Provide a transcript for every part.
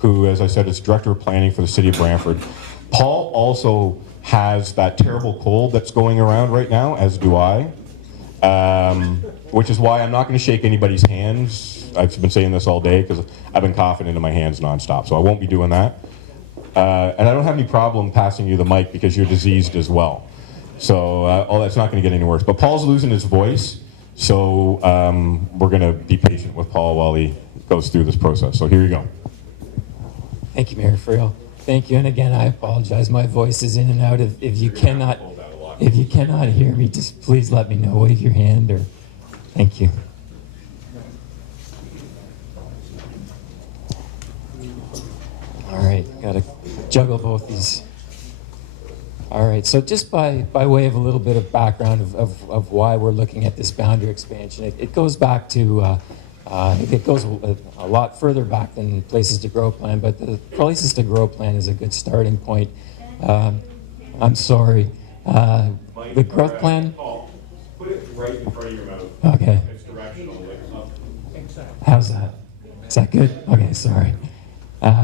who, as I said, is Director of Planning for the City of Brantford. Paul also has that terrible cold that's going around right now, as do I, which is why I'm not going to shake anybody's hands. I've been saying this all day because I've been coughing into my hands nonstop, so I won't be doing that. And I don't have any problem passing you the mic because you're diseased as well. So that's not going to get any worse. But Paul's losing his voice, so we're going to be patient with Paul while he goes through this process. So here you go. Thank you, Mayor Friel. Thank you, and again, I apologize. My voice is in and out. If you cannot hear me, just please let me know. Wave your hand, or thank you. All right, got to juggle both these. All right, so just by way of a little bit of background of why we're looking at this boundary expansion, it goes back to. It goes a lot further back than Places to Grow plan, but the Places to Grow plan is a good starting point. I'm sorry. The growth plan? Put it right in front of your mouth. Okay. It's directional. How's that? Is that good? Okay, sorry.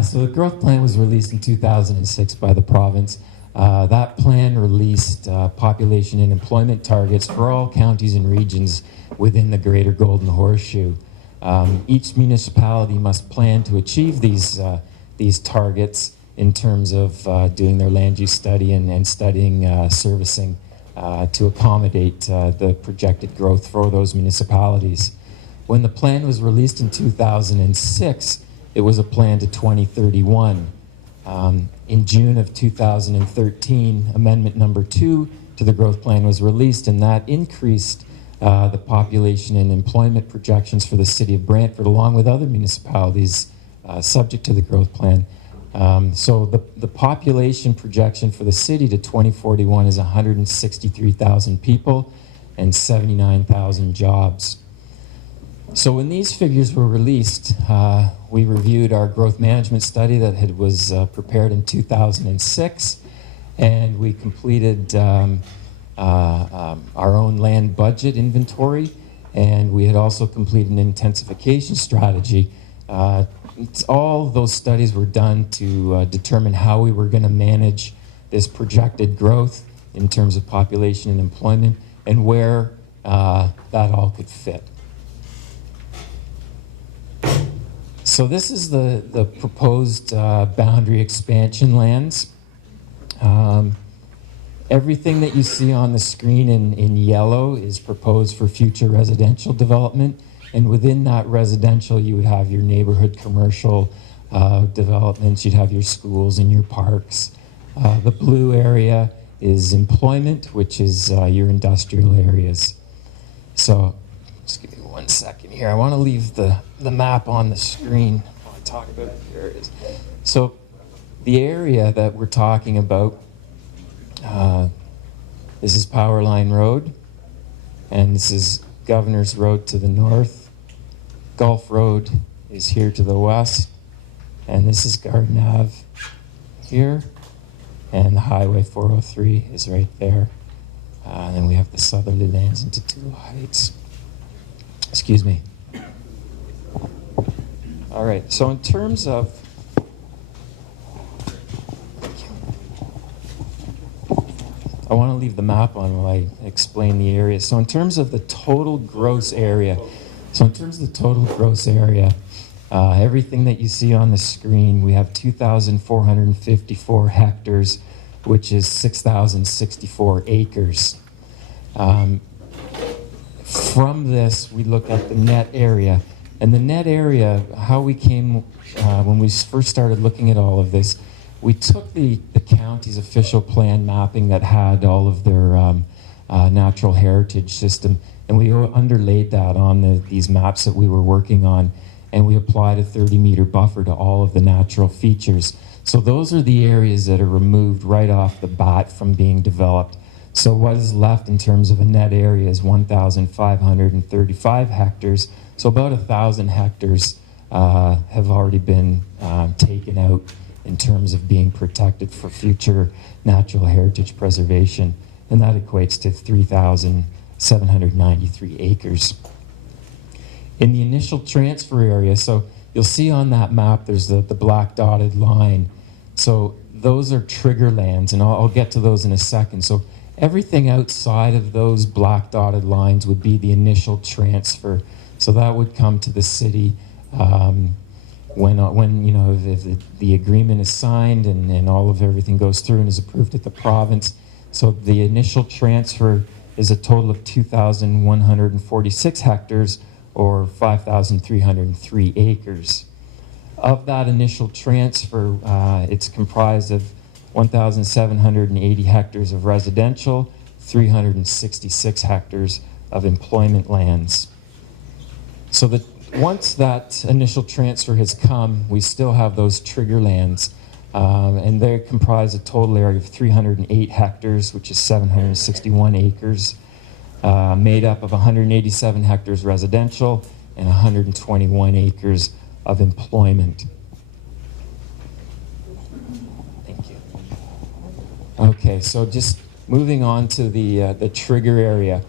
So the growth plan was released in 2006 by the province. That plan released population and employment targets for all counties and regions within the Greater Golden Horseshoe. Each municipality must plan to achieve these targets in terms of doing their land use study and studying servicing to accommodate the projected growth for those municipalities. When the plan was released in 2006, it was a plan to 2031. In June of 2013, Amendment number 2 to the growth plan was released, and that increased the population and employment projections for the city of Brantford, along with other municipalities subject to the growth plan. So the population projection for the city to 2041 is 163,000 people and 79,000 jobs. So when these figures were released, we reviewed our growth management study that was prepared in 2006, and we completed our own land budget inventory, and we had also completed an intensification strategy. All those studies were done to determine how we were going to manage this projected growth in terms of population and employment, and where that all could fit. So this is the proposed boundary expansion lands. Everything that you see on the screen in yellow is proposed for future residential development, and within that residential you would have your neighborhood commercial developments, you'd have your schools and your parks. The blue area is employment, which is your industrial areas. So just give me 1 second here. I want to leave the map on the screen. I want to talk about the areas. So the area that we're talking about, this is Powerline Road, and this is Governor's Road to the north. Gulf Road is here to the west, and this is Garden Ave here, and the Highway 403 is right there. And then we have the southerly lands into Two Heights. Excuse me. All right, so in terms of I want to leave the map on while I explain the area. So in terms of the total gross area, everything that you see on the screen, we have 2,454 hectares, which is 6,064 acres. From this, we look at the net area. And the net area, how we came, when we first started looking at all of this, we took the county's official plan mapping that had all of their natural heritage system, and we underlaid that on these maps that we were working on, and we applied a 30-meter buffer to all of the natural features. So those are the areas that are removed right off the bat from being developed. So what is left in terms of a net area is 1,535 hectares. So about 1,000 hectares have already been taken out in terms of being protected for future natural heritage preservation. And that equates to 3,793 acres. In the initial transfer area, so you'll see on that map there's the black dotted line. So those are trigger lands, and I'll get to those in a second. So everything outside of those black dotted lines would be the initial transfer. So that would come to the city when you know, if the agreement is signed and all of everything goes through and is approved at the province. So the initial transfer is a total of 2,146 hectares, or 5,303 acres. Of that initial transfer, it's comprised of 1,780 hectares of residential, 366 hectares of employment lands. So that once that initial transfer has come, we still have those trigger lands, and they comprise a total area of 308 hectares, which is 761 acres, made up of 187 hectares residential and 121 acres of employment. Thank you. Okay, so just moving on to the trigger area.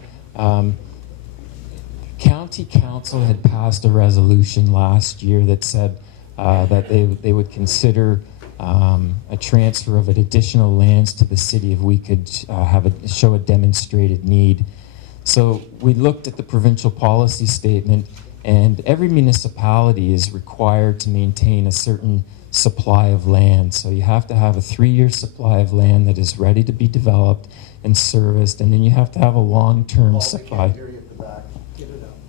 County Council had passed a resolution last year that said that they would consider a transfer of additional lands to the city if we could show a demonstrated need. So we looked at the provincial policy statement, and every municipality is required to maintain a certain supply of land. So you have to have a 3-year supply of land that is ready to be developed and serviced, and then you have to have a long-term supply.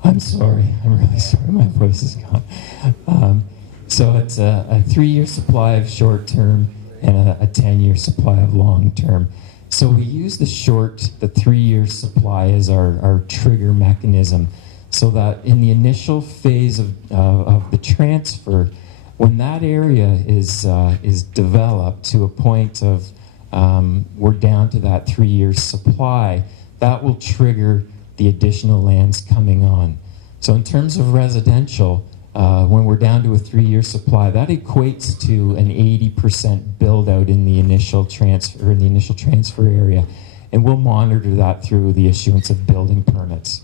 I'm sorry, I'm really sorry, my voice is gone. So it's a 3-year supply of short-term and a 10-year supply of long-term. So we use the 3-year supply as our trigger mechanism, so that in the initial phase of the transfer, when that area is developed to a point of we're down to that 3-year supply, that will trigger the additional lands coming on. So in terms of residential, when we're down to a 3-year supply, that equates to an 80% build out in the initial transfer area, and we'll monitor that through the issuance of building permits.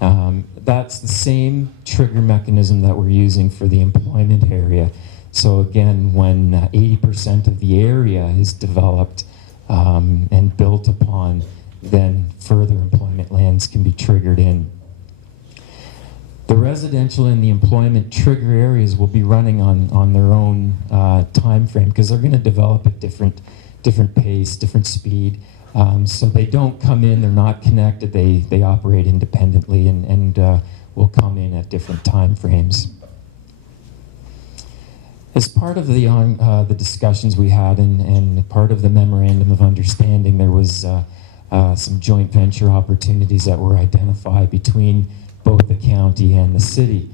That's the same trigger mechanism that we're using for the employment area. So again, when 80% of the area is developed and built upon, then further employment lands can be triggered in. The residential and the employment trigger areas will be running on their own time frame, because they're going to develop at different pace, different speed. So they don't come in, they're not connected, they operate independently and will come in at different time frames. As part of the discussions we had and part of the memorandum of understanding, there was some joint venture opportunities that were identified between both the county and the city.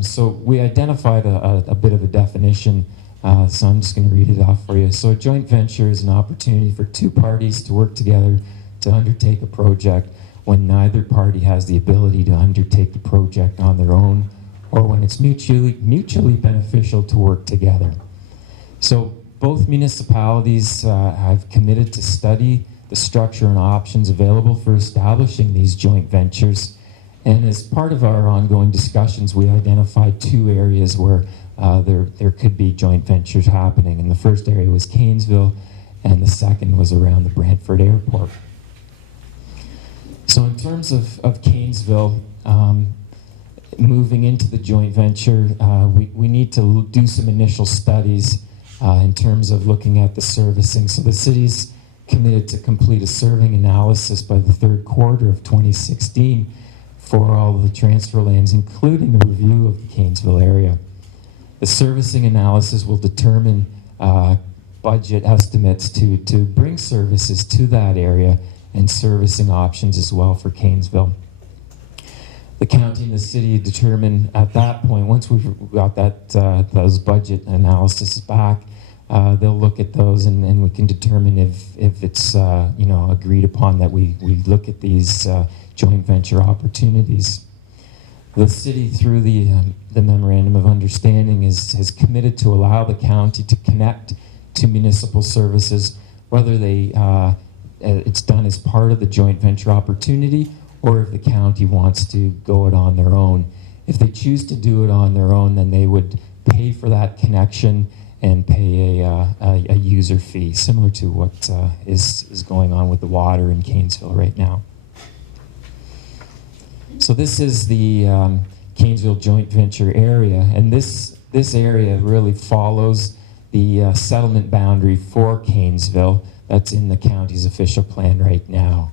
So we identified a bit of a definition, so I'm just going to read it off for you. So a joint venture is an opportunity for two parties to work together to undertake a project when neither party has the ability to undertake the project on their own, or when it's mutually beneficial to work together. So both municipalities have committed to study the structure and options available for establishing these joint ventures. And as part of our ongoing discussions, we identified 2 areas where there could be joint ventures happening. And the first area was Cairnsville, and the second was around the Brantford airport. So in terms of Cairnsville, moving into the joint venture, we need to do some initial studies in terms of looking at the servicing. So the city's committed to complete a serving analysis by the 3rd quarter of 2016 for all of the transfer lands, including a review of the Cairnsville area. The servicing analysis will determine budget estimates to bring services to that area and servicing options as well for Cairnsville. The county and the city determine at that point, once we've got those budget analysis back, they'll look at those and we can determine if it's agreed upon that we look at these joint venture opportunities. The city, through the memorandum of understanding, has committed to allow the county to connect to municipal services, whether it's done as part of the joint venture opportunity or if the county wants to go it on their own. If they choose to do it on their own, then they would pay for that connection and pay a user fee, similar to what is going on with the water in Cairnsville right now. So this is the Cairnsville joint venture area, and this area really follows the settlement boundary for Cairnsville that's in the county's official plan right now.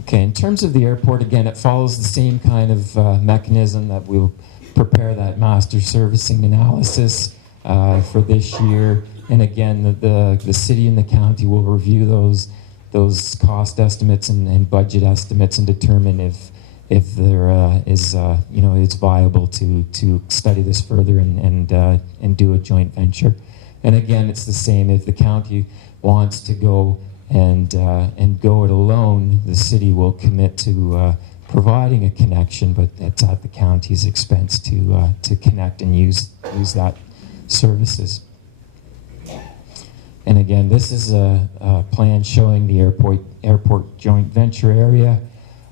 Okay, in terms of the airport, again, it follows the same kind of mechanism that we'll prepare that master servicing analysis for this year. And again, the city and the county will review those cost estimates and budget estimates and determine if there is it's viable to study this further and do a joint venture. And again, it's the same. If the county wants to go and go it alone, the city will commit to providing a connection, but it's at the county's expense to connect and use that services. And again, this is a plan showing the airport joint venture area.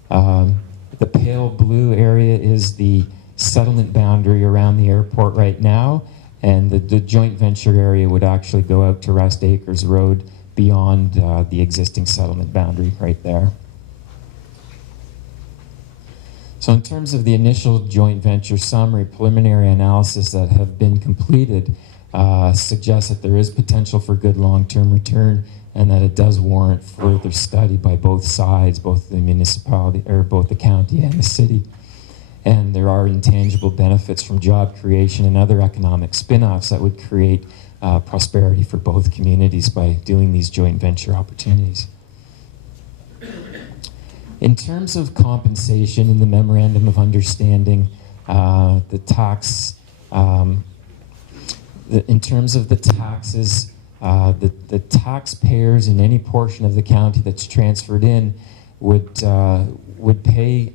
The pale blue area is the settlement boundary around the airport right now, and the joint venture area would actually go out to Rest Acres Road beyond the existing settlement boundary right there. So in terms of the initial joint venture summary, preliminary analysis that have been completed suggests that there is potential for good long-term return and that it does warrant further study by both sides, both the municipality, or both the county and the city. And there are intangible benefits from job creation and other economic spin-offs that would create prosperity for both communities by doing these joint venture opportunities. In terms of compensation in the Memorandum of Understanding, the tax, in terms of the taxes, the taxpayers in any portion of the county that's transferred in would pay,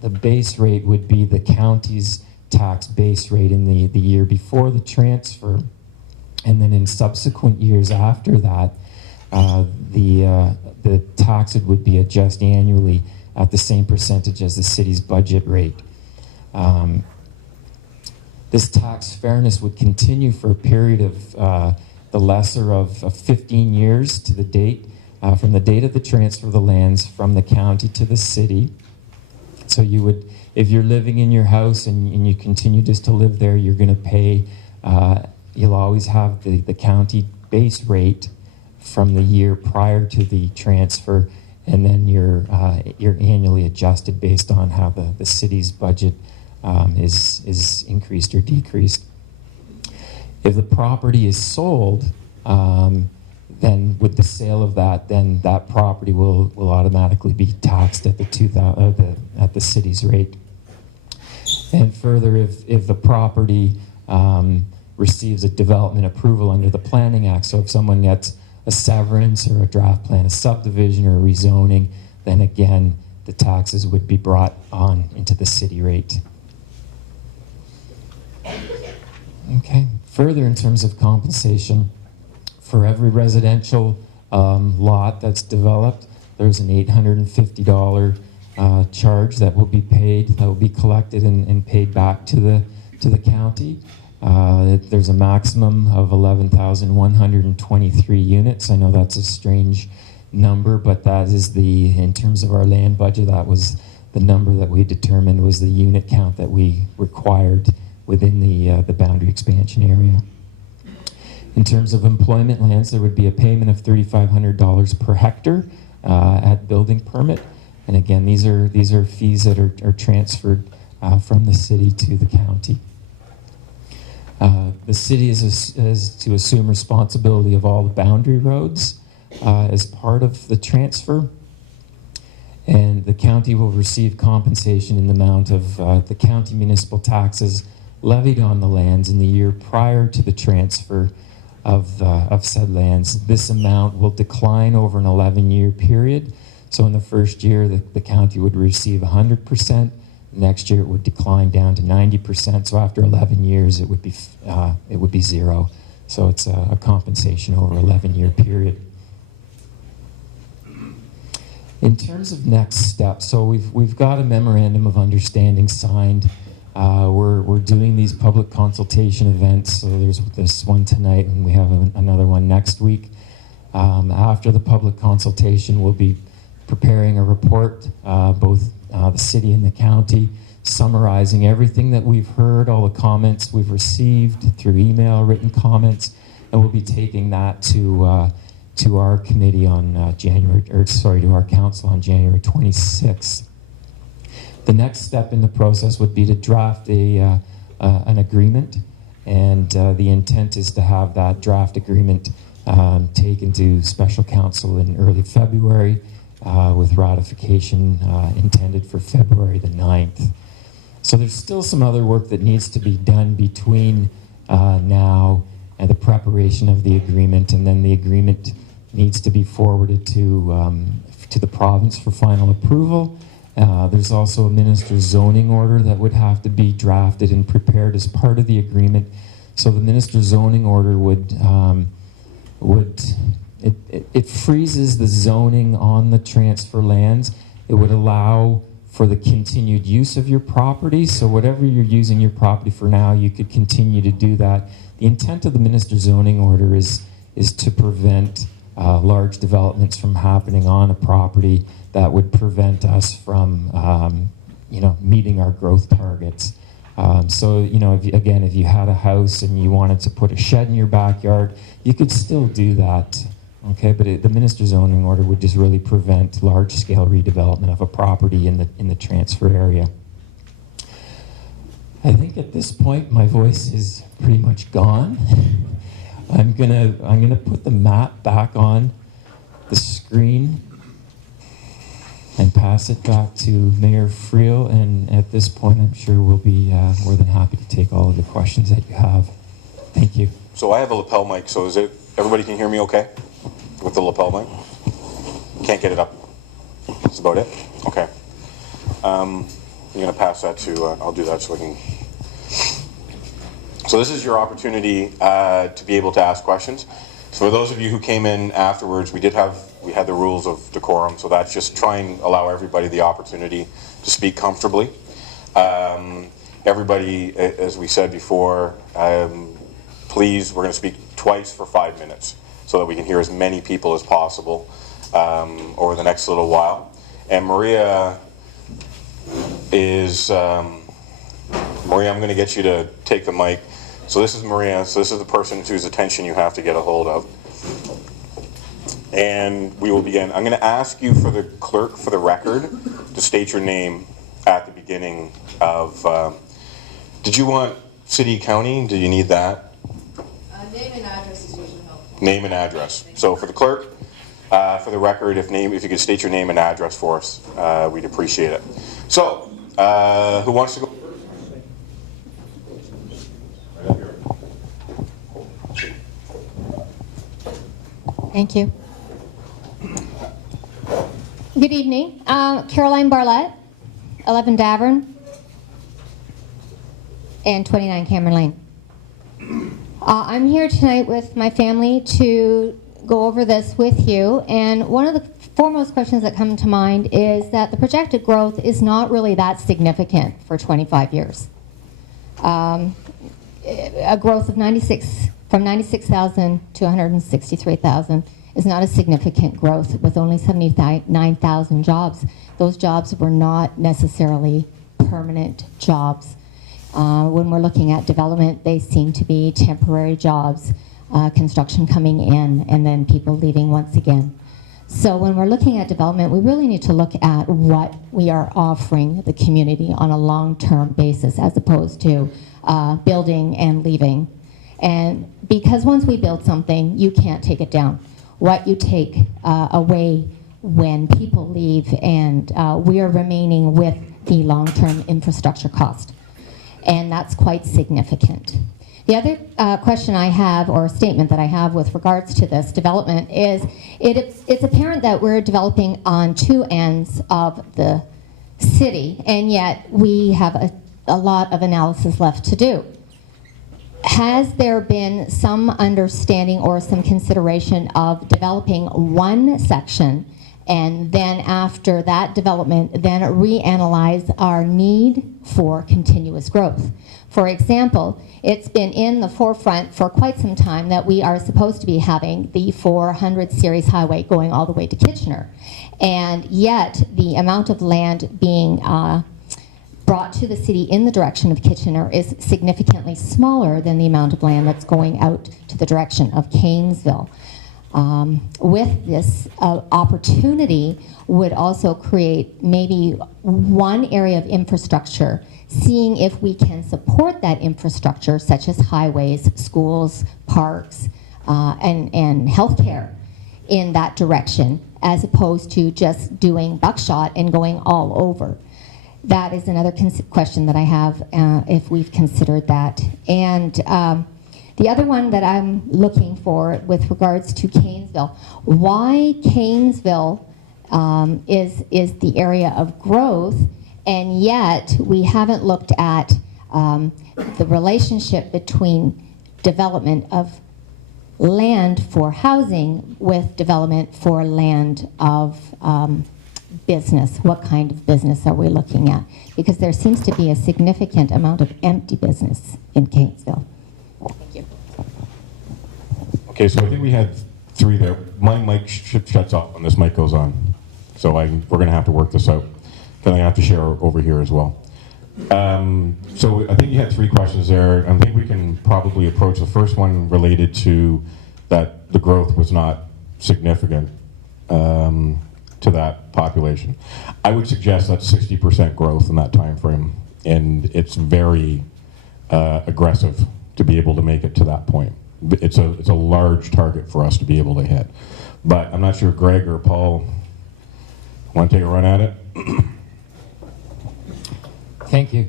the base rate would be the county's tax base rate in the year before the transfer. And then in subsequent years after that, the tax would be adjusted annually at the same percentage as the city's budget rate. This tax fairness would continue for a period of the lesser of 15 years to the date, from the date of the transfer of the lands from the county to the city. So you would, if you're living in your house and you continue just to live there, you're going to pay, you'll always have the county base rate from the year prior to the transfer, and then you're annually adjusted based on how the city's budget is increased or decreased. If the property is sold, then with the sale of that, then that property will automatically be taxed at the city's rate. And further, if the property receives a development approval under the Planning Act, so if someone gets a severance or a draft plan, a subdivision or a rezoning, then again, the taxes would be brought on into the city rate. Okay, further in terms of compensation, for every residential lot that's developed, there's an $850 charge that will be paid, that will be collected and paid back to the county. There's a maximum of 11,123 units. I know that's a strange number, but that is in terms of our land budget, that was the number that we determined was the unit count that we required within the boundary expansion area. In terms of employment lands, there would be a payment of $3,500 per hectare at building permit. And again, these are fees that are transferred from the city to the county. The city is to assume responsibility of all the boundary roads as part of the transfer. And the county will receive compensation in the amount of the county municipal taxes levied on the lands in the year prior to the transfer of said lands. This amount will decline over an 11-year period. So in the first year, the county would receive 100%. Next year, it would decline down to 90%. So after 11 years, it would be zero. So it's a compensation over an 11-year period. In terms of next steps, so we've got a memorandum of understanding signed. We're doing these public consultation events. So there's this one tonight, and we have another one next week. After the public consultation, we'll be preparing a report, both the city and the county, summarizing everything that we've heard, all the comments we've received through email, written comments, and we'll be taking that to our committee on to our council on January 26th. The next step in the process would be to draft an agreement, and the intent is to have that draft agreement taken to special council in early February, with ratification intended for February the 9th. So there's still some other work that needs to be done between now and the preparation of the agreement, and then the agreement needs to be forwarded to the province for final approval. There's also a minister's zoning order that would have to be drafted and prepared as part of the agreement. So the minister's zoning order it freezes the zoning on the transfer lands. It would allow for the continued use of your property. So whatever you're using your property for now, you could continue to do that. The intent of the minister's zoning order is to prevent large developments from happening on a property that would prevent us from, meeting our growth targets. So, if you had a house and you wanted to put a shed in your backyard, you could still do that, okay? But the minister's zoning order would just really prevent large-scale redevelopment of a property in the transfer area. I think at this point my voice is pretty much gone. I'm gonna put the map back on the screen and pass it back to Mayor Friel, and at this point I'm sure we'll be more than happy to take all of the questions that you have. Thank you. So I have a lapel mic, so everybody can hear me okay with the lapel mic? Can't get it up. That's about it? Okay. I'm gonna pass that to, I'll do that so I can. So this is your opportunity to be able to ask questions. So for those of you who came in afterwards, we had the rules of decorum, so that's just try and allow everybody the opportunity to speak comfortably. Everybody, as we said before, please, we're going to speak twice for 5 minutes so that we can hear as many people as possible over the next little while. And Maria, I'm going to get you to take the mic. So this is Maria. So this is the person whose attention you have to get a hold of. And we will begin. I'm going to ask you for the clerk, for the record, to state your name at the beginning of. Did you want city, county? Do you need that? Name and address is usually helpful. Name and address. So for the clerk, for the record, if you could state your name and address for us, we'd appreciate it. So, who wants to go? Thank you. Good evening. Caroline Barlett, 11 Davern, and 29 Cameron Lane. I'm here tonight with my family to go over this with you, and one of the foremost questions that come to mind is that the projected growth is not really that significant for 25 years. A growth of from 96,000 to 163,000 is not a significant growth with only 79,000 jobs. Those jobs were not necessarily permanent jobs. When we're looking at development, they seem to be temporary jobs, construction coming in and then people leaving once again. So when we're looking at development, we really need to look at what we are offering the community on a long-term basis as opposed to building and leaving. And because once we build something, you can't take it down. What you take away when people leave, and we are remaining with the long-term infrastructure cost. And that's quite significant. The other question I have, or statement that I have with regards to this development is, it's apparent that we're developing on two ends of the city, and yet we have a lot of analysis left to do. Has there been some understanding or some consideration of developing one section and then after that development, then reanalyze our need for continuous growth. For example, it's been in the forefront for quite some time that we are supposed to be having the 400 series highway going all the way to Kitchener. And yet, the amount of land being brought to the city in the direction of Kitchener is significantly smaller than the amount of land that's going out to the direction of Cairnsville. With this opportunity would also create maybe one area of infrastructure, seeing if we can support that infrastructure, such as highways, schools, parks, and healthcare in that direction, as opposed to just doing buckshot and going all over. That is another question that I have, if we've considered that. And the other one that I'm looking for with regards to Cairnsville, why Cairnsville is the area of growth, and yet we haven't looked at the relationship between development of land for housing with development for land of business. What kind of business are we looking at? Because there seems to be a significant amount of empty business in Cairnsville. Thank you. Okay, so I think we had three there. My mic shuts off when this mic goes on. So we're going to have to work this out. Then I have to share over here as well. So I think you had three questions there. I think we can probably approach the first one related to that the growth was not significant to that population. I would suggest that's 60% growth in that time frame, and it's very aggressive to be able to make it to that point. It's a large target for us to be able to hit. But I'm not sure Greg or Paul want to take a run at it. Thank you.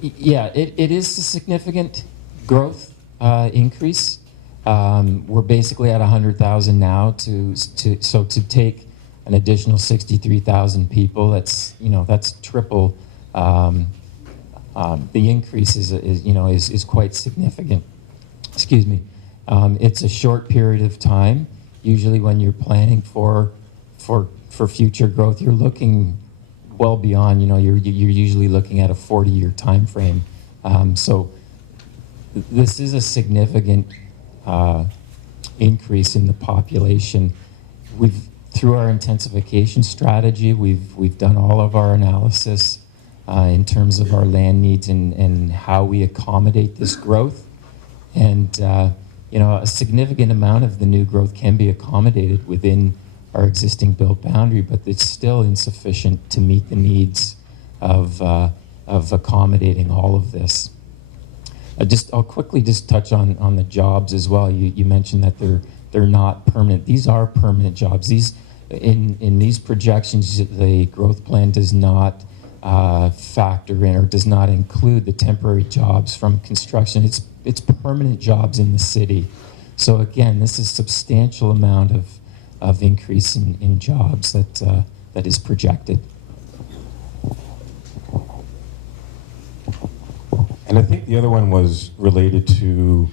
Yeah, it is a significant growth increase. We're basically at 100,000 now. So to take an additional 63,000 people, that's triple. The increase is quite significant. Excuse me. It's a short period of time. Usually, when you're planning for future growth, you're looking well beyond. You're usually looking at a 40-year time frame. So this is a significant increase in the population. Through our intensification strategy, we've done all of our analysis in terms of our land needs and how we accommodate this growth. And a significant amount of the new growth can be accommodated within our existing built boundary, but it's still insufficient to meet the needs of accommodating all of this. I'll quickly just touch on the jobs as well. You mentioned that they're not permanent. These are permanent jobs. In these projections, the growth plan does not factor in or does not include the temporary jobs from construction. It's permanent jobs in the city. So again, this is a substantial amount of increase in jobs that is projected. And I think the other one was related to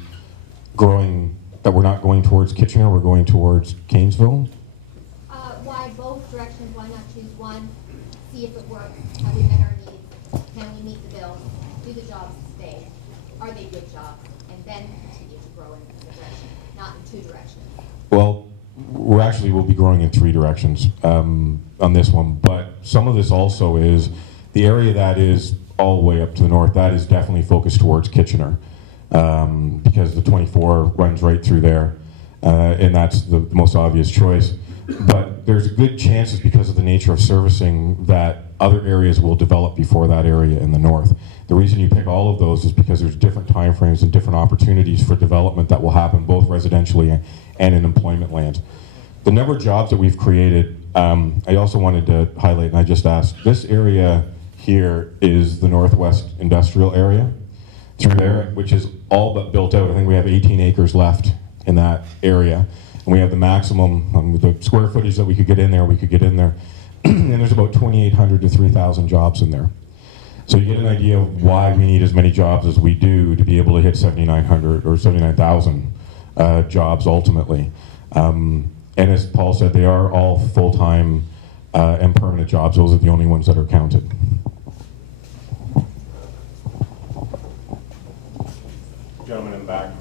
growing, that we're not going towards Kitchener, we're going towards Cairnsville. Why both directions? Why not choose one? See if it works. Have we met our needs? Can we meet the bills? Do the jobs stay? Are they good jobs? And then continue to grow in the direction, not in two directions. Well, we'll be growing in three directions on this one, but some of this also is the area that is all the way up to the north, that is definitely focused towards Kitchener because the 24 runs right through there, and that's the most obvious choice. But there's good chances, because of the nature of servicing, that other areas will develop before that area in the north. The reason you pick all of those is because there's different timeframes and different opportunities for development that will happen both residentially and in employment lands. The number of jobs that we've created, I also wanted to highlight, and I just asked, this area here is the Northwest Industrial Area through there, which is all but built out. I think we have 18 acres left in that area. And we have the maximum, the square footage that we could get in there, and there's about 2,800 to 3,000 jobs in there. So you get an idea of why we need as many jobs as we do to be able to hit 7,900 or 79,000 jobs ultimately. And as Paul said, they are all full-time and permanent jobs. Those are the only ones that are counted. Gentleman in the back.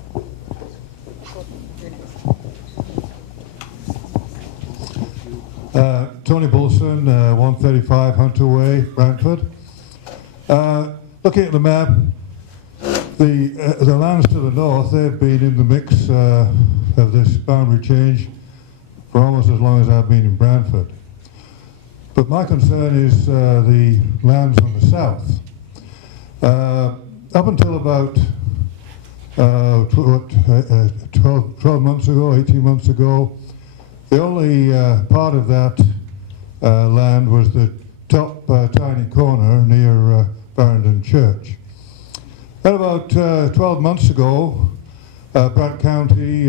Tony Bulson, 135 Hunter Way, Brantford. Looking at the map, the lands to the north, they've been in the mix of this boundary change for almost as long as I've been in Brantford. But my concern is the lands on the south. Up until about 12 months ago, 18 months ago, the only part of that land was the top tiny corner near Barrington Church. Then about 12 months ago, Brant County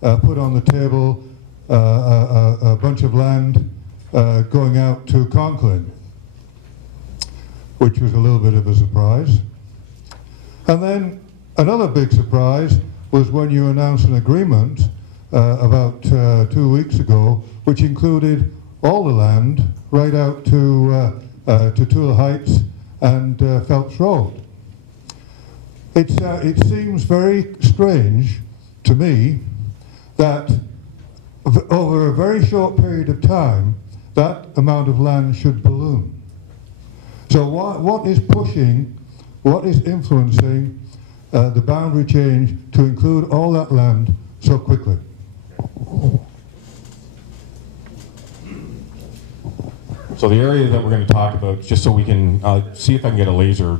put on the table a bunch of land going out to Conklin, which was a little bit of a surprise. And then another big surprise was when you announced an agreement about 2 weeks ago, which included all the land right out to Toole Heights and Phelps Road. It seems very strange to me that over a very short period of time, that amount of land should balloon. So what is pushing, what is influencing the boundary change to include all that land so quickly? So the area that we're going to talk about, just so we can see if I can get a laser.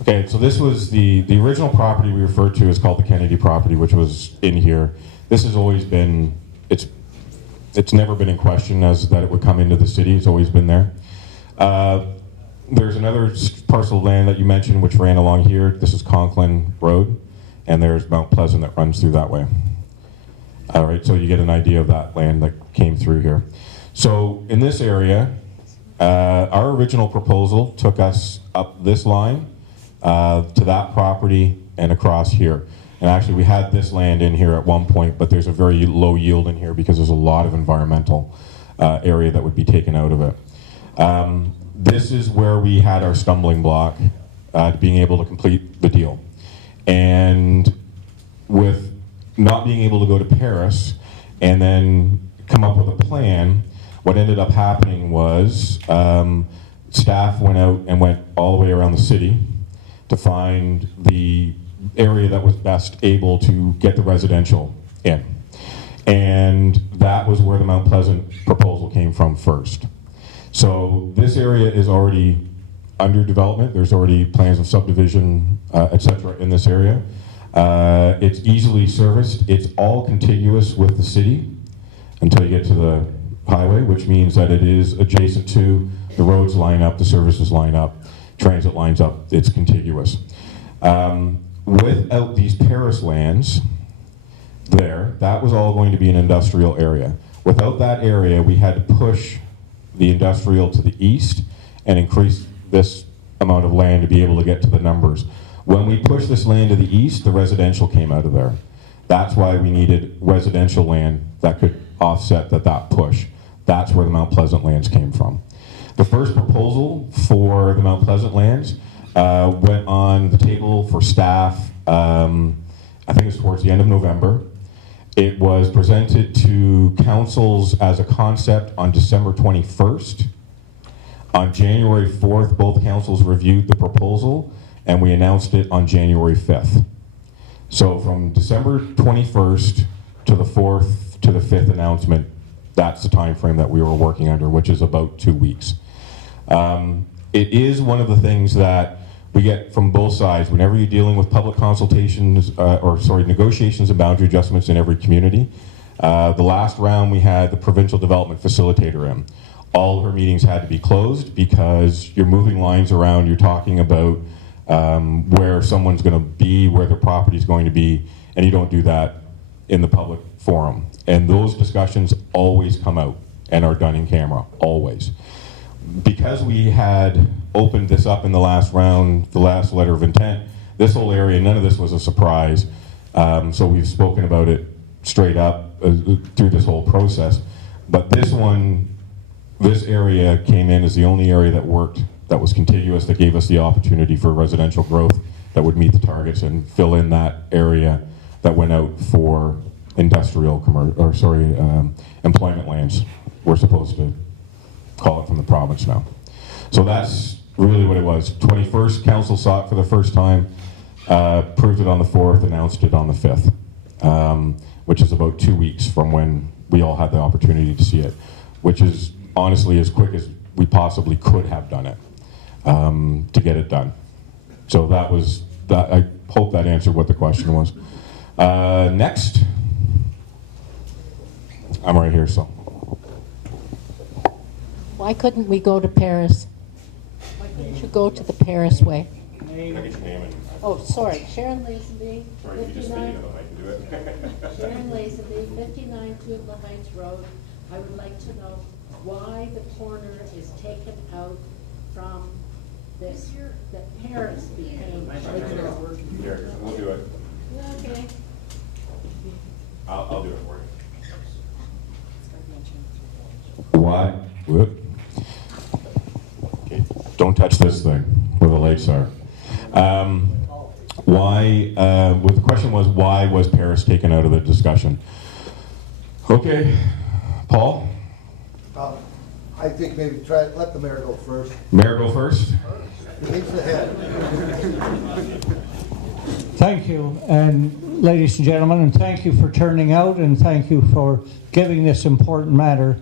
Okay, so this was the original property we referred to is called the Kennedy property, which was in here. This has always been, it's never been in question as that it would come into the city. It's always been there. There's another parcel of land that you mentioned which ran along here. This is Conklin Road, and there's Mount Pleasant that runs through that way. All right, so you get an idea of that land that came through here. So in this area, our original proposal took us up this line to that property and across here. And actually we had this land in here at one point, but there's a very low yield in here because there's a lot of environmental area that would be taken out of it. This is where we had our stumbling block to being able to complete the deal. And with not being able to go to Paris and then come up with a plan, what ended up happening was staff went out and went all the way around the city to find the area that was best able to get the residential in. And that was where the Mount Pleasant proposal came from first. So this area is already under development. There's already plans of subdivision, etc. in this area. It's easily serviced. It's all contiguous with the city until you get to the highway, which means that it is adjacent to, the roads line up, the services line up, transit lines up, it's contiguous. Without these Paris lands there, that was all going to be an industrial area. Without that area, we had to push the industrial to the east and increase this amount of land to be able to get to the numbers. When we pushed this land to the east, the residential came out of there. That's why we needed residential land that could offset that push. That's where the Mount Pleasant lands came from. The first proposal for the Mount Pleasant lands went on the table for staff, I think it was towards the end of November. It was presented to councils as a concept on December 21st. On January 4th, both councils reviewed the proposal, and we announced it on January 5th. So from December 21st to the 4th to the 5th announcement, that's the time frame that we were working under, which is about 2 weeks. It is one of the things that we get from both sides whenever you're dealing with public consultations, negotiations and boundary adjustments in every community. The last round we had the provincial development facilitator in. All of her meetings had to be closed because you're moving lines around, you're talking about where someone's going to be, where their property is going to be, and you don't do that in the public forum. And those discussions always come out and are done in camera, always. Because we had opened this up in the last round, the last letter of intent, this whole area, none of this was a surprise. So we've spoken about it straight up through this whole process. But this area came in as the only area that worked, that was contiguous, that gave us the opportunity for residential growth that would meet the targets and fill in that area that went out for industrial, employment lands. We're supposed to call it from the province now. So that's really what it was. 21st, council saw it for the first time, approved it on the 4th, announced it on the 5th, which is about 2 weeks from when we all had the opportunity to see it, which is honestly as quick as we possibly could have done it to get it done. So that was that. I hope that answered what the question was. Next, I'm right here, so. Why couldn't we go to Paris? Why couldn't you go to the Paris way? Can I get your name? Oh, sorry, Sharon Lazenby, Sorry, can you just speak 59. into the mic to do it? Sharon Lazenby, 59 Tubla Heights Road. I would like to know why the corner is taken out from this, that Paris became. Here, we'll do it. Okay. I'll do it for you. Why? Whoop. Okay, don't touch this thing where the lights are. Well, the question was, why was Paris taken out of the discussion? Okay, Paul? I think maybe let the mayor go first. Mayor go first? He's the head. Thank you, and ladies and gentlemen, and thank you for turning out, and thank you for giving this important matter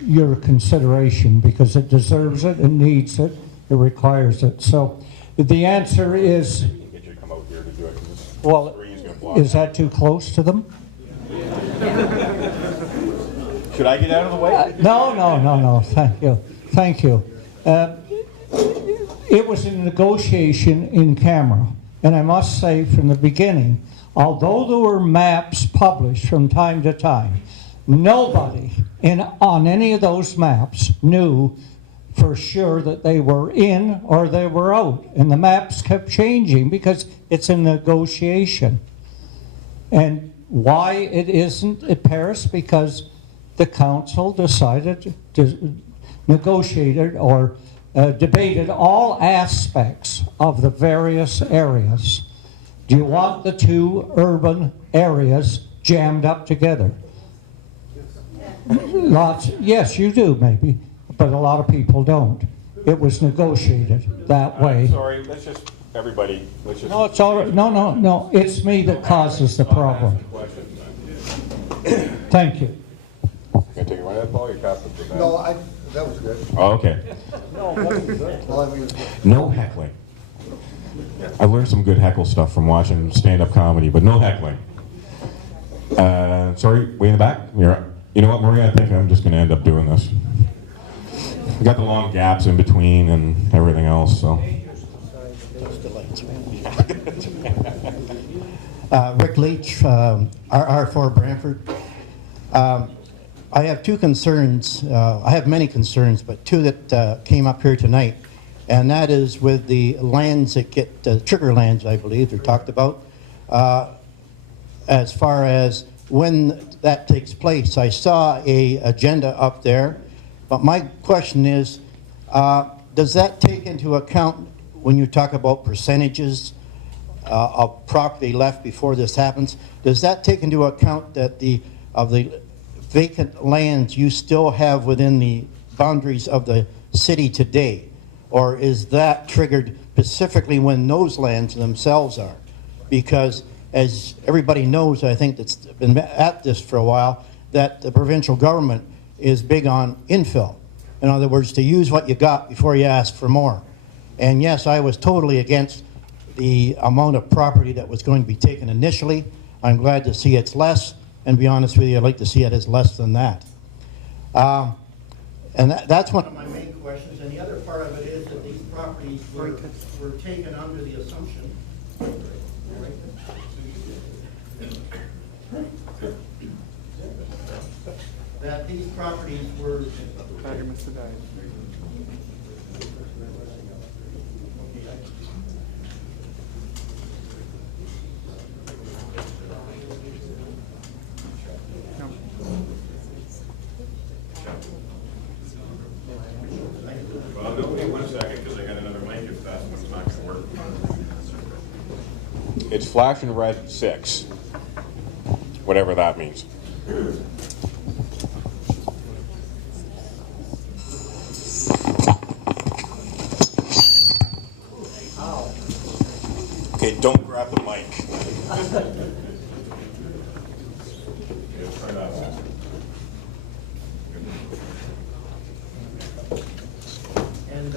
your consideration, because it deserves it, it needs it, it requires it. So the answer is, Get you to come out here to do it, 'cause this well, screen's gonna block. is that too close to them? Should I get out of the way? No, thank you. It was a negotiation in camera, and I must say from the beginning, although there were maps published from time to time, nobody on any of those maps knew for sure that they were in or they were out, and the maps kept changing because it's a negotiation. And why it isn't at Paris? Because the council decided to negotiated or debated all aspects of the various areas. Do you want the two urban areas jammed up together? Yes, you do maybe, but a lot of people don't. It was negotiated that way. Sorry, let's just, everybody, let's just. No, it's all right. No, it's me that causes the problem. Thank you. Can I take it right at Paul? You're casting for that. No, that was good. Oh, okay. Well, I mean, No heckling. I learned some good heckle stuff from watching stand-up comedy, but no heckling. Sorry, way in the back? You know what, Maria? I think I'm just going to end up doing this. We got the long gaps in between and everything else, so. Rick Leach, RR4 Brantford. I have two concerns. I have many concerns, but two that came up here tonight, and that is with the lands that get trigger lands, I believe, they're talked about. As far as when that takes place, I saw a agenda up there, but my question is, does that take into account when you talk about percentages of property left before this happens? Does that take into account that of the vacant lands you still have within the boundaries of the city today? Or is that triggered specifically when those lands themselves are? Because as everybody knows, I think that's been at this for a while, that the provincial government is big on infill. In other words, to use what you got before you ask for more. And yes, I was totally against the amount of property that was going to be taken initially. I'm glad to see it's less, and to be honest with you, I'd like to see it as less than that. And that's one of my main questions, and the other part of it is that these properties were taken under the assumption that these properties were it's flashing red 6, whatever that means. Okay, don't grab the mic. And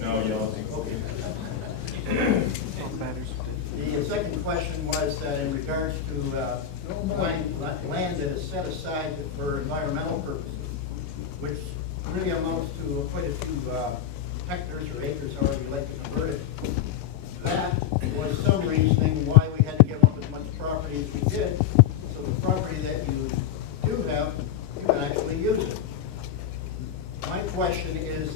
No, you don't. the second question was that in regards to land that is set aside for environmental purposes, which really amounts to quite a few hectares or acres, however you like to convert it. That was some reasoning why we had to give up as much property as we did, so the property that you do have, you can actually use it. My question is,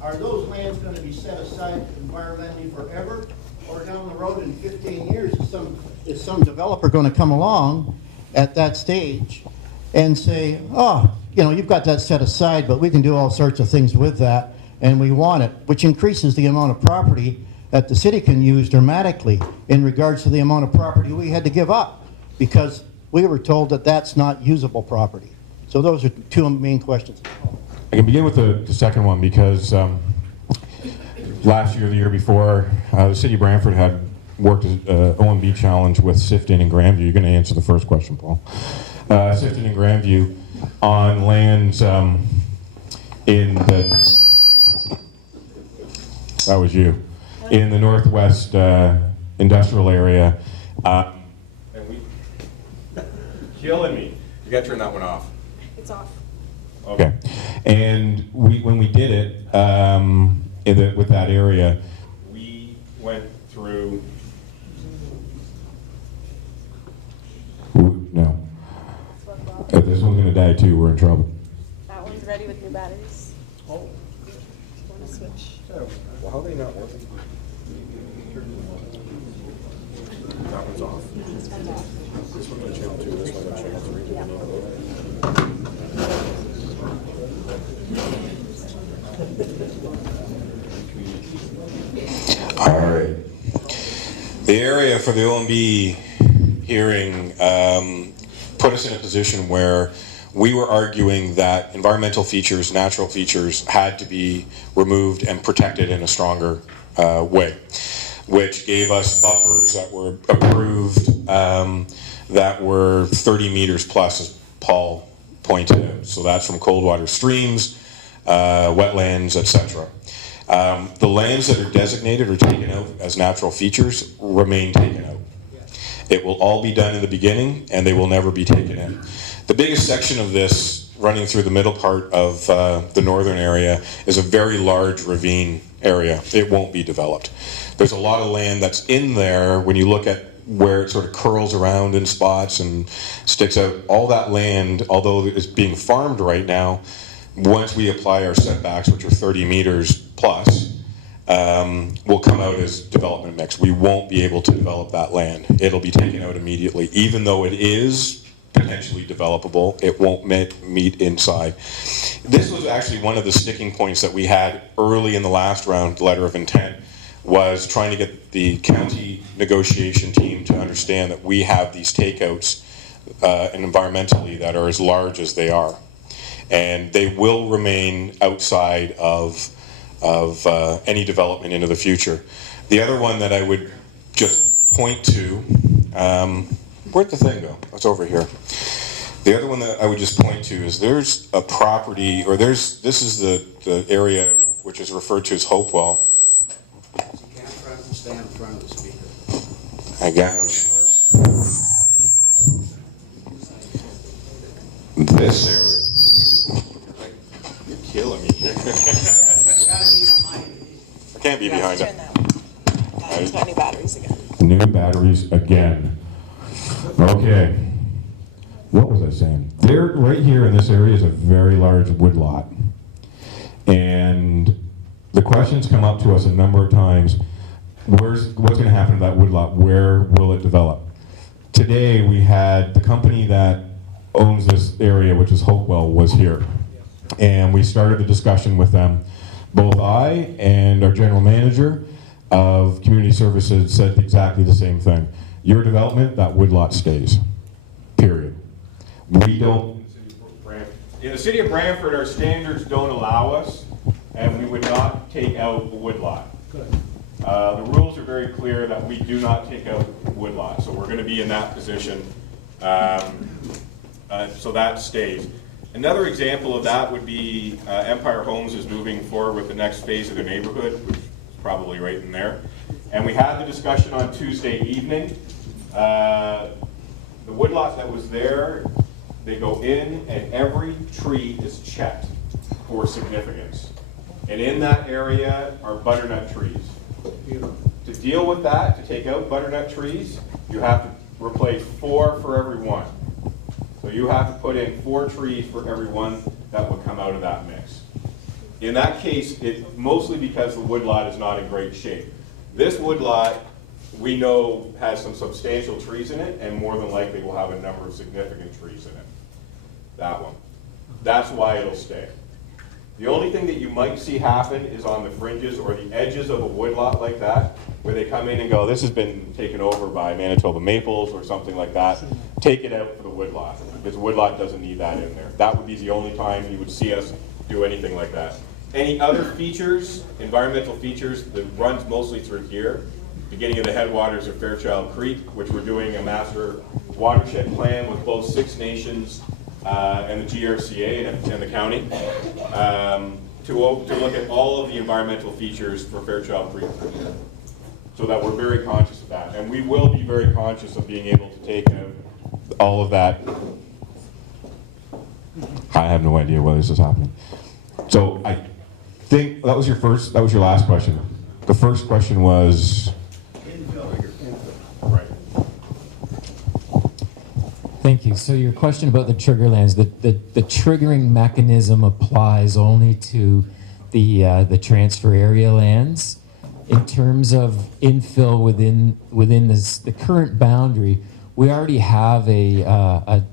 are those lands going to be set aside environmentally forever, or down the road in 15 years is some developer going to come along at that stage and say, oh, you know, you've got that set aside, but we can do all sorts of things with that, and we want it, which increases the amount of property that the city can use dramatically in regards to the amount of property we had to give up, because we were told that that's not usable property. So those are two main questions. I can begin with the second one because last year, the year before, the city of Brantford had worked an OMB challenge with Sifton and Grandview. You're going to answer the first question, Paul. Sifton and Grandview on lands in the, that was you, in the northwest industrial area. And we, killing me. You got to turn that one off. It's off. Okay, and when we did it with that area, we went through. Ooh, no, if this one's gonna die too, we're in trouble. That one's ready with new batteries. Oh. Want to switch? Well, how are they not working? That one's off. This one's off. This one's on channel 2. This one's on channel 3. Yeah. All right. The area for the OMB hearing put us in a position where we were arguing that environmental features, natural features, had to be removed and protected in a stronger way, which gave us buffers that were approved that were 30 meters plus, as Paul pointed out. So that's from cold water streams, wetlands, etc. The lands that are designated or taken out as natural features remain taken out. It will all be done in the beginning, and they will never be taken in. The biggest section of this, running through the middle part of the northern area, is a very large ravine area. It won't be developed. There's a lot of land that's in there when you look at where it sort of curls around in spots and sticks out. All that land, although it's being farmed right now, once we apply our setbacks, which are 30 meters plus, will come out as development mix. We won't be able to develop that land. It'll be taken out immediately. Even though it is potentially developable, it won't meet inside. This was actually one of the sticking points that we had early in the last round, letter of intent, was trying to get the county negotiation team to understand that we have these takeouts and environmentally that are as large as they are. And they will remain outside of any development into the future. The other one that I would just point to, where'd the thing go? It's over here. The other one that I would just point to is there's a property, or this is the area which is referred to as Hopewell. You can't stand in front of the speaker. I got no choice. This area. You're killing me. I can't be behind it. It's got new batteries again. New batteries again. Okay. What was I saying? There, right here in this area is a very large woodlot. And the questions come up to us a number of times. what's going to happen to that woodlot? Where will it develop? Today we had the company that owns this area, which is Hopewell, was here. And we started the discussion with them. Both I and our general manager of community services said exactly the same thing. Your development, that woodlot stays, period. We don't, in the city of Brantford, our standards don't allow us, and we would not take out the woodlot. The rules are very clear that we do not take out woodlot, so we're going to be in that position. So that stays. Another example of that would be Empire Homes is moving forward with the next phase of their neighborhood, which is probably right in there. And we had the discussion on Tuesday evening. The woodlot that was there, they go in and every tree is checked for significance. And in that area are butternut trees. To deal with that, to take out butternut trees, you have to replace 4 for every one. So you have to put in 4 trees for every one that would come out of that mix. In that case, it's mostly because the woodlot is not in great shape. This woodlot, we know, has some substantial trees in it, and more than likely will have a number of significant trees in it. That one. That's why it'll stay. The only thing that you might see happen is on the fringes or the edges of a woodlot like that, where they come in and go, this has been taken over by Manitoba maples or something like that. Take it out for the woodlot, because woodlot doesn't need that in there. That would be the only time you would see us do anything like that. Any other features, environmental features, that runs mostly through here, beginning of the headwaters of Fairchild Creek, which we're doing a master watershed plan with both Six Nations and the GRCA and the county to look at all of the environmental features for Fairchild Creek, so that we're very conscious of that. And we will be very conscious of being able to take out all of that. I have no idea why this is happening. So I think that was your last question. The first question was, right. Thank you. So your question about the trigger lands, the triggering mechanism applies only to the transfer area lands. In terms of infill within the current boundary, we already have a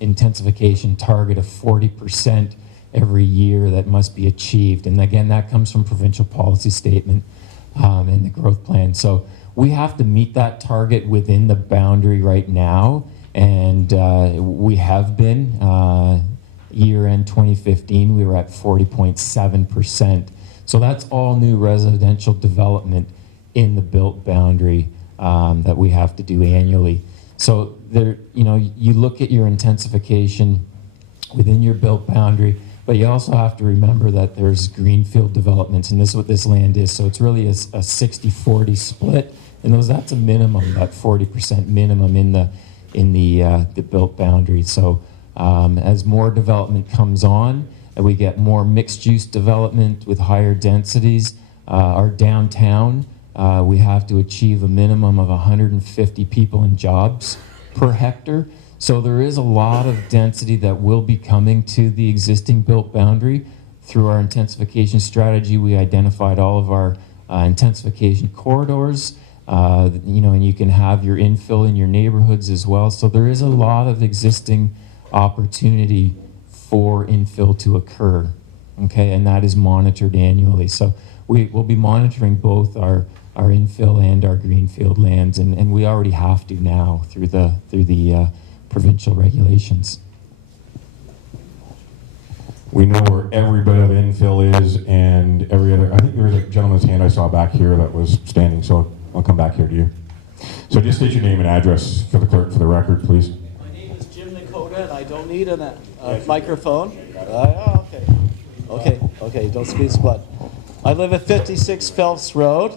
intensification target of 40% every year that must be achieved. And again, that comes from provincial policy statement and the growth plan. So we have to meet that target within the boundary right now. And we have been, year-end 2015, we were at 40.7%. So that's all new residential development in the built boundary that we have to do annually. So there, you look at your intensification within your built boundary, but you also have to remember that there's greenfield developments, and this is what this land is. So it's really a 60-40 split, and that's a minimum, that 40% minimum in the built boundary. So as more development comes on, and we get more mixed-use development with higher densities, our downtown, we have to achieve a minimum of 150 people and jobs per hectare. So there is a lot of density that will be coming to the existing built boundary. Through our intensification strategy, we identified all of our intensification corridors, and you can have your infill in your neighborhoods as well. So there is a lot of existing opportunity for infill to occur, okay, and that is monitored annually. So we will be monitoring both our infill and our greenfield lands, and we already have to now through the provincial regulations. we know where every bit of infill is and every other. I think there was a gentleman's hand I saw back here that was standing, so I'll come back here to you. So just state your name and address for the clerk for the record, please. My name is Jim Nakota, and I don't need a microphone. Okay, don't speak split. I live at 56 Phelps Road,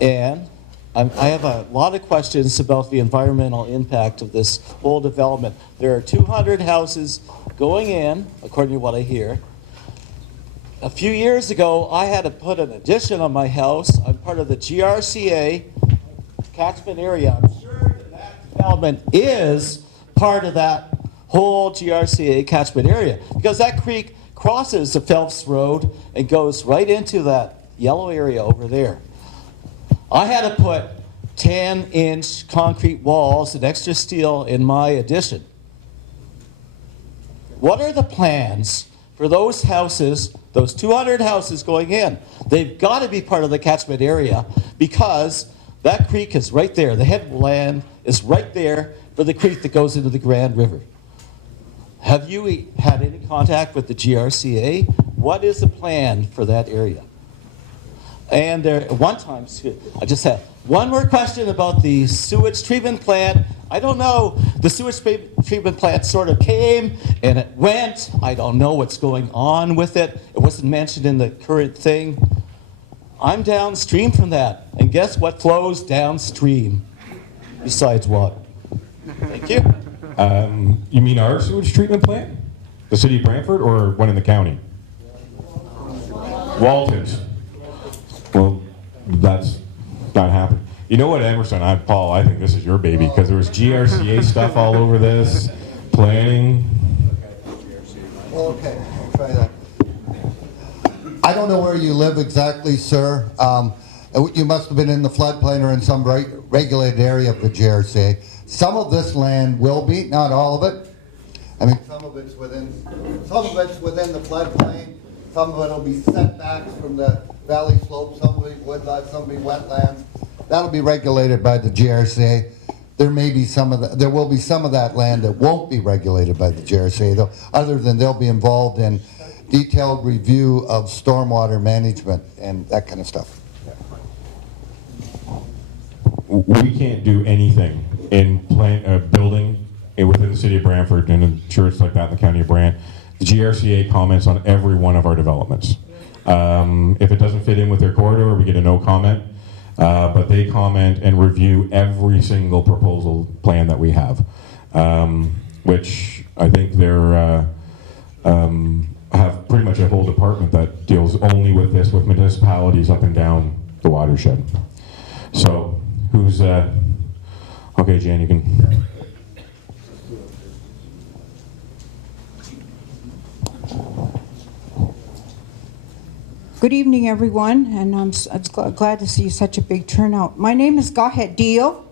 and I have a lot of questions about the environmental impact of this whole development. There are 200 houses going in, according to what I hear. A few years ago, I had to put an addition on my house. I'm part of the GRCA catchment area. I'm sure that development is part of that whole GRCA catchment area, because that creek crosses the Phelps Road and goes right into that yellow area over there. I had to put 10-inch concrete walls and extra steel in my addition. What are the plans for those houses, those 200 houses going in? They've got to be part of the catchment area because that creek is right there. The headland is right there for the creek that goes into the Grand River. Have you had any contact with the GRCA? What is the plan for that area? And there, one time, I just had one more question about the sewage treatment plant. I don't know, the sewage treatment plant sort of came and it went. I don't know what's going on with it. It wasn't mentioned in the current thing. I'm downstream from that. And guess what flows downstream besides water? Thank you. You mean our sewage treatment plant? The city of Brantford or one in the county? Walton's. Well, that's not happening. You know what, Emerson, Paul, I think this is your baby because there was GRCA stuff all over this, planning. Well, okay, I'll try that. I don't know where you live exactly, sir. You must have been in the floodplain or in some regulated area of the GRCA. Some of this land will be, not all of it. I mean, some of it's within the floodplain. Some of it will be setbacks from the valley slope. Some will be woodlands, some will be wetlands. That'll be regulated by the GRCA. There will be some of that land that won't be regulated by the GRCA, though, other than they'll be involved in detailed review of stormwater management and that kind of stuff. We can't do anything in building within the city of Brantford, and I'm sure it's like that in the county of Brant. The GRCA comments on every one of our developments. If it doesn't fit in with their corridor, we get a no comment. But they comment and review every single proposal plan that we have, which I think they're have pretty much a whole department that deals only with this, with municipalities up and down the watershed. So, who's okay, Jan, you can. Good evening, everyone, and I'm glad to see such a big turnout. My name is Gahet Deal,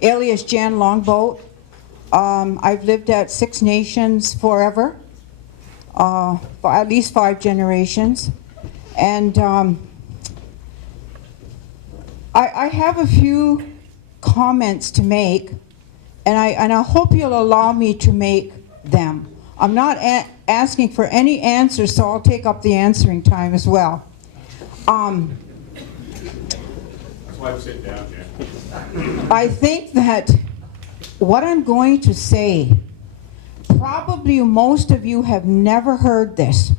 alias Jan Longboat. I've lived at Six Nations forever, for at least 5 generations, and I have a few comments to make, and I hope you'll allow me to make them. I'm not asking for any answers, so I'll take up the answering time as well. That's why I'm sitting down, Jan. I think that what I'm going to say, probably most of you have never heard this.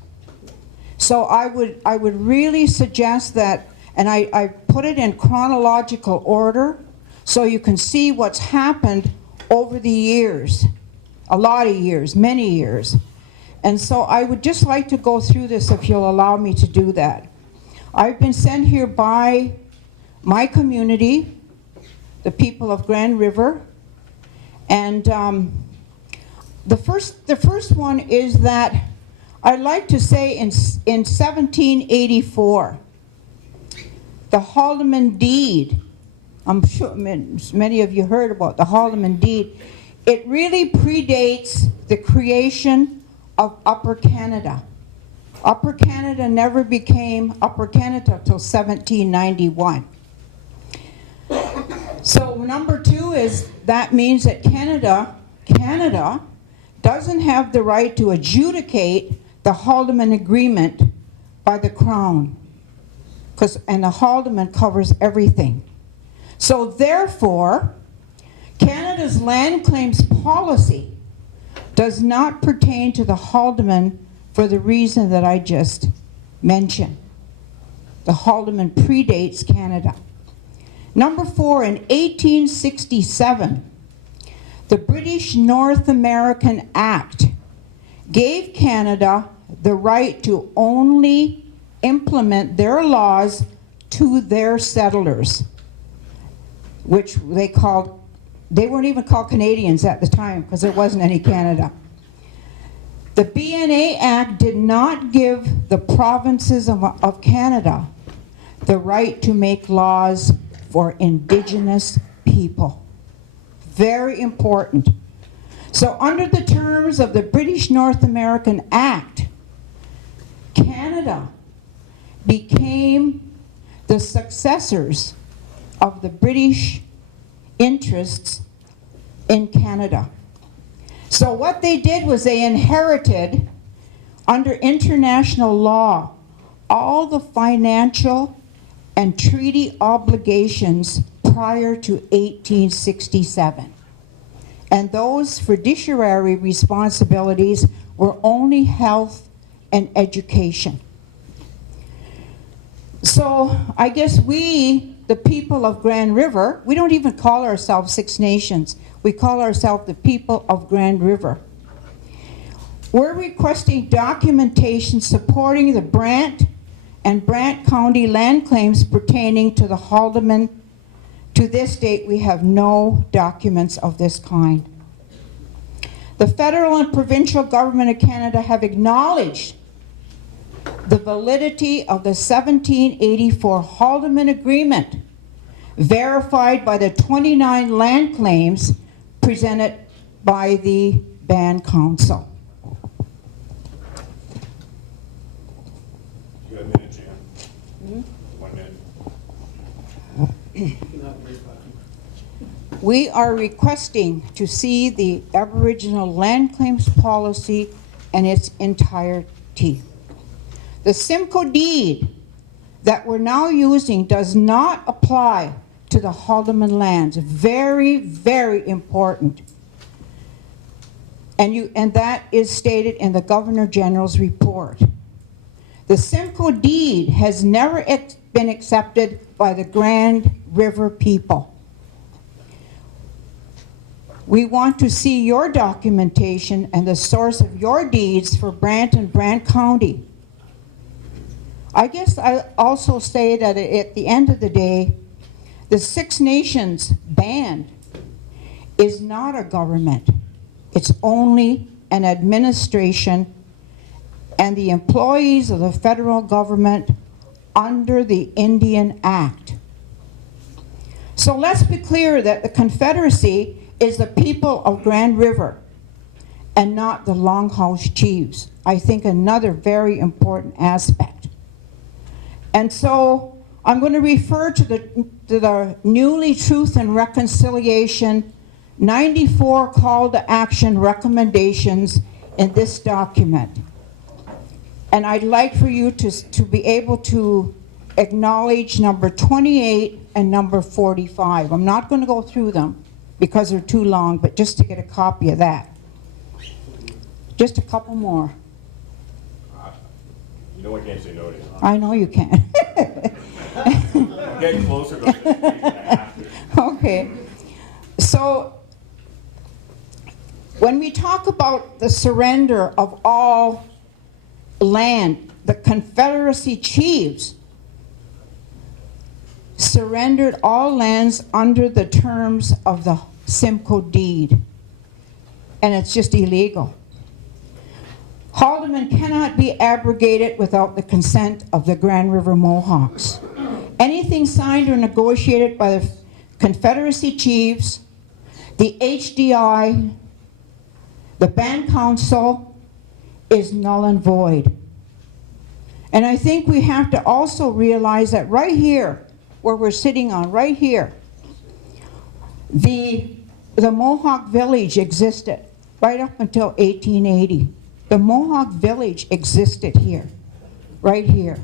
So I would really suggest that, and I put it in chronological order so you can see what's happened over the years. A lot of years, many years. And so I would just like to go through this if you'll allow me to do that. I've been sent here by my community, the people of Grand River, and the first one is that I'd like to say in 1784, the Haldeman Deed, I'm sure many of you heard about the Haldeman Deed. It really predates the creation of Upper Canada. Upper Canada never became Upper Canada till 1791. So number 2 is that means that Canada doesn't have the right to adjudicate the Haldeman Agreement by the Crown, and the Haldeman covers everything. So therefore, Canada's land claims policy does not pertain to the Haldeman for the reason that I just mentioned. The Haldeman predates Canada. Number 4, in 1867, the British North American Act gave Canada the right to only implement their laws to their settlers, which they weren't even called Canadians at the time because there wasn't any Canada. The BNA Act did not give the provinces of Canada the right to make laws for Indigenous people. Very important. So under the terms of the British North American Act, Canada became the successors of the British interests in Canada. So what they did was they inherited, under international law, all the financial and treaty obligations prior to 1867. And those fiduciary responsibilities were only health and education. So I guess we, the people of Grand River, we don't even call ourselves Six Nations. We call ourselves the people of Grand River. We're requesting documentation supporting the Brant and Brant County land claims pertaining to the Haldeman. To this date, we have no documents of this kind. The federal and provincial government of Canada have acknowledged the validity of the 1784 Haldeman Agreement, verified by the 29 land claims presented by the Band Council. You got a minute, Jan. 1 minute. We are requesting to see the Aboriginal land claims policy in its entirety. The Simcoe deed that we're now using does not apply to the Haldeman lands. Very, very important. And that is stated in the Governor General's report. The Simcoe deed has never been accepted by the Grand River people. We want to see your documentation and the source of your deeds for Brant and Brant County. I guess I also say that at the end of the day, the Six Nations band is not a government. It's only an administration and the employees of the federal government under the Indian Act. So let's be clear that the Confederacy is the people of Grand River and not the Longhouse Chiefs. I think another very important aspect. And so I'm going to refer to the newly Truth and Reconciliation 94 call to action recommendations in this document. And I'd like for you to be able to acknowledge number 28 and number 45. I'm not going to go through them because they're too long, but just to get a copy of that. Just a couple more. You know I can't say no to you. I know you can. I'm getting closer, but I have to. Okay. So when we talk about the surrender of all land, the Confederacy chiefs surrendered all lands under the terms of the Simcoe deed. And it's just illegal. Haldeman cannot be abrogated without the consent of the Grand River Mohawks. Anything signed or negotiated by the Confederacy chiefs, the HDI, the Band Council, is null and void. And I think we have to also realize that right here, where we're sitting on, right here, the Mohawk village existed right up until 1880. The Mohawk village existed here, right here.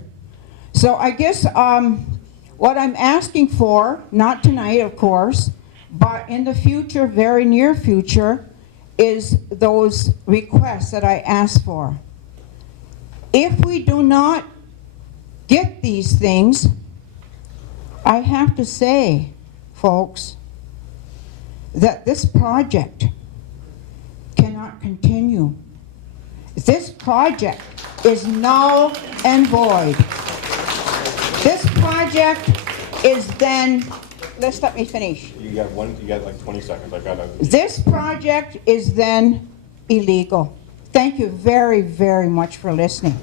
So I guess what I'm asking for, not tonight of course, but in the future, very near future, is those requests that I asked for. If we do not get these things, I have to say, folks, that this project cannot continue. This project is null and void. This project is then, let me finish. You got like 20 seconds. I got to. This project is then illegal. Thank you very, very much for listening.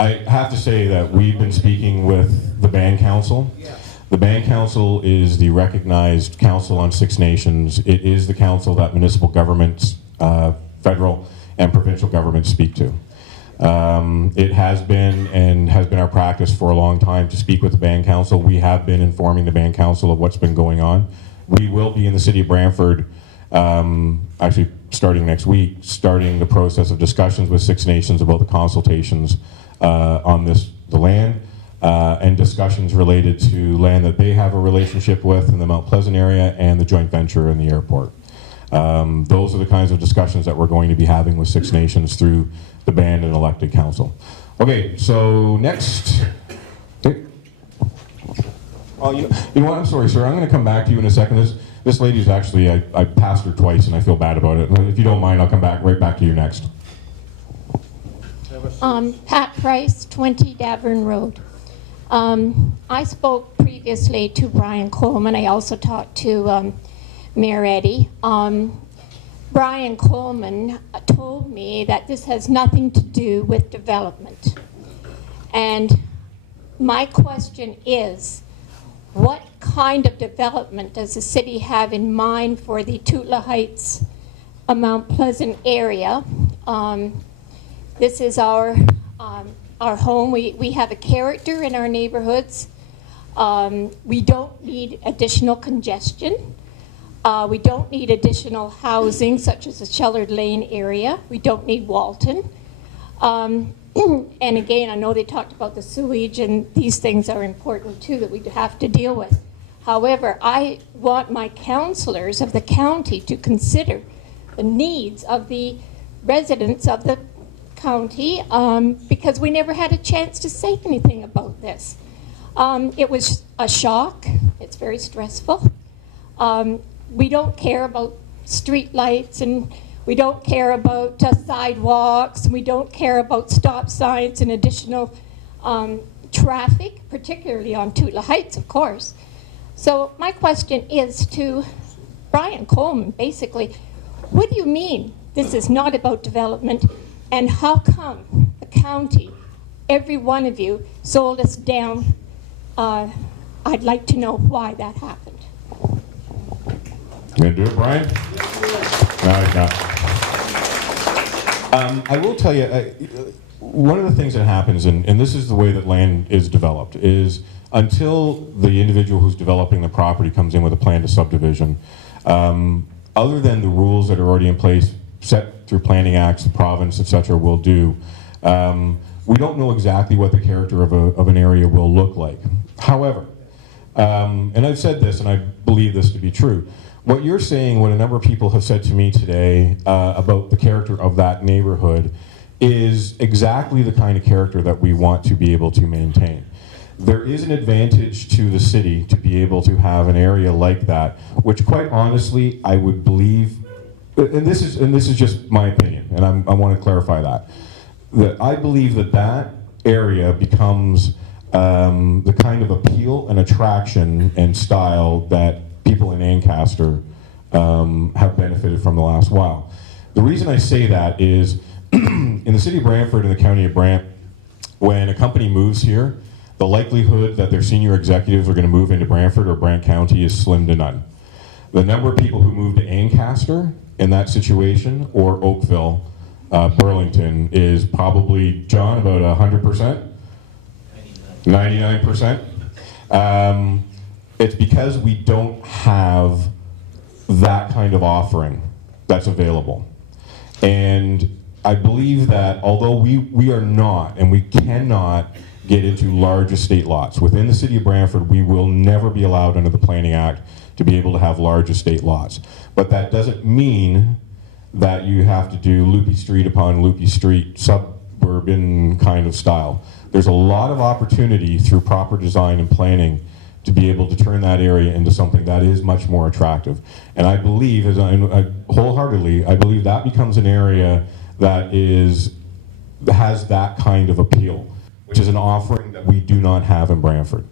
I have to say that we've been speaking with the Band Council. The Band Council is the recognized council on Six Nations. It is the council that municipal governments, federal and provincial governments speak to. It has been and has been our practice for a long time to speak with the Band Council. We have been informing the Band Council of what's been going on. We will be in the city of Brantford, actually starting next week, starting the process of discussions with Six Nations about the consultations on the land, and discussions related to land that they have a relationship with in the Mount Pleasant area and the joint venture in the airport. Those are the kinds of discussions that we're going to be having with Six Nations through the band and elected council. Okay, so next. Oh, you know what? I'm sorry, sir. I'm going to come back to you in a second. This lady's actually, I passed her twice and I feel bad about it. If you don't mind, I'll come back right back to you next. Pat Price, 20 Davern Road. I spoke previously to Brian Coleman. I also talked to Mayor Eddy. Brian Coleman told me that this has nothing to do with development. And my question is, what kind of development does the city have in mind for the Tootla Heights, Mount Pleasant area? This is our home. We have a character in our neighborhoods. We don't need additional congestion. We don't need additional housing, such as the Shellard Lane area. We don't need Walton. And again, I know they talked about the sewage, and these things are important too that we have to deal with. However, I want my councillors of the county to consider the needs of the residents of the county, because we never had a chance to say anything about this. It was a shock. It's very stressful. We don't care about street lights, and we don't care about sidewalks, and we don't care about stop signs and additional traffic, particularly on Tootla Heights, of course. So my question is to Brian Coleman, basically, what do you mean this is not about development, and how come the county, every one of you, sold us down? I'd like to know why that happened. You gonna do it, Brian? No, he's not. I will tell you, one of the things that happens, and this is the way that land is developed, is until the individual who's developing the property comes in with a plan to subdivision, other than the rules that are already in place, set through planning acts, the province, etc., will do, we don't know exactly what the character of an area will look like. However, and I've said this, and I believe this to be true, what you're saying, what a number of people have said to me today about the character of that neighborhood, is exactly the kind of character that we want to be able to maintain. There is an advantage to the city to be able to have an area like that, which quite honestly, I would believe, and this is just my opinion, and I want to clarify that I believe that area becomes the kind of appeal and attraction and style that people in Ancaster have benefited from the last while. The reason I say that is in the city of Brantford and the county of Brant, when a company moves here, the likelihood that their senior executives are going to move into Brantford or Brant County is slim to none. The number of people who move to Ancaster in that situation, or Oakville, Burlington, is probably, John, about 100%? 99%? It's because we don't have that kind of offering that's available. And I believe that although we are not, and we cannot get into large estate lots, within the city of Brantford, we will never be allowed under the Planning Act to be able to have large estate lots. But that doesn't mean that you have to do loopy street upon loopy street, suburban kind of style. There's a lot of opportunity through proper design and planning to be able to turn that area into something that is much more attractive. And I believe, wholeheartedly, I believe that becomes an area that has that kind of appeal, which is an offering that we do not have in Brantford.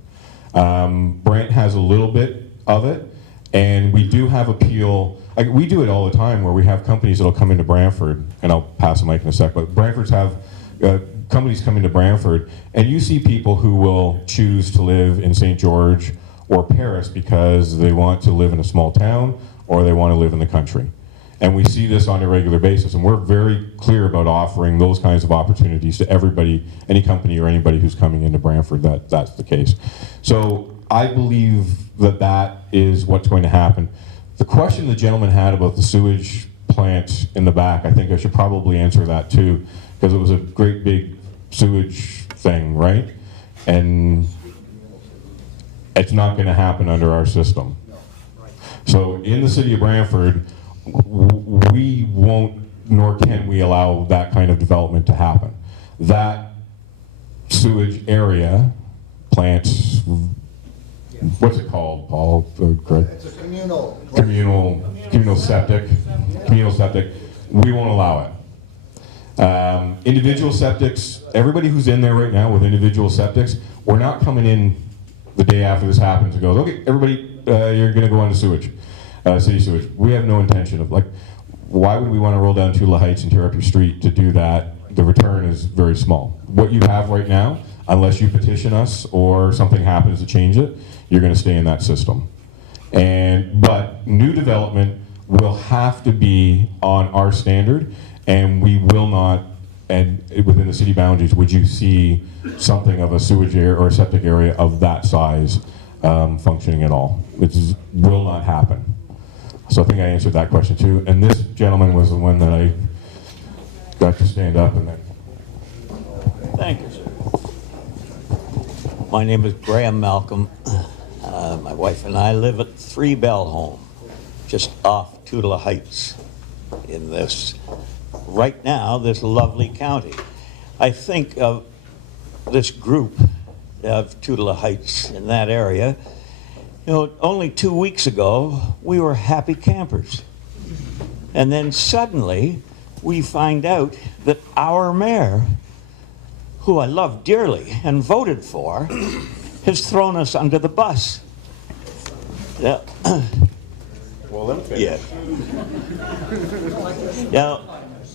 Brant has a little bit of it, and we do have appeal. We do it all the time where we have companies that'll come into Brantford, and I'll pass the mic in a sec, but Brantfords have companies coming to Brantford, and you see people who will choose to live in St. George or Paris because they want to live in a small town or they want to live in the country. And we see this on a regular basis, and we're very clear about offering those kinds of opportunities to everybody, any company or anybody who's coming into Brantford, that's the case. So I believe that that is what's going to happen. The question the gentleman had about the sewage plant in the back, I think I should probably answer that too, because it was a great big sewage thing, right? And it's not going to happen under our system. So in the city of Brantford, we won't, nor can we allow that kind of development to happen. That sewage area, plants, what's it called, Paul? It's a communal. Communal septic. We won't allow it. Individual septics, everybody who's in there right now with individual septics, we're not coming in the day after this happens and goes, okay, everybody, you're going to go on to sewage. City sewage. We have no intention of, like, why would we want to roll down Tula Heights and tear up your street to do that? The return is very small. What you have right now, unless you petition us or something happens to change it, you're going to stay in that system. But new development will have to be on our standard, and we will not, and within the city boundaries, would you see something of a sewage area or a septic area of that size functioning at all? It will not happen. So I think I answered that question too. And this gentleman was the one that I got to stand up and then. Thank you, sir. My name is Graham Malcolm. My wife and I live at 3 Bell Home, just off Tula Heights in this, right now, this lovely county. I think of this group of Tula Heights in that area. You know, only 2 weeks ago, we were happy campers. And then suddenly, we find out that our mayor, who I love dearly and voted for, has thrown us under the bus. Yeah. Well, let me finish. Yeah. Now,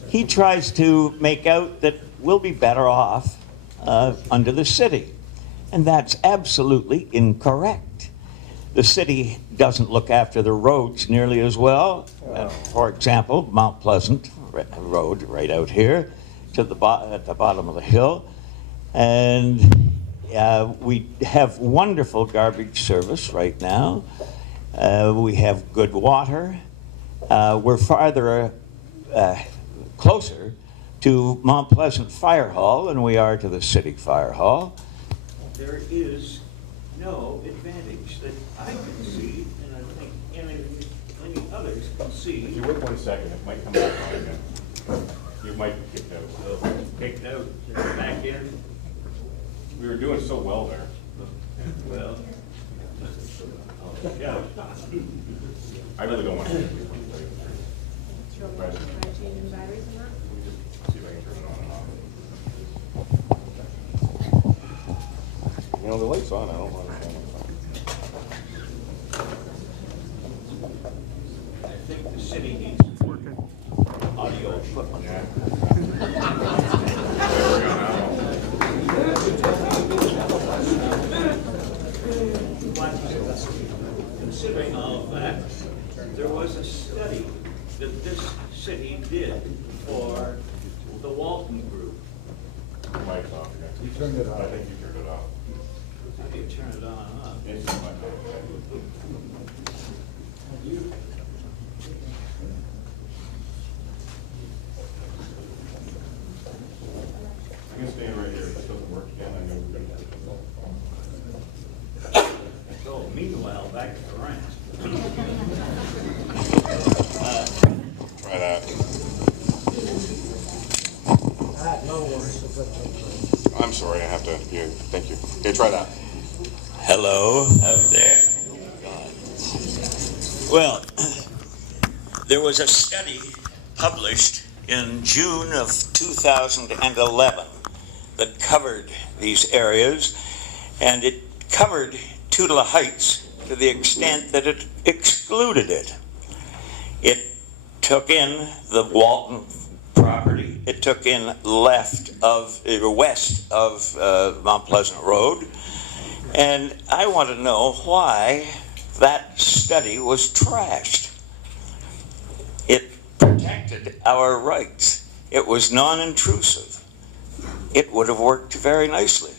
he tries to make out that we'll be better off under the city. And that's absolutely incorrect. The city doesn't look after the roads nearly as well. For example, Mount Pleasant Road, right out here, to the at the bottom of the hill. And we have wonderful garbage service right now. We have good water. We're farther, closer to Mount Pleasant Fire Hall than we are to the city fire hall. There is no advantage that I can see, and I think any others can see. If you wait 1 second, it might come back on again. You might be kicked out. Kicked out, back in. We were doing so well there. Well, Yeah. I really don't want to. You know, the light's on, I don't want to turn it I think the city needs audio equipment. Considering all of that, there was a study that this city did for the Walton Group. The mic's off again. You turned it I off. think you turned it off. How do you turn it on and off? It's the mic off. I'm gonna stand right here. If this doesn't work again, I know we're gonna have to. So meanwhile, back to Brant. Try that. I'm sorry, I have to. Yeah, thank you. Okay, try that. Hello, out there. Well, there was a study published in June of 2011 that covered these areas, and it covered Tula Heights to the extent that it excluded it. It took in the Walton property it took in west of Mount Pleasant Road. And I want to know why that study was trashed. It protected our rights. It was non-intrusive. It would have worked very nicely.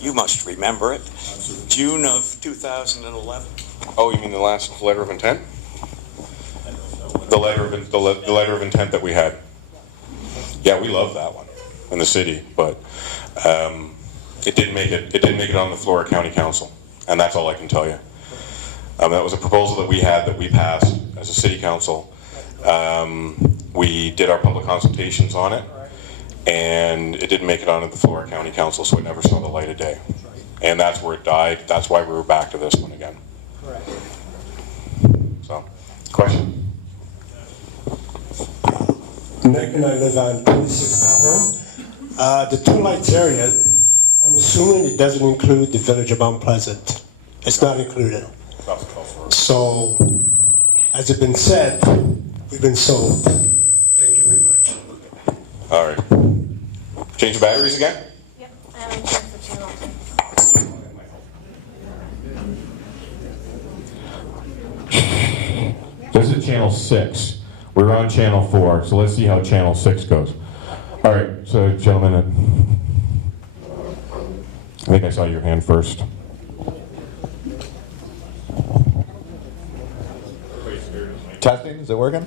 You must remember it. June of 2011. Oh, you mean the last letter of intent? The letter of intent that we had. Yeah, we love that one in the city, but it didn't make it. It didn't make it on the floor of County Council, and that's all I can tell you. That was a proposal that we had that we passed as a city council. We did our public consultations on it, and it didn't make it onto the floor of County Council, so it never saw the light of day. And that's where it died. That's why we were back to this one again. Correct. So, question? Nick and I live on 26 Calhoun. The Two Lights area, I'm assuming it doesn't include the village of Mount Pleasant. It's not included. So, as it's been said, we've been sold. Thank you very much. All right. Change the batteries again? Yep, I like that for channel 2. This is channel 6. We're on channel 4, so let's see how channel 6 goes. All right, so gentlemen, I think I saw your hand first. Testing, is it working?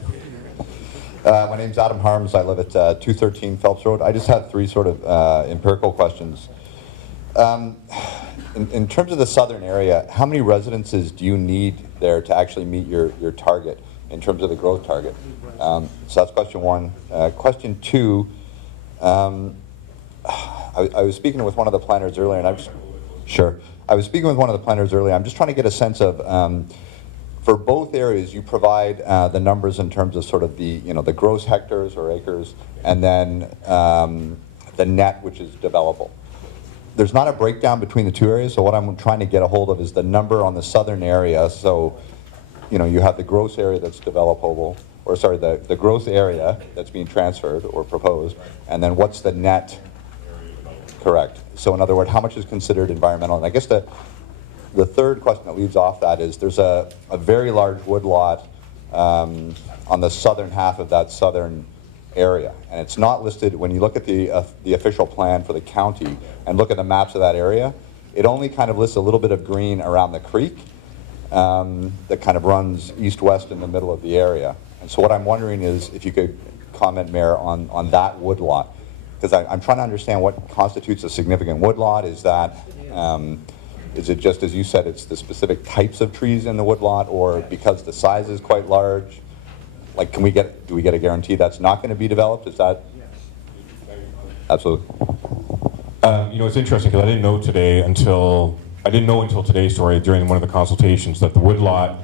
My name's Adam Harms. I live at 213 Phelps Road. I just had 3 sort of empirical questions. In terms of the southern area, how many residences do you need there to actually meet your target in terms of the growth target? So that's question 1. Question 2, I was speaking with one of the planners earlier, and I'm just trying to get a sense of, for both areas, you provide the numbers in terms of sort of the gross hectares or acres, and then the net, which is developable. There's not a breakdown between the 2 areas, so what I'm trying to get a hold of is the number on the southern area. So, you have the gross area that's developable, or sorry, the gross area that's being transferred or proposed, and then what's the net? Correct. So in other words, how much is considered environmental? And I guess the third question that leads off that is there's a very large woodlot on the southern half of that southern area, and it's not listed. When you look at the official plan for the county and look at the maps of that area, it only kind of lists a little bit of green around the creek that kind of runs east-west in the middle of the area. And so what I'm wondering is if you could comment, Mayor, on that woodlot, because I'm trying to understand what constitutes a significant woodlot. Is that is it just, as you said, it's the specific types of trees in the woodlot, or because the size is quite large? Like, do we get a guarantee that's not going to be developed? Is that? Absolutely. It's interesting because I didn't know until today, during one of the consultations, that the woodlot,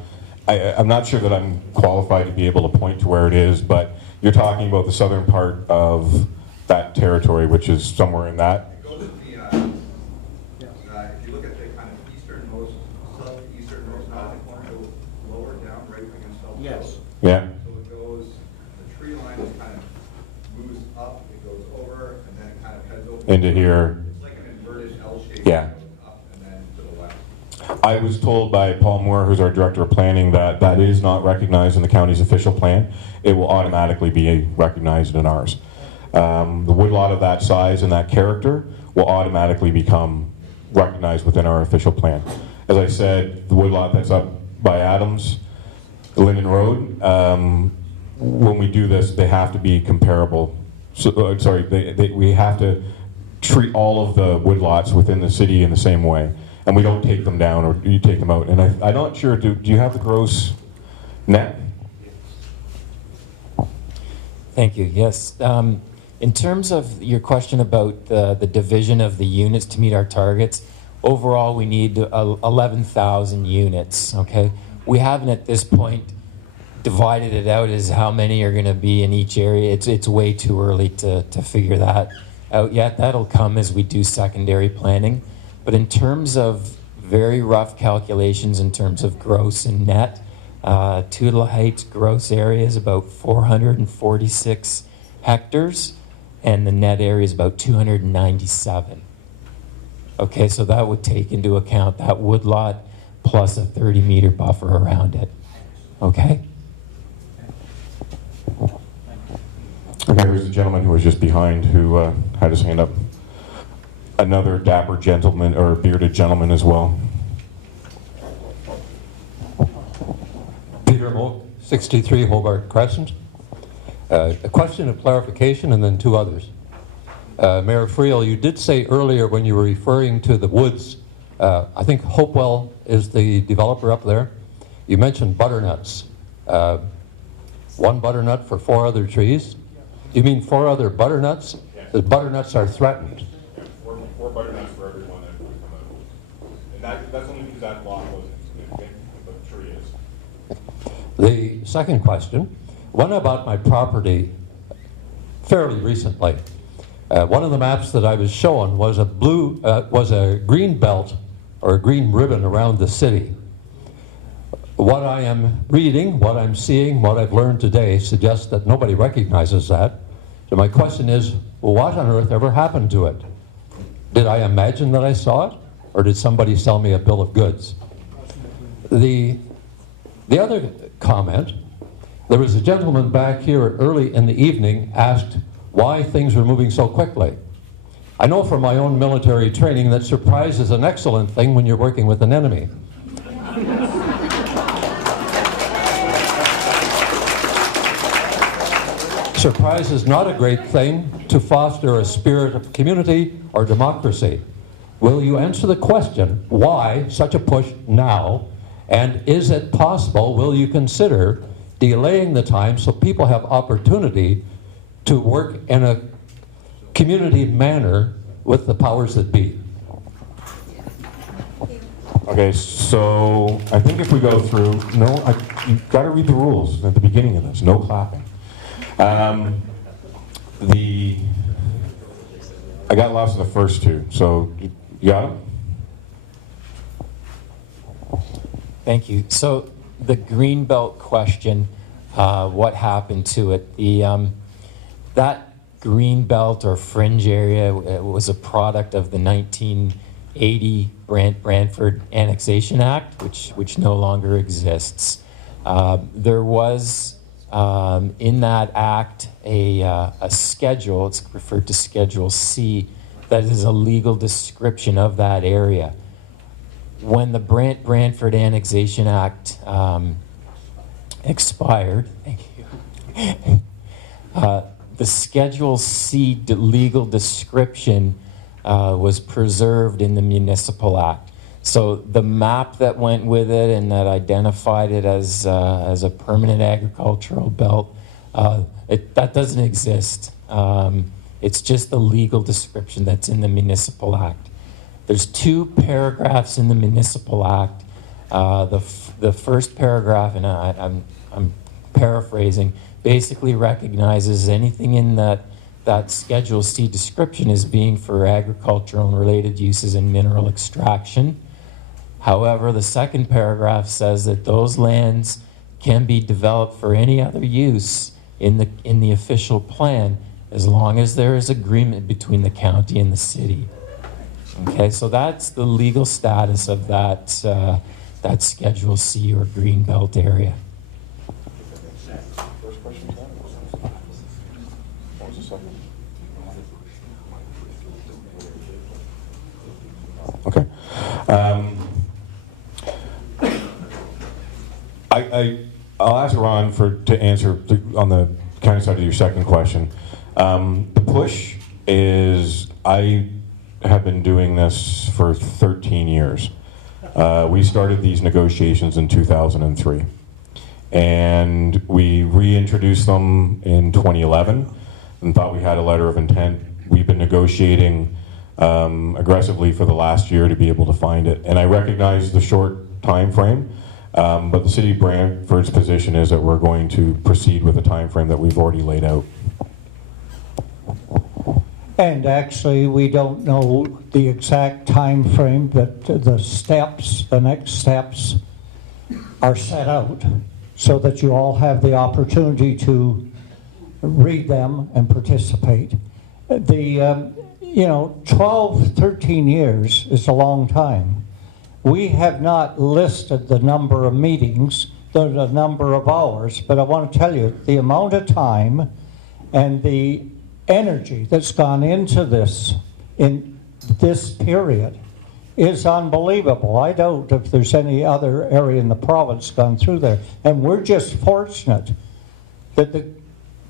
I'm not sure that I'm qualified to be able to point to where it is, but you're talking about the southern part of that territory, which is somewhere in that. If you look at the kind of easternmost northern corner, go lower down right against Phelps Road. Yes. Yeah. So it goes, the tree line is kind of moves up, it goes over, and then it kind of heads over Into here. It's like an inverted L shape. Yeah. That goes up and then to the west. I was told by Paul Moore, who's our director of planning, that that is not recognized in the county's official plan. It will automatically be recognized in ours. The woodlot of that size and that character will automatically become recognized within our official plan. As I said, the woodlot that's up by Adams, Linden Road, when we do this, they have to be comparable. So, we have to treat all of the woodlots within the city in the same way. And we don't take them down or you take them out. And I'm not sure, do you have the gross net? Thank you. Yes. In terms of your question about the division of the units to meet our targets, overall we need 11,000 units, okay? We haven't at this point divided it out as how many are going to be in each area. It's way too early to figure that out yet. That'll come as we do secondary planning. But in terms of very rough calculations in terms of gross and net, Tootla Heights gross area is about 446 hectares, and the net area is about 297. Okay, so that would take into account that woodlot plus a 30-meter buffer around it. Okay? Okay, here's the gentleman who was just behind who had his hand up. Another dapper gentleman, or bearded gentleman as well. Peter Moak, 63 Hobart Crescent. A question of clarification and then two others. Mayor Friel, you did say earlier when you were referring to the woods, I think Hopewell is the developer up there. You mentioned butternuts. One butternut for 4 other trees? You mean 4 other butternuts? The butternuts are threatened. Yeah, four butternuts for everyone that would come out. And that's only because that lot wasn't significant, but the tree is. The second question, one about my property fairly recently. One of the maps that I was shown was a green belt or a green ribbon around the city. What I am reading, what I'm seeing, what I've learned today suggests that nobody recognizes that. So my question is, well, what on earth ever happened to it? Did I imagine that I saw it, or did somebody sell me a bill of goods? The other comment, there was a gentleman back here early in the evening asked why things were moving so quickly. I know from my own military training that surprise is an excellent thing when you're working with an enemy. Surprise is not a great thing to foster a spirit of community or democracy. Will you answer the question, why such a push now? And is it possible, will you consider delaying the time so people have opportunity to work in a community manner with the powers that be? Okay, so I think if we go through, you've got to read the rules at the beginning of this, no clapping. I got lost in the first two, so you got them? Thank you. So the Greenbelt question, what happened to it? That Greenbelt or fringe area was a product of the 1980 Brantford Annexation Act, which no longer exists. There was in that act a schedule, it's referred to Schedule C, that is a legal description of that area. When the Brantford Annexation Act expired, thank you, the Schedule C legal description was preserved in the Municipal Act. So the map that went with it and that identified it as a permanent agricultural belt, that doesn't exist. It's just the legal description that's in the Municipal Act. There's 2 paragraphs in the Municipal Act. The first paragraph, and I'm paraphrasing, basically recognizes anything in that Schedule C description as being for agricultural and related uses and mineral extraction. However, the second paragraph says that those lands can be developed for any other use in the official plan as long as there is agreement between the county and the city. Okay, so that's the legal status of that Schedule C or Greenbelt area. First question, what was the second? Okay. I'll ask Ron to answer on the county side of your second question. The push is, I have been doing this for 13 years. We started these negotiations in 2003. And we reintroduced them in 2011 and thought we had a letter of intent. We've been negotiating aggressively for the last year to be able to find it. And I recognize the short time frame, but the city of Brantford's position is that we're going to proceed with the time frame that we've already laid out. And actually, we don't know the exact time frame, but the next steps are set out. so that you all have the opportunity to read them and participate. The, 12, 13 years is a long time. We have not listed the number of meetings, the number of hours, but I want to tell you the amount of time and the energy that's gone into this in this period is unbelievable. I doubt if there's any other area in the province gone through there. And we're just fortunate that the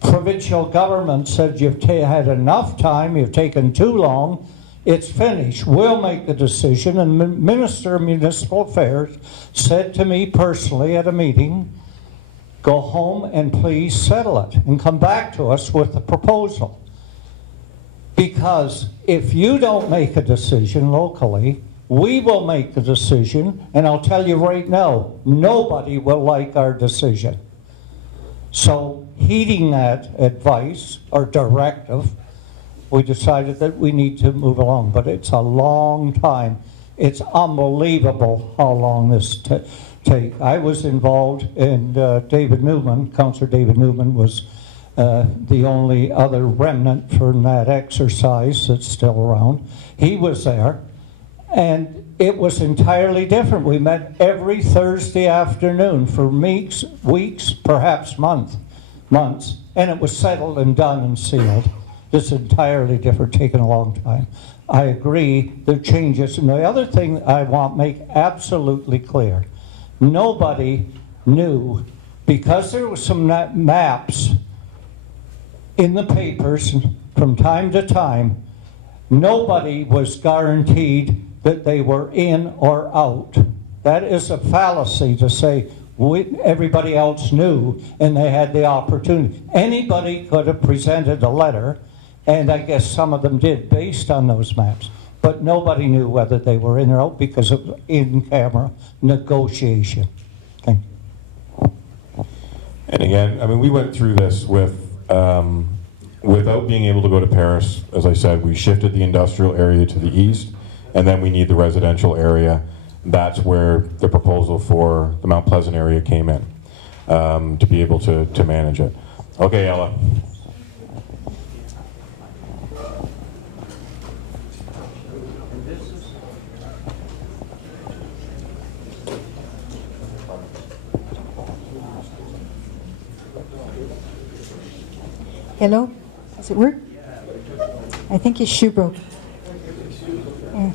provincial government said you've had enough time, you've taken too long, it's finished. We'll make the decision. And Minister of Municipal Affairs said to me personally at a meeting, go home and please settle it and come back to us with a proposal. Because if you don't make a decision locally, we will make the decision, and I'll tell you right now, nobody will like our decision. So heeding that advice or directive, we decided that we need to move along, but it's a long time. It's unbelievable how long this take. I was involved in David Newman, Councillor David Newman was the only other remnant from that exercise that's still around. He was there, and it was entirely different. We met every Thursday afternoon for weeks, perhaps months, and it was settled and done and sealed. It's entirely different, taken a long time. I agree, there are changes. And the other thing I want to make absolutely clear, nobody knew, because there were some maps in the papers from time to time, nobody was guaranteed that they were in or out. That is a fallacy to say everybody else knew and they had the opportunity. Anybody could have presented a letter, and I guess some of them did based on those maps, but nobody knew whether they were in or out because of in-camera negotiation. Thank you. And again, I mean, we went through this with, without being able to go to Paris. As I said, we shifted the industrial area to the east, and then we need the residential area. That's where the proposal for the Mount Pleasant area came in, to be able to manage it. Okay, Ella. Hello? Does it work? I think his shoe broke. Yeah.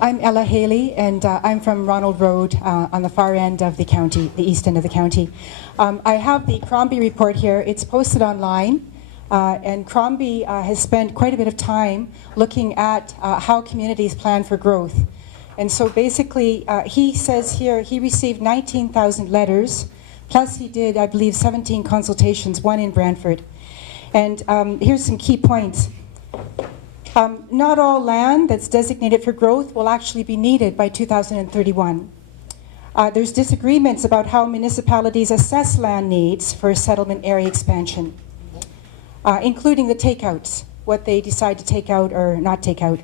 I'm Ella Haley, and I'm from Ronald Road on the far end of the county, the east end of the county. I have the Crombie report here. It's posted online, and Crombie has spent quite a bit of time looking at how communities plan for growth. And so basically, he says here he received 19,000 letters, plus he did, I believe, 17 consultations, one in Brantford. And here's some key points. Not all land that's designated for growth will actually be needed by 2031. There's disagreements about how municipalities assess land needs for settlement area expansion, including the takeouts, what they decide to take out or not take out.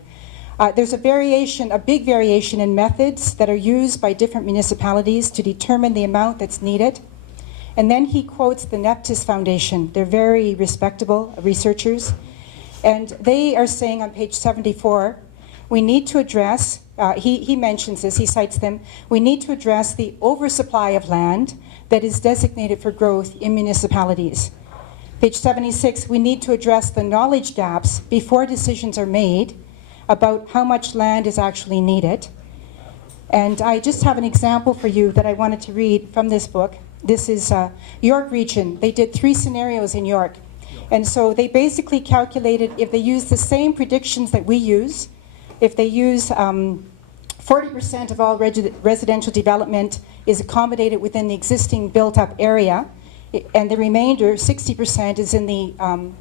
There's a big variation in methods that are used by different municipalities to determine the amount that's needed. And then he quotes the Neptis Foundation. They're very respectable researchers. And they are saying on page 74, we need to address, he mentions this, he cites them, we need to address the oversupply of land that is designated for growth in municipalities. Page 76, we need to address the knowledge gaps before decisions are made about how much land is actually needed. And I just have an example for you that I wanted to read from this book. This is York Region. They did 3 scenarios in York. And so they basically calculated if they use the same predictions that we use, if they use 40% of all residential development is accommodated within the existing built-up area, and the remainder, 60%, is in the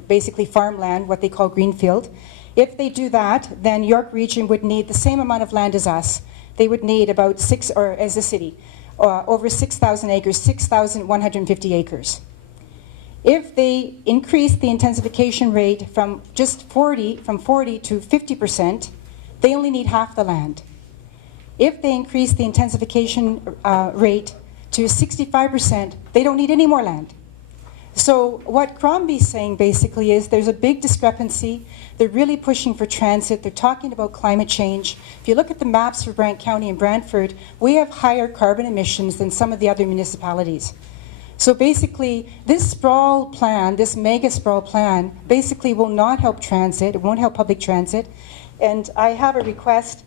basically farmland, what they call greenfield. If they do that, then York Region would need the same amount of land as us. They would need about as a city, over 6,000 acres, 6,150 acres. If they increase the intensification rate from 40 to 50%, they only need half the land. If they increase the intensification rate to 65%, they don't need any more land. So what Crombie's saying basically is there's a big discrepancy. They're really pushing for transit. They're talking about climate change. If you look at the maps for Brant County and Brantford, we have higher carbon emissions than some of the other municipalities. So basically, this sprawl plan, this mega sprawl plan, basically will not help transit. It won't help public transit. And I have a request.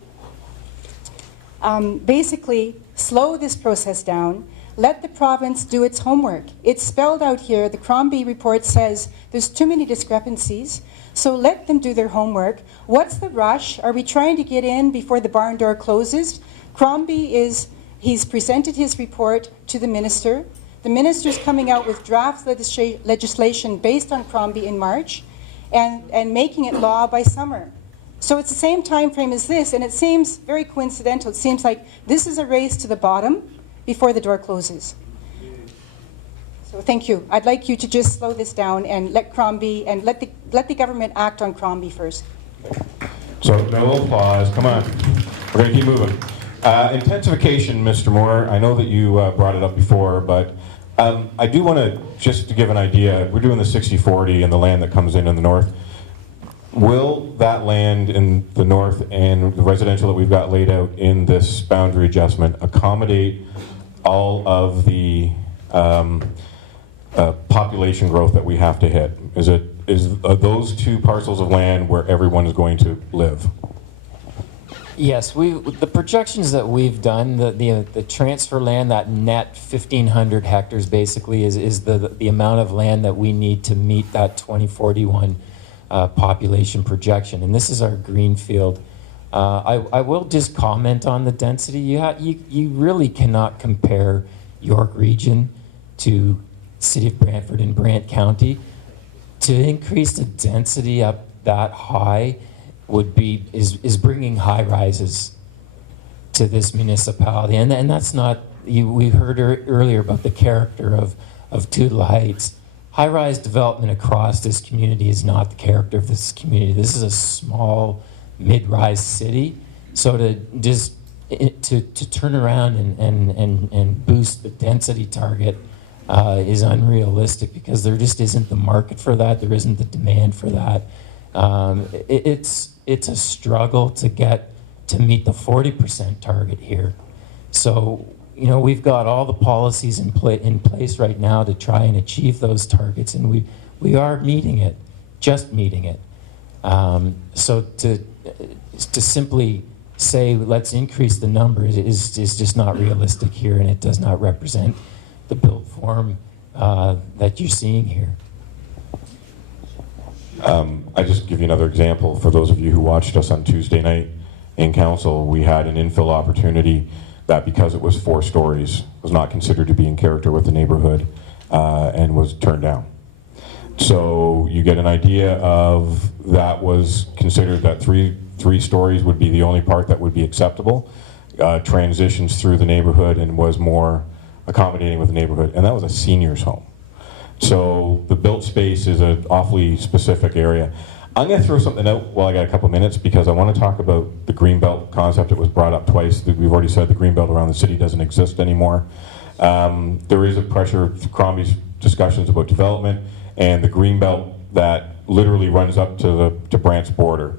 Basically, slow this process down. Let the province do its homework. It's spelled out here. The Crombie report says there's too many discrepancies. So let them do their homework. What's the rush? Are we trying to get in before the barn door closes? Crombie he's presented his report to the minister. The minister's coming out with draft legislation based on Crombie in March and making it law by summer. So it's the same time frame as this, and it seems very coincidental. It seems like this is a race to the bottom before the door closes. So thank you. I'd like you to just slow this down and let Crombie and let the government act on Crombie first. So no applause. Come on. We're going to keep moving. Intensification, Mr. Moore. I know that you brought it up before, but I do want to, just to give an idea, we're doing the 60-40 and the land that comes in the north. Will that land in the north and the residential that we've got laid out in this boundary adjustment accommodate all of the population growth that we have to hit? Are those two parcels of land where everyone is going to live? Yes, the projections that we've done, the transfer land, that net 1,500 hectares basically is the amount of land that we need to meet that 2041 population projection, and this is our greenfield. I will just comment on the density. You really cannot compare York Region to City of Brantford and Brant County. To increase the density up that high is bringing high rises to this municipality, and that's not. We heard earlier about the character of Tootla Heights. High-rise development across this community is not the character of this community. This is a small, mid-rise city. So to turn around and boost the density target is unrealistic because there just isn't the market for that. There isn't the demand for that. It's a struggle to meet the 40% target here. So, we've got all the policies in place right now to try and achieve those targets, and we are meeting it, just meeting it. So to simply say let's increase the numbers is just not realistic here, and it does not represent the build form that you're seeing here. I just give you another example. For those of you who watched us on Tuesday night in council, we had an infill opportunity that, because it was 4 stories, was not considered to be in character with the neighborhood and was turned down. So you get an idea of that was considered that three stories would be the only part that would be acceptable. Transitions through the neighborhood and was more accommodating with the neighborhood, and that was a senior's home. So the built space is an awfully specific area. I'm going to throw something out while I got a couple minutes because I want to talk about the Greenbelt concept. It was brought up twice. We've already said the Greenbelt around the city doesn't exist anymore. There is a pressure through Crombie's discussions about development and the Greenbelt that literally runs up to Brant's border.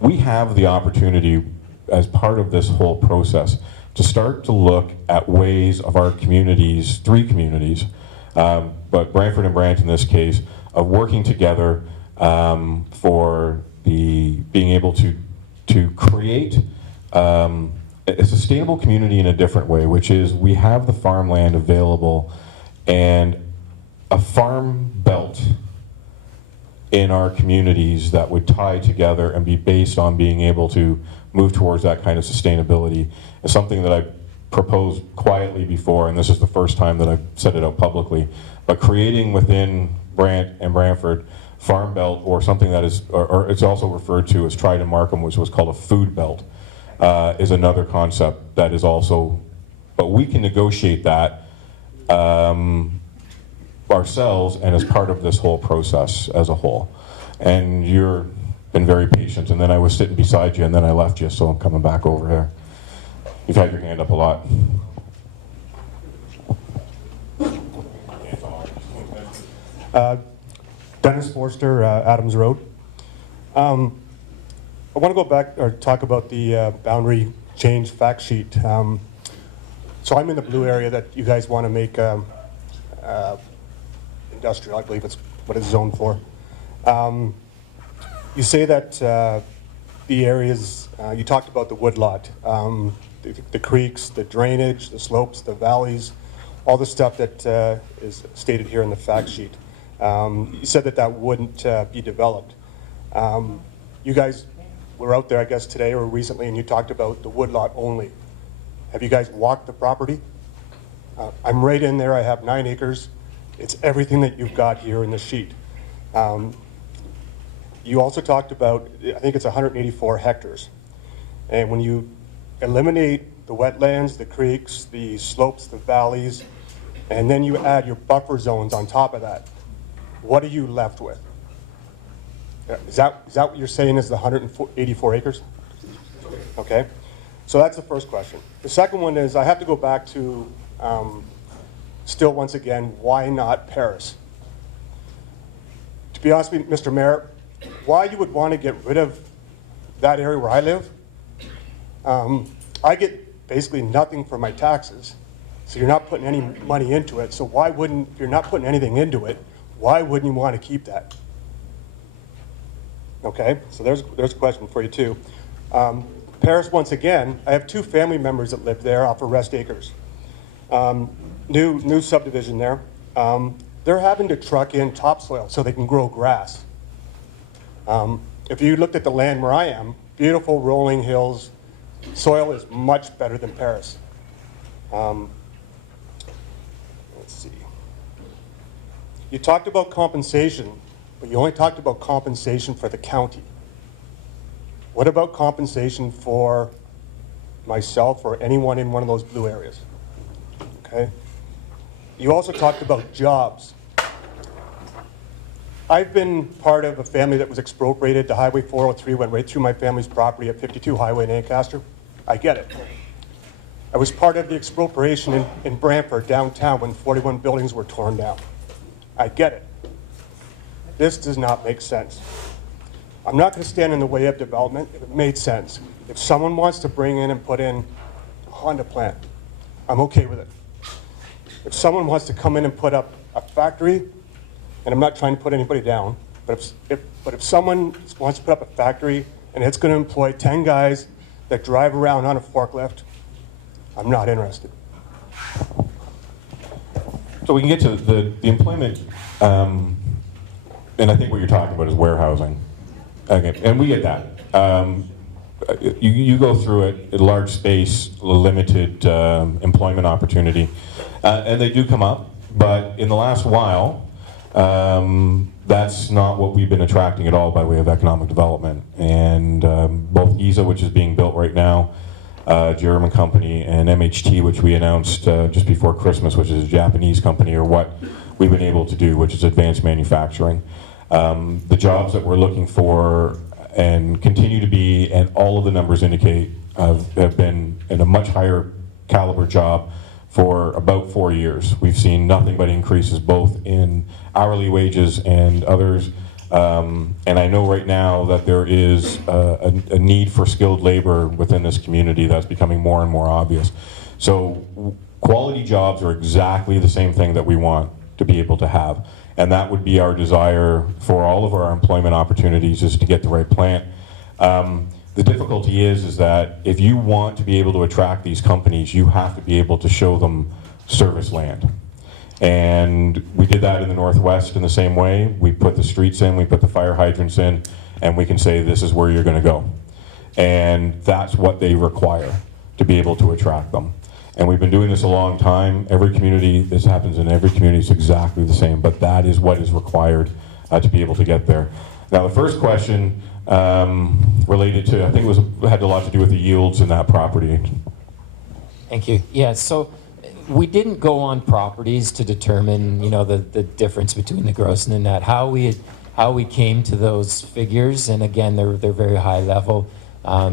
We have the opportunity as part of this whole process to start to look at ways of our communities, 3 communities, but Brantford and Brant in this case, of working together for being able to create a sustainable community in a different way, which is we have the farmland available and a farm belt in our communities that would tie together and be based on being able to move towards that kind of sustainability is something that I proposed quietly before, and this is the first time that I've said it out publicly, but creating within Brant and Brantford farm belt, or something that is, or it's also referred to as Trident Markham, which was called a food belt, is another concept that is also, but we can negotiate that ourselves and as part of this whole process as a whole. And you've been very patient, and then I was sitting beside you and then I left you, so I'm coming back over here. You've had your hand up a lot. Dennis Forster, Adams Road. I want to go back or talk about the boundary change fact sheet. So I'm in the blue area that you guys want to make industrial. I believe it's what it's zoned for. You say that the areas, you talked about the woodlot, the creeks, the drainage, the slopes, the valleys, all the stuff that is stated here in the fact sheet. You said that that wouldn't be developed. You guys were out there, I guess, today or recently, and you talked about the woodlot only. Have you guys walked the property? I'm right in there. I have 9 acres. It's everything that you've got here in the sheet. You also talked about, I think it's 184 hectares. And when you eliminate the wetlands, the creeks, the slopes, the valleys, and then you add your buffer zones on top of that, what are you left with? Is that what you're saying is the 184 acres? Okay. So that's the first question. The second one is I have to go back to, still once again, why not Paris? To be honest with you, Mr. Mayor, why you would want to get rid of that area where I live? I get basically nothing for my taxes, so you're not putting any money into it. So why wouldn't, if you're not putting anything into it, why wouldn't you want to keep that? Okay, so there's a question for you too. Paris, once again, I have 2 family members that live there off of Rest Acres. New subdivision there. They're having to truck in topsoil so they can grow grass. If you looked at the land where I am, beautiful rolling hills, soil is much better than Paris. Let's see. You talked about compensation, but you only talked about compensation for the county. What about compensation for myself or anyone in one of those blue areas? Okay. You also talked about jobs. I've been part of a family that was expropriated. The Highway 403 went right through my family's property at 52 Highway in Ancaster. I get it. I was part of the expropriation in Brantford downtown when 41 buildings were torn down. I get it. This does not make sense. I'm not going to stand in the way of development if it made sense. If someone wants to bring in and put in a Honda plant, I'm okay with it. If someone wants to come in and put up a factory, and I'm not trying to put anybody down, but if someone wants to put up a factory and it's going to employ 10 guys that drive around on a forklift, I'm not interested. So we can get to the employment, and I think what you're talking about is warehousing. Okay, and we get that. You go through it, a large space, limited employment opportunity, and they do come up, but in the last while, that's not what we've been attracting at all by way of economic development. And both ESA, which is being built right now, German company, and MHT, which we announced just before Christmas, which is a Japanese company, or what we've been able to do, which is advanced manufacturing. The jobs that we're looking for and continue to be, and all of the numbers indicate, have been in a much higher caliber job for about 4 years. We've seen nothing but increases both in hourly wages and others. And I know right now that there is a need for skilled labor within this community that's becoming more and more obvious. So quality jobs are exactly the same thing that we want to be able to have. And that would be our desire for all of our employment opportunities, is to get the right plant. The difficulty is that if you want to be able to attract these companies, you have to be able to show them service land. And we did that in the Northwest in the same way. We put the streets in, we put the fire hydrants in, and we can say this is where you're going to go. And that's what they require to be able to attract them. And we've been doing this a long time. Every community, this happens in every community, it's exactly the same, but that is what is required to be able to get there. Now the first question related to, I think it had a lot to do with the yields in that property. Thank you. Yeah, so we didn't go on properties to determine, the difference between the gross and the net. How we came to those figures, and again, they're very high level,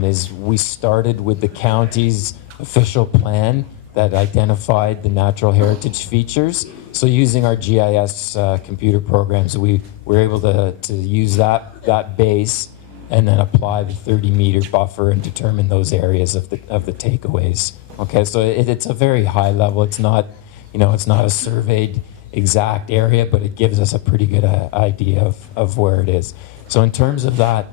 is we started with the county's official plan that identified the natural heritage features. So using our GIS computer programs, we were able to use that base and then apply the 30-meter buffer and determine those areas of the takeaways. Okay, so it's a very high level. It's not, it's not a surveyed exact area, but it gives us a pretty good idea of where it is. So in terms of that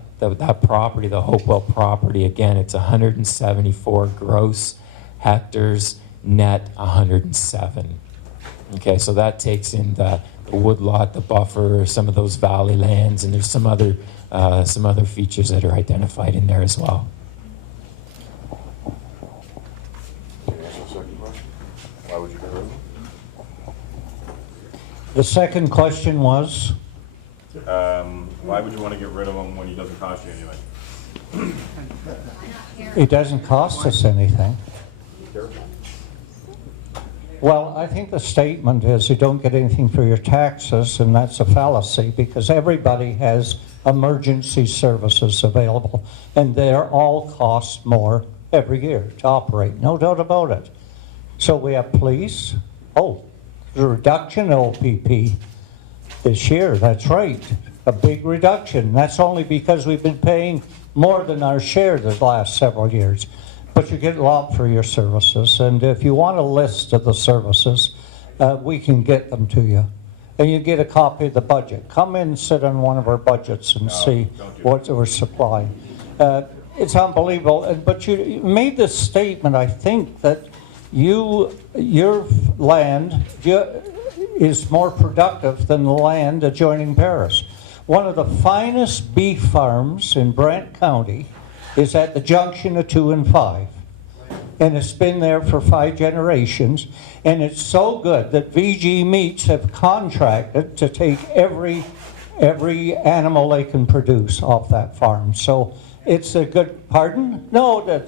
property, the Hopewell property, again, it's 174 gross hectares, net 107. Okay, so that takes in the woodlot, the buffer, some of those valley lands, and there's some other features that are identified in there as well. Why would you get rid of them? The second question was? Why would you want to get rid of them when he doesn't cost you anything? It doesn't cost us anything. Well, I think the statement is you don't get anything for your taxes, and that's a fallacy because everybody has emergency services available, and they're all cost more every year to operate, no doubt about it. So we have police. Oh, there's a reduction in OPP this year, that's right, a big reduction. That's only because we've been paying more than our share the last several years. But you get a lot for your services, and if you want a list of the services, we can get them to you. And you get a copy of the budget. Come in and sit on one of our budgets and see what we're supplying. It's unbelievable, but you made this statement, I think, that your land is more productive than the land adjoining Paris. One of the finest beef farms in Brant County is at the junction of 2 and 5. And it's been there for 5 generations. And it's so good that VG Meats have contracted to take every animal they can produce off that farm. So it's a good, pardon? No,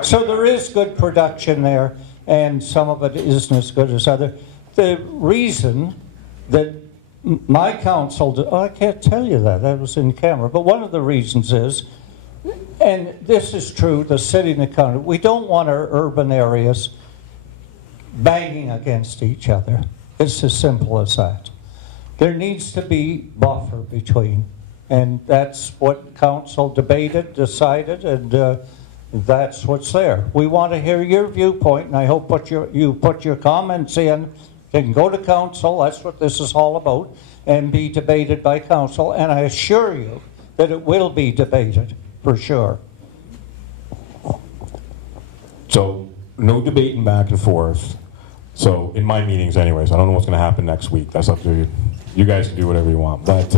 so there is good production there, and some of it isn't as good as other. The reason that my council, I can't tell you that was in camera, but one of the reasons is, and this is true, the city and the county, we don't want our urban areas banging against each other. It's as simple as that. There needs to be buffer between, and that's what council debated, decided, and that's what's there. We want to hear your viewpoint, and I hope you put your comments in. They can go to council, that's what this is all about, and be debated by council, and I assure you that it will be debated, for sure. So, no debating back and forth. So, in my meetings anyways, I don't know what's going to happen next week. That's up to you. You guys can do whatever you want. But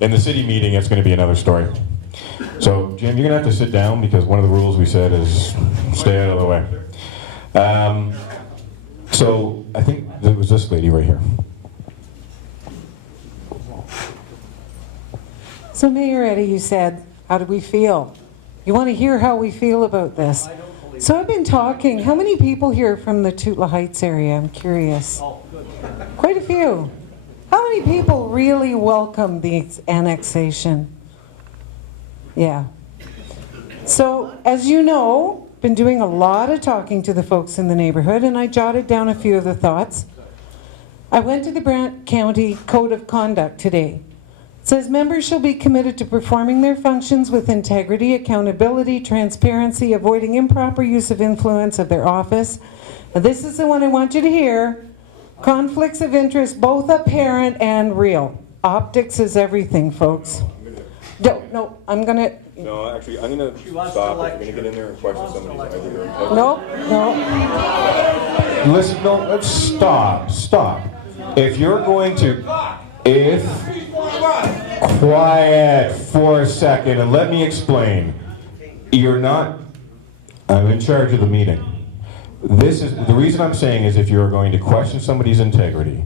in the city meeting, it's going to be another story. So, Jim, you're going to have to sit down because one of the rules we said is stay out of the way. So, I think it was this lady right here. So, Mayor Eddie, you said, how do we feel? You want to hear how we feel about this? So I've been talking. How many people here from the Tootla Heights area? I'm curious. Quite a few. How many people really welcome the annexation? Yeah. So, as you know, been doing a lot of talking to the folks in the neighborhood, and I jotted down a few of the thoughts. I went to the Brant County Code of Conduct today. It says members shall be committed to performing their functions with integrity, accountability, transparency, avoiding improper use of influence of their office. Now, this is the one I want you to hear. Conflicts of interest, both apparent and real. Optics is everything, folks. No, I'm going to... No, actually, I'm going to stop. If you're going to get in there and question somebody's identity. No. Listen, no, let's stop. If you're going to... Quiet for a second and let me explain. You're not... I'm in charge of the meeting. This is the reason I'm saying is if you're going to question somebody's integrity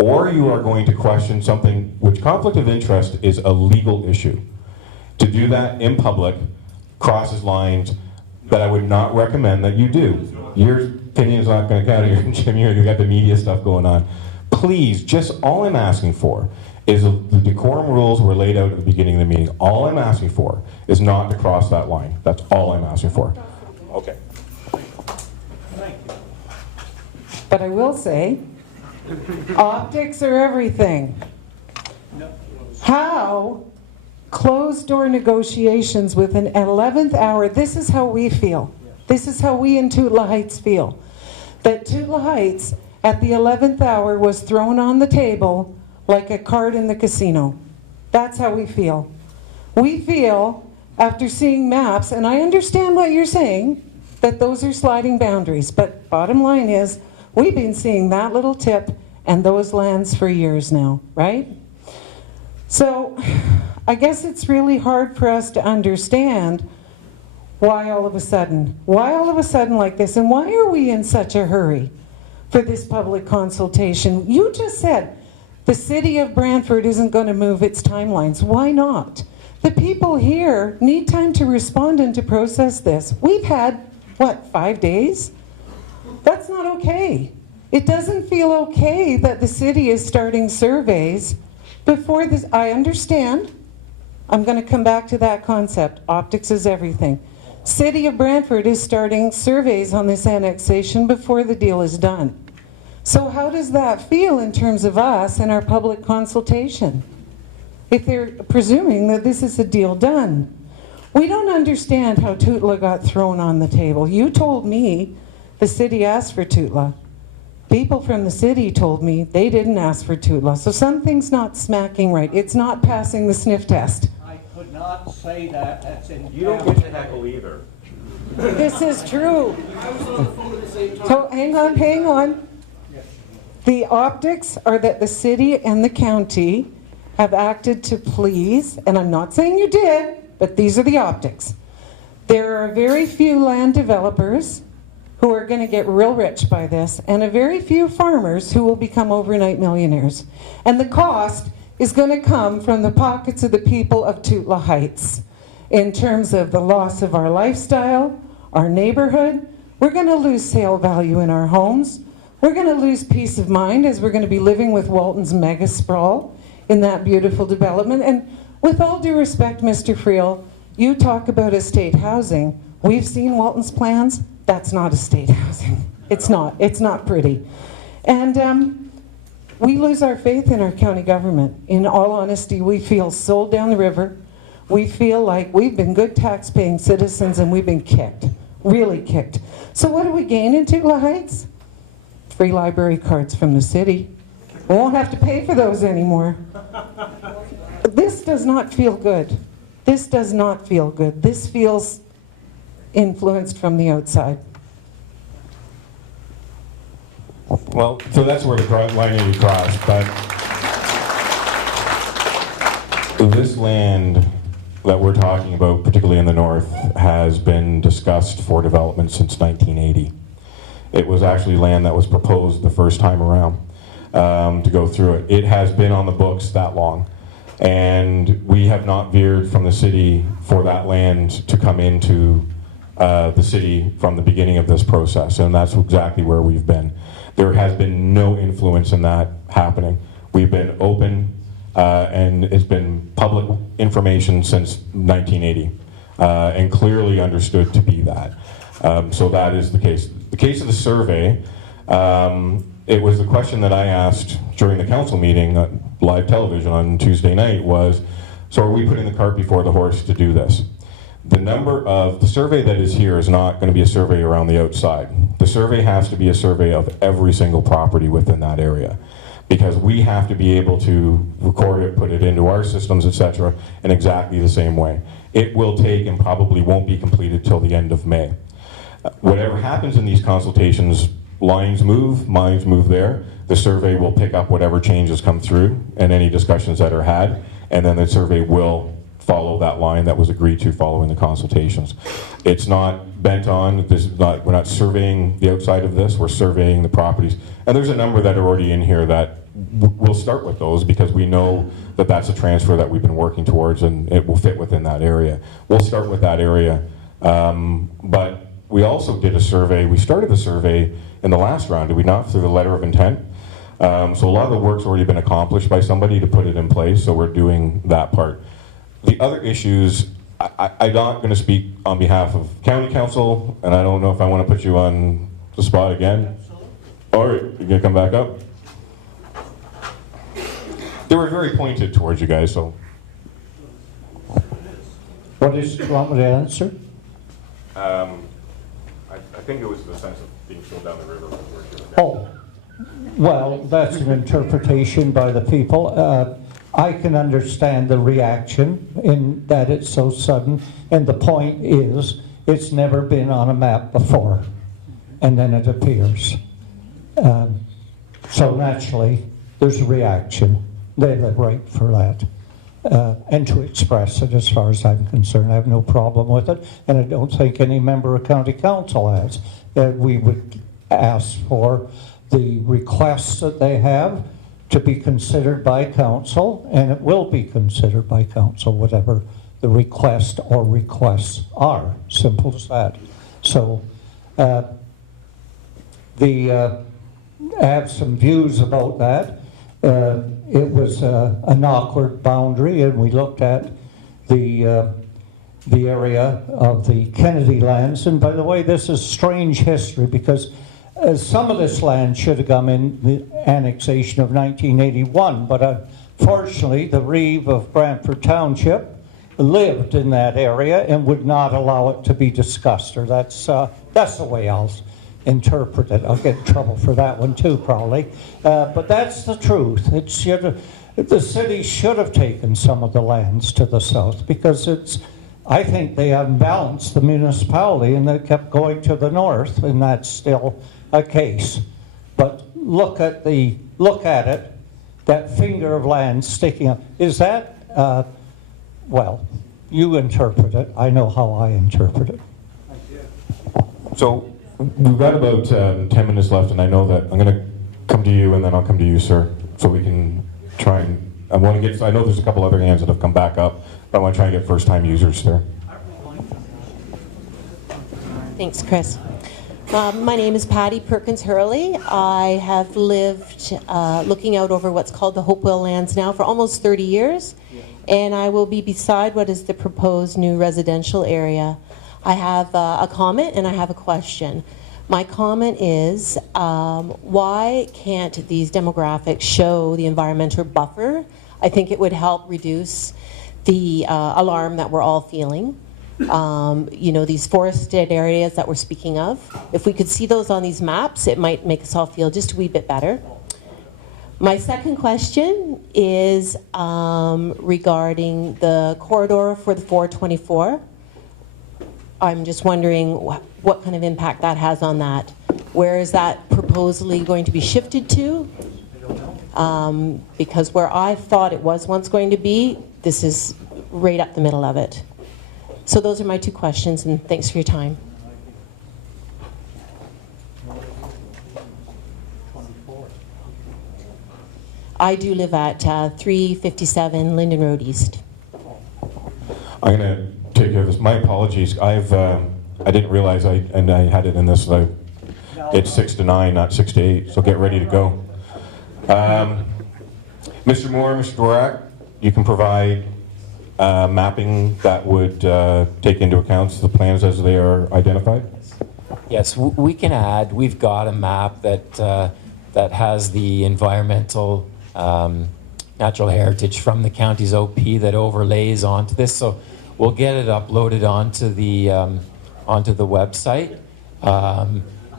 or you are going to question something which conflict of interest is a legal issue. To do that in public crosses lines that I would not recommend that you do. Your opinion is not going to count here, Jim. You got the media stuff going on. Please, just all I'm asking for is the decorum rules were laid out at the beginning of the meeting. All I'm asking for is not to cross that line. That's all I'm asking for. Okay. But I will say, Optics are everything. How closed-door negotiations with an 11th hour, this is how we feel. This is how we in Tootla Heights feel. That Tootla Heights at the 11th hour was thrown on the table like a card in the casino. That's how we feel. We feel, after seeing maps, and I understand what you're saying, that those are sliding boundaries, but bottom line is, we've been seeing that little tip and those lands for years now, right? So, I guess it's really hard for us to understand why all of a sudden like this, and why are we in such a hurry for this public consultation? You just said the city of Brantford isn't going to move its timelines. Why not? The people here need time to respond and to process this. We've had, what, 5 days? That's not okay. It doesn't feel okay that the city is starting surveys before this. I understand. I'm going to come back to that concept. Optics is everything. City of Brantford is starting surveys on this annexation before the deal is done. So how does that feel in terms of us and our public consultation? If they're presuming that this is a deal done. We don't understand how Tootla got thrown on the table. You told me the city asked for Tootla. People from the city told me they didn't ask for Tootla. So something's not smacking right. It's not passing the sniff test. I could not say that. That's in You don't get to heckle either. This is true. So hang on. The optics are that the city and the county have acted to please, and I'm not saying you did, but these are the optics. There are very few land developers who are going to get real rich by this, and a very few farmers who will become overnight millionaires. And the cost is going to come from the pockets of the people of Tootla Heights in terms of the loss of our lifestyle, our neighborhood. We're going to lose sale value in our homes. We're going to lose peace of mind as we're going to be living with Walton's mega sprawl in that beautiful development. And with all due respect, Mr. Friel, you talk about estate housing. We've seen Walton's plans. That's not estate housing. It's not. It's not pretty. And we lose our faith in our county government. In all honesty, we feel sold down the river. We feel like we've been good tax-paying citizens and we've been kicked, really kicked. So what do we gain in Tootla Heights? Free library cards from the city. We won't have to pay for those anymore. This does not feel good. This does not feel good. This feels influenced from the outside. Well, so that's where the line is crossed, but this land that we're talking about, particularly in the north, has been discussed for development since 1980. It was actually land that was proposed the first time around to go through it. It has been on the books that long, and we have not veered from the city for that land to come into the city from the beginning of this process, and that's exactly where we've been. There has been no influence in that happening. We've been open, and it's been public information since 1980, and clearly understood to be that. So that is the case. The case of the survey, it was the question that I asked during the council meeting, live television on Tuesday night, was, so are we putting the cart before the horse to do this? The survey that is here is not going to be a survey around the outside. The survey has to be a survey of every single property within that area, because we have to be able to record it, put it into our systems, etc., in exactly the same way. It will take and probably won't be completed till the end of May. Whatever happens in these consultations, lines move, minds move there. The survey will pick up whatever changes come through and any discussions that are had, and then the survey will follow that line that was agreed to following the consultations. It's not bent on, we're not surveying the outside of this, we're surveying the properties. And there's a number that are already in here that we'll start with those because we know that that's a transfer that we've been working towards and it will fit within that area. We'll start with that area. But we also did a survey, we started the survey in the last round, did we not, through the letter of intent? So a lot of the work's already been accomplished by somebody to put it in place, so we're doing that part. The other issues, I'm not going to speak on behalf of county council, and I don't know if I want to put you on the spot again. All right, you're going to come back up? They were very pointed towards you guys, so. What is, you want me to answer? I think it was the sense of being thrown down the river. Oh, well, that's an interpretation by the people. I can understand the reaction in that it's so sudden, and the point is, it's never been on a map before, and then it appears. So naturally, there's a reaction. They have a right for that. And to express it as far as I'm concerned. I have no problem with it, and I don't think any member of county council has. We would ask for the requests that they have to be considered by council, and it will be considered by council, whatever the request or requests are. Simple as that. So I have some views about that. It was an awkward boundary, and we looked at the area of the Kennedy lands. And by the way, this is strange history, because some of this land should have come in the annexation of 1981, but unfortunately the reeve of Brantford Township lived in that area and would not allow it to be discussed, or that's the way I'll interpret it. I'll get in trouble for that one too, probably. But that's the truth. The city should have taken some of the lands to the south, because I think they unbalanced the municipality and they kept going to the north, and that's still a case. But look at it, that finger of land sticking up. Is that, well, you interpret it. I know how I interpret it. So we've got about 10 minutes left, and I know that I'm going to come to you, and then I'll come to you, sir, so we can try and, I know there's a couple other hands that have come back up, but I want to try and get first-time users there. Thanks, Chris. My name is Patty Perkins Hurley. I have lived looking out over what's called the Hopewell lands now for almost 30 years, and I will be beside what is the proposed new residential area. I have a comment and I have a question. My comment is, why can't these demographics show the environmental buffer? I think it would help reduce the alarm that we're all feeling. These forested areas that we're speaking of. If we could see those on these maps, it might make us all feel just a wee bit better. My second question is regarding the corridor for the 424. I'm just wondering what kind of impact that has on that. Where is that proposally going to be shifted to? Because where I thought it was once going to be, this is right up the middle of it. So those are my two questions, and thanks for your time. I do live at 357 Linden Road East. I'm going to take care of this. My apologies. I didn't realize I had it in this. It's 6 to 9, not 6 to 8. So get ready to go. Mr. Moore, Mr. Dworak, you can provide mapping that would take into account the plans as they are identified. Yes, we can add. We've got a map that has the environmental natural heritage from the county's OP that overlays onto this. So we'll get it uploaded onto the website.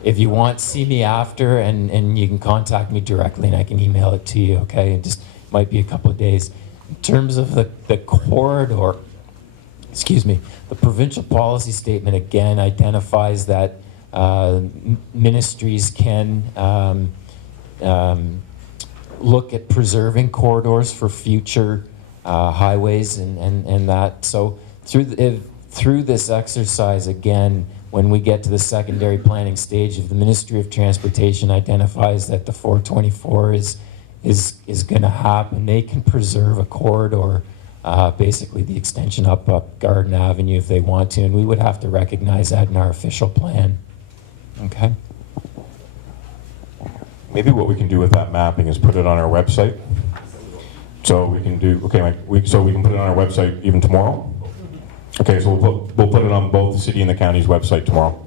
If you want, see me after, and you can contact me directly, and I can email it to you. Okay, it just might be a couple of days. In terms of the corridor, the provincial policy statement again identifies that ministries can look at preserving corridors for future highways and that. So through this exercise, again, when we get to the secondary planning stage, if the Ministry of Transportation identifies that the 424 is going to happen, they can preserve a corridor, basically the extension up Garden Avenue if they want to, and we would have to recognize that in our official plan. Okay. Maybe what we can do with that mapping is put it on our website. So we can do, so we can put it on our website even tomorrow? Okay, so we'll put it on both the city and the county's website tomorrow.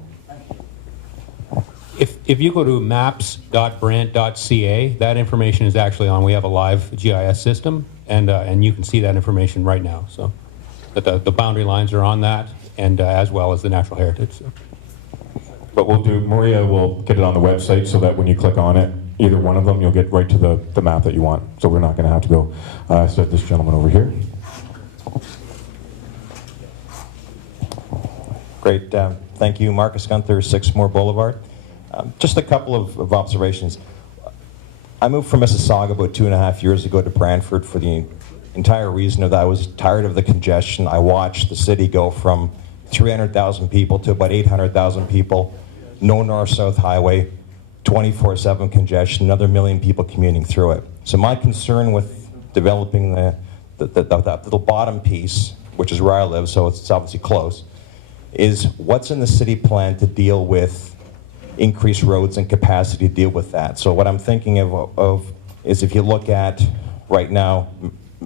If you go to maps.brant.ca, that information is actually on. We have a live GIS system, and you can see that information right now. So, but the boundary lines are on that, and as well as the natural heritage. So. But Maria will get it on the website so that when you click on it, either one of them, you'll get right to the map that you want. So we're not going to have to go start this gentleman over here. Great. Thank you, Marcus Gunther, 6more Boulevard. Just a couple of observations. I moved from Mississauga about 2.5 years ago to Brantford for the entire reason of that I was tired of the congestion. I watched the city go from 300,000 people to about 800,000 people, no north-south highway, 24/7 congestion, another million people commuting through it. So my concern with developing that little bottom piece, which is where I live, so it's obviously close, is what's in the city plan to deal with increased roads and capacity to deal with that. So what I'm thinking of is if you look at right now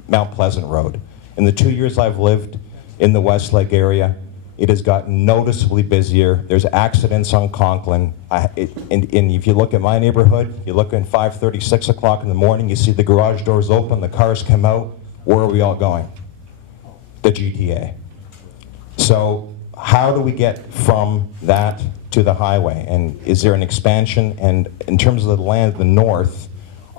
Mount Pleasant Road. In the 2 years I've lived in the Westlake area, it has gotten noticeably busier. There's accidents on Conklin. And if you look at my neighborhood, you look at 5:30, 6 o'clock in the morning, you see the garage doors open, the cars come out. Where are we all going? The GTA. So how do we get from that to the highway? And is there an expansion? And in terms of the land, the north,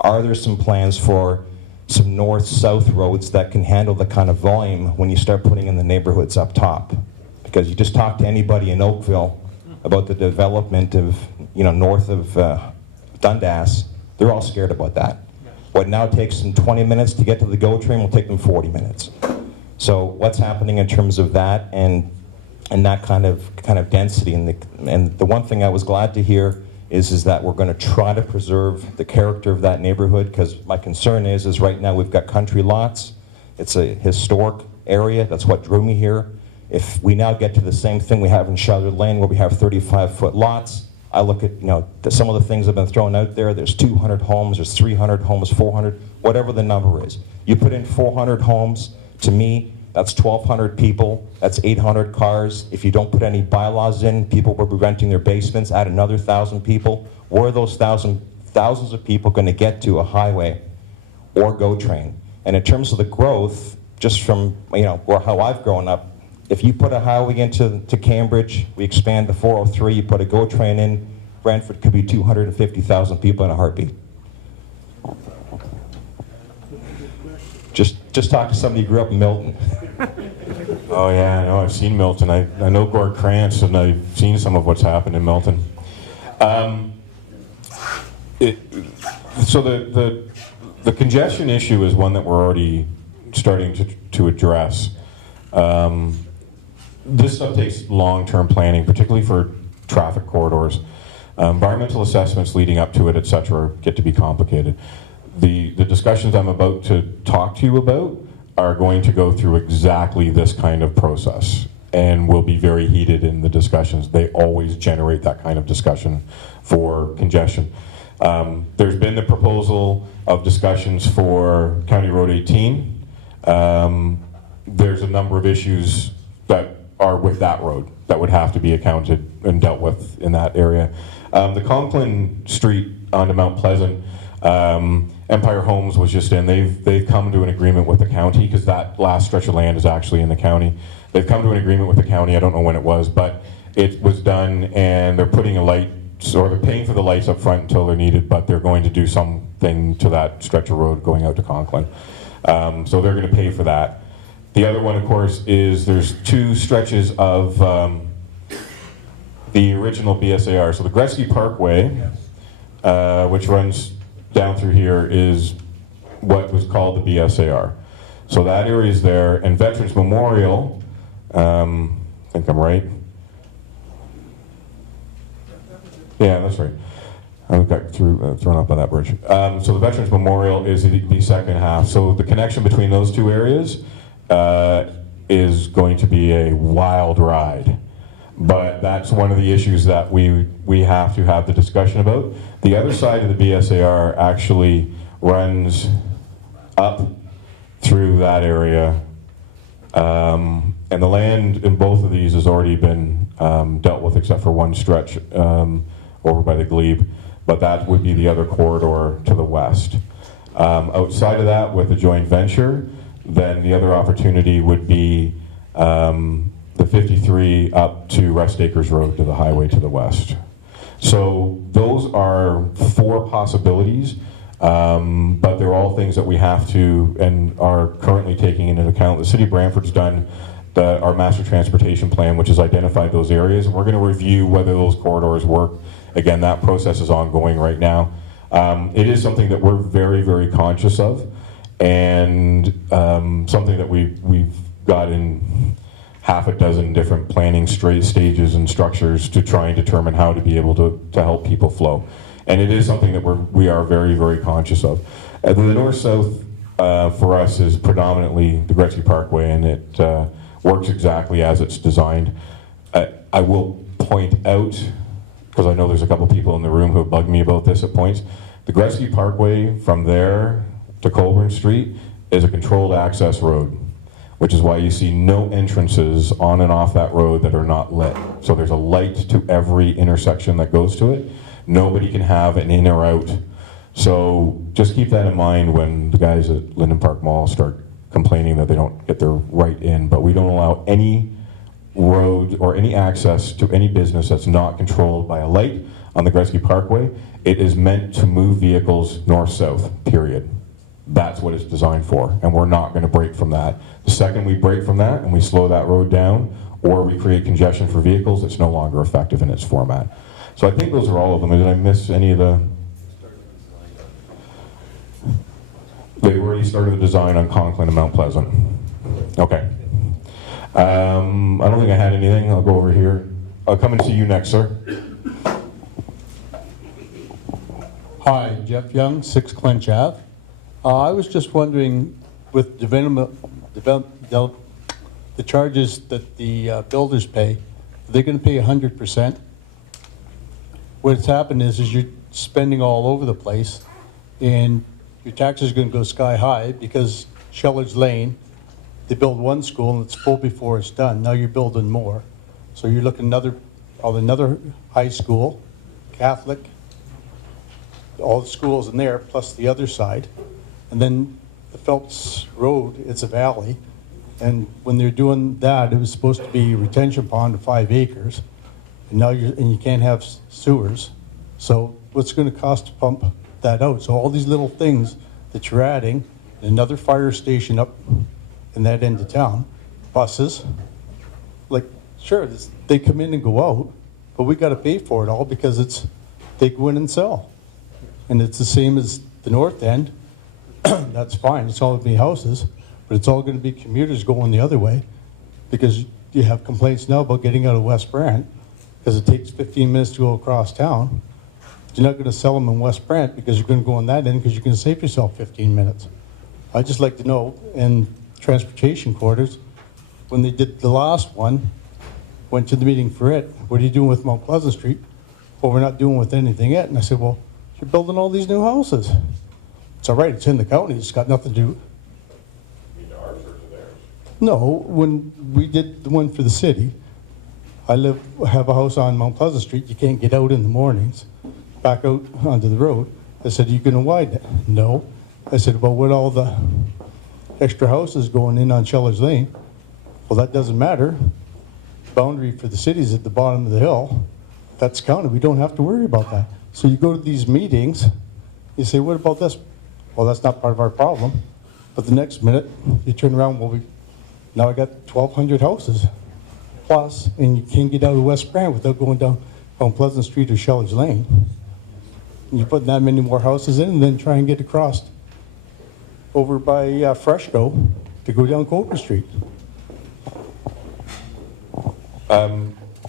are there some plans for some north-south roads that can handle the kind of volume when you start putting in the neighborhoods up top? Because you just talk to anybody in Oakville about the development of, north of Dundas, they're all scared about that. What now takes them 20 minutes to get to the GO train will take them 40 minutes. So what's happening in terms of that and that kind of density? And the one thing I was glad to hear is that we're going to try to preserve the character of that neighborhood, because my concern is right now we've got country lots. It's a historic area. That's what drew me here. If we now get to the same thing we have in Charlotte Lane where we have 35-foot lots, I look at some of the things that have been thrown out there. There's 200 homes, there's 300 homes, 400, whatever the number is. You put in 400 homes, to me, that's 1,200 people, that's 800 cars. If you don't put any bylaws in, people will be renting their basements, add another 1,000 people. Where are those thousands of people going to get to a highway or GO train? And in terms of the growth, just from how I've grown up, if you put a highway into Cambridge, we expand the 403, you put a GO train in, Brantford could be 250,000 people in a heartbeat. Just talk to somebody who grew up in Milton. Oh yeah, I know. I've seen Milton. I know Gord Krantz, and I've seen some of what's happened in Milton. So the congestion issue is one that we're already starting to address. This stuff takes long-term planning, particularly for traffic corridors. Environmental assessments leading up to it, etc., get to be complicated. The discussions I'm about to talk to you about are going to go through exactly this kind of process and will be very heated in the discussions. They always generate that kind of discussion for congestion. There's been the proposal of discussions for County Road 18. There's a number of issues that are with that road that would have to be accounted and dealt with in that area. The Conklin Street onto Mount Pleasant, Empire Homes was just in. They've come to an agreement with the county, because that last stretch of land is actually in the county. They've come to an agreement with the county. I don't know when it was, but it was done, and they're putting a light, or they're paying for the lights up front until they're needed, but they're going to do something to that stretch of road going out to Conklin. So they're going to pay for that. The other one, of course, is there's two stretches of the original BSAR. So the Gretzky Parkway, which runs down through here, is what was called the BSAR. So that area is there, and Veterans Memorial, I think I'm right. Yeah, that's right. I got thrown up on that bridge. So the Veterans Memorial is the second half. So the connection between those two areas is going to be a wild ride. But that's one of the issues that we have to have the discussion about. The other side of the BSAR actually runs up through that area. And the land in both of these has already been dealt with, except for one stretch over by the glebe, but that would be the other corridor to the west. Outside of that, with a joint venture, then the other opportunity would be the 53 up to Rest Acres Road to the highway to the west. So those are 4 possibilities, but they're all things that we have to and are currently taking into account. The City of Brantford's done our master transportation plan, which has identified those areas. We're going to review whether those corridors work. Again, that process is ongoing right now. It is something that we're very, very conscious of, and something that we've got in half a dozen different planning stages and structures to try and determine how to be able to help people flow. And it is something that we are very, very conscious of. The north-south for us is predominantly the Gretzky Parkway, and it works exactly as it's designed. I will point out, because I know there's a couple people in the room who have bugged me about this at points, the Gretzky Parkway from there to Colburn Street is a controlled access road, which is why you see no entrances on and off that road that are not lit. So there's a light to every intersection that goes to it. Nobody can have an in or out. So just keep that in mind when the guys at Linden Park Mall start complaining that they don't get their right in. But we don't allow any road or any access to any business that's not controlled by a light on the Gretzky Parkway. It is meant to move vehicles north-south, period. That's what it's designed for, and we're not going to break from that. The second we break from that and we slow that road down, or we create congestion for vehicles, it's no longer effective in its format. So I think those are all of them. Did I miss any of the... They've already started the design on Conklin and Mount Pleasant. Okay. I don't think I had anything. I'll go over here. I'll come and see you next, sir. Hi, Jeff Young, 6 Clench Ave. I was just wondering, with the charges that the builders pay, are they going to pay 100%? What's happened is you're spending all over the place, and your taxes are going to go sky high because Shellard's Lane, they build one school and it's full before it's done. Now you're building more. So you're looking another high school, Catholic, all the schools in there, plus the other side. And then the Phelps Road, it's a valley. And when they're doing that, it was supposed to be a retention pond of 5 acres. And now you can't have sewers. So what's going to cost to pump that out? So all these little things that you're adding, another fire station up in that end of town, buses, like, sure, they come in and go out, but we got to pay for it all because they go in and sell. And it's the same as the north end. That's fine, it's all going to be houses, but it's all going to be commuters going the other way, because you have complaints now about getting out of West Brant because it takes 15 minutes to go across town. You're not going to sell them in West Brant because you're going to go on that end because you're going to save yourself 15 minutes. I'd just like to know, in transportation quarters, when they did the last one, went to the meeting for it, what are you doing with Mount Pleasant Street? Well, we're not doing with anything yet. And I said, well, you're building all these new houses. It's all right, it's in the county, it's got nothing to do. No, when we did the one for the city, I have a house on Mount Pleasant Street, you can't get out in the mornings, back out onto the road. I said, are you gonna widen it? No. I said, well, with all the extra houses going in on Shellard's Lane, well, that doesn't matter. Boundary for the city is at the bottom of the hill. That's county, we don't have to worry about that. So you go to these meetings, you say, what about this? Well, that's not part of our problem. But the next minute, you turn around, well, now I got 1,200 houses plus, and you can't get out of West Brant without going down on Pleasant Street or Shellard's Lane. And you're putting that many more houses in, and then try and get across over by Fresco to go down Colburn Street.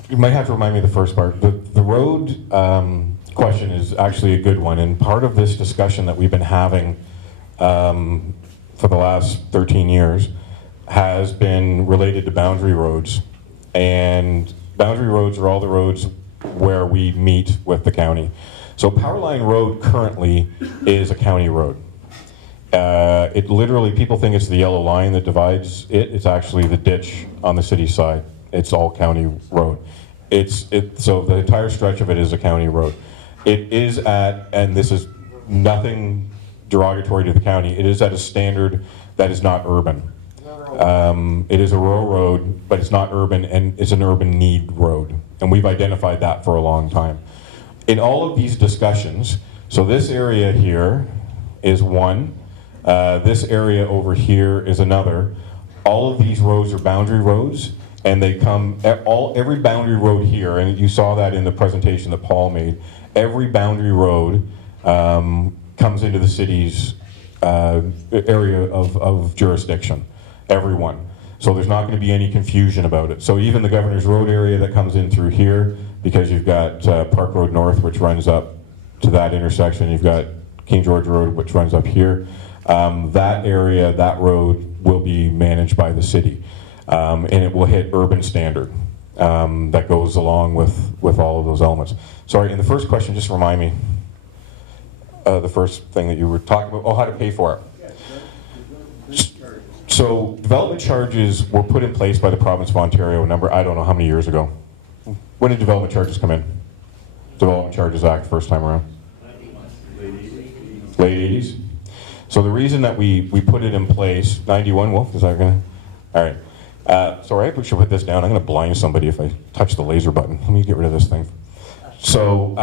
You might have to remind me of the first part. The road question is actually a good one, and part of this discussion that we've been having for the last 13 years has been related to boundary roads. And boundary roads are all the roads where we meet with the county. So Powerline Road currently is a county road. It literally, people think it's the yellow line that divides it. It's actually the ditch on the city side. It's all county road. So the entire stretch of it is a county road. It is at, and this is nothing derogatory to the county, it is at a standard that is not urban. It is a rural road, but it's not urban, and it's an urban need road. And we've identified that for a long time. In all of these discussions, so this area here is one, this area over here is another. All of these roads are boundary roads, and they come, every boundary road here, and you saw that in the presentation that Paul made, every boundary road comes into the city's area of jurisdiction, every one. So there's not going to be any confusion about it. So even the Governor's Road area that comes in through here, because you've got Park Road North, which runs up to that intersection, you've got King George Road, which runs up here, that area, that road will be managed by the city. And it will hit urban standard that goes along with all of those elements. Sorry, and the first question, just remind me, the first thing that you were talking about, how to pay for it. So development charges were put in place by the province of Ontario I don't know how many years ago. When did development charges come in? Development Charges Act first time around? Late 80s. So the reason that we put it in place, 91, Wolf, is that gonna? All right. Sorry, I should put this down. I'm gonna blind somebody if I touch the laser button. Let me get rid of this thing. So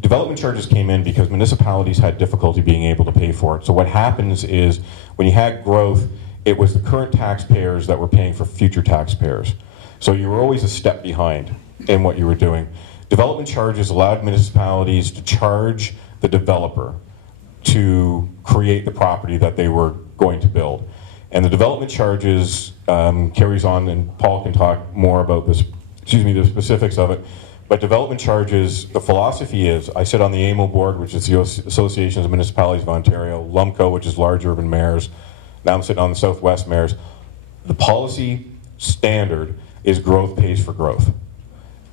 development charges came in because municipalities had difficulty being able to pay for it. So what happens is when you had growth, it was the current taxpayers that were paying for future taxpayers. So you were always a step behind in what you were doing. Development charges allowed municipalities to charge the developer to create the property that they were going to build. And the development charges carries on, and Paul can talk more about this, the specifics of it. But development charges, the philosophy is, I sit on the AMO board, which is the Association of Municipalities of Ontario, LUMCO, which is Large Urban Mayors. Now I'm sitting on the Southwest Mayors. The policy standard is growth pays for growth.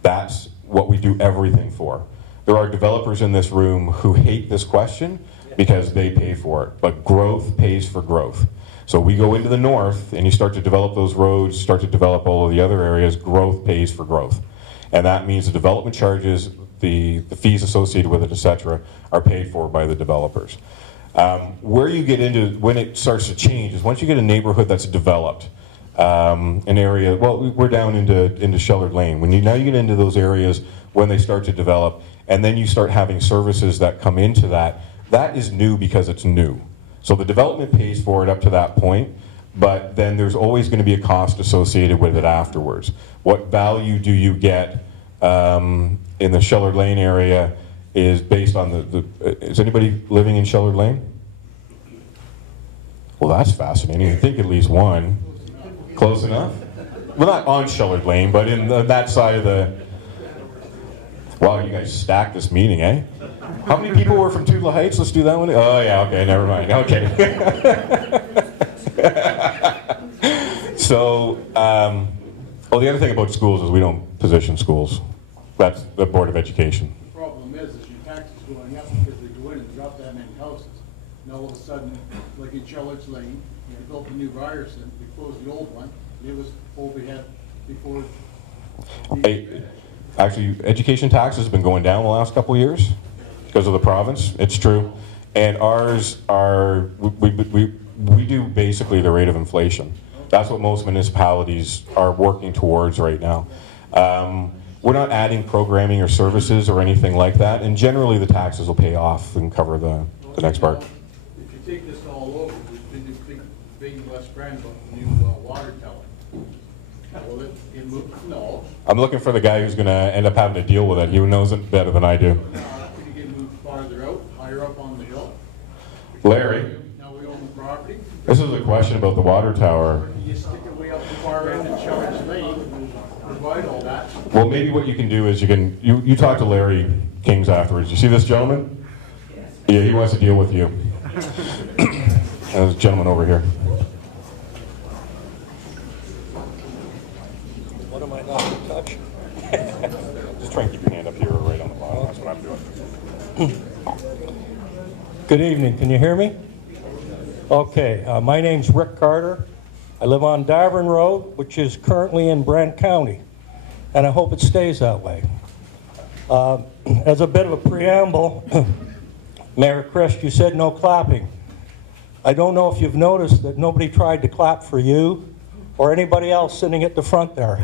That's what we do everything for. There are developers in this room who hate this question because they pay for it, but growth pays for growth. So we go into the north and you start to develop those roads, start to develop all of the other areas, growth pays for growth. And that means the development charges, the fees associated with it, etc., are paid for by the developers. Where you get into, when it starts to change, is once you get a neighborhood that's developed, an area, well, we're down into Shellard Lane. Now you get into those areas when they start to develop, and then you start having services that come into that, that is new because it's new. So the development pays for it up to that point, but then there's always going to be a cost associated with it afterwards. What value do you get in the Shellard Lane area is based on is anybody living in Shellard Lane? Well, that's fascinating. I think at least one. Close enough? Well, not on Shellard Lane, but in that side of the... Wow, you guys stacked this meeting, eh? How many people were from Tootla Heights? Let's do that one. Oh, yeah, okay, never mind. Okay. So, well, the other thing about schools is we don't position schools. That's the Board of Education. The problem is your taxes going up because they go in and drop that many houses. And all of a sudden, like in Shellard's Lane, they built a new Ryerson, they closed the old one, and it was overhead before. Actually, education taxes have been going down the last couple of years because of the province. It's true. And ours are, we do basically the rate of inflation. That's what most municipalities are working towards right now. We're not adding programming or services or anything like that, and generally the taxes will pay off and cover the next part. If you take this all over, there's been this big in West Brantford, new water tower. Will it move? No. I'm looking for the guy who's going to end up having to deal with it. He knows it better than I do. Could you get moved farther out, higher up on the hill? Larry, Now we own the property. this is a question about the water tower. You stick it way up the far end in Shellard's Lane, provide all that. Well, maybe what you can do is you talk to Larry Kings afterwards. You see this gentleman? Yeah, he wants to deal with you. There's a gentleman over here. What am I not to touch? Just try and keep your hand up here or right on the bottom. That's what I'm doing. Good evening. Can you hear me? Okay. My name's Rick Carter. I live on Darvin Road, which is currently in Brant County. and I hope it stays that way. As a bit of a preamble, Mayor Christ, you said no clapping. I don't know if you've noticed that nobody tried to clap for you or anybody else sitting at the front there.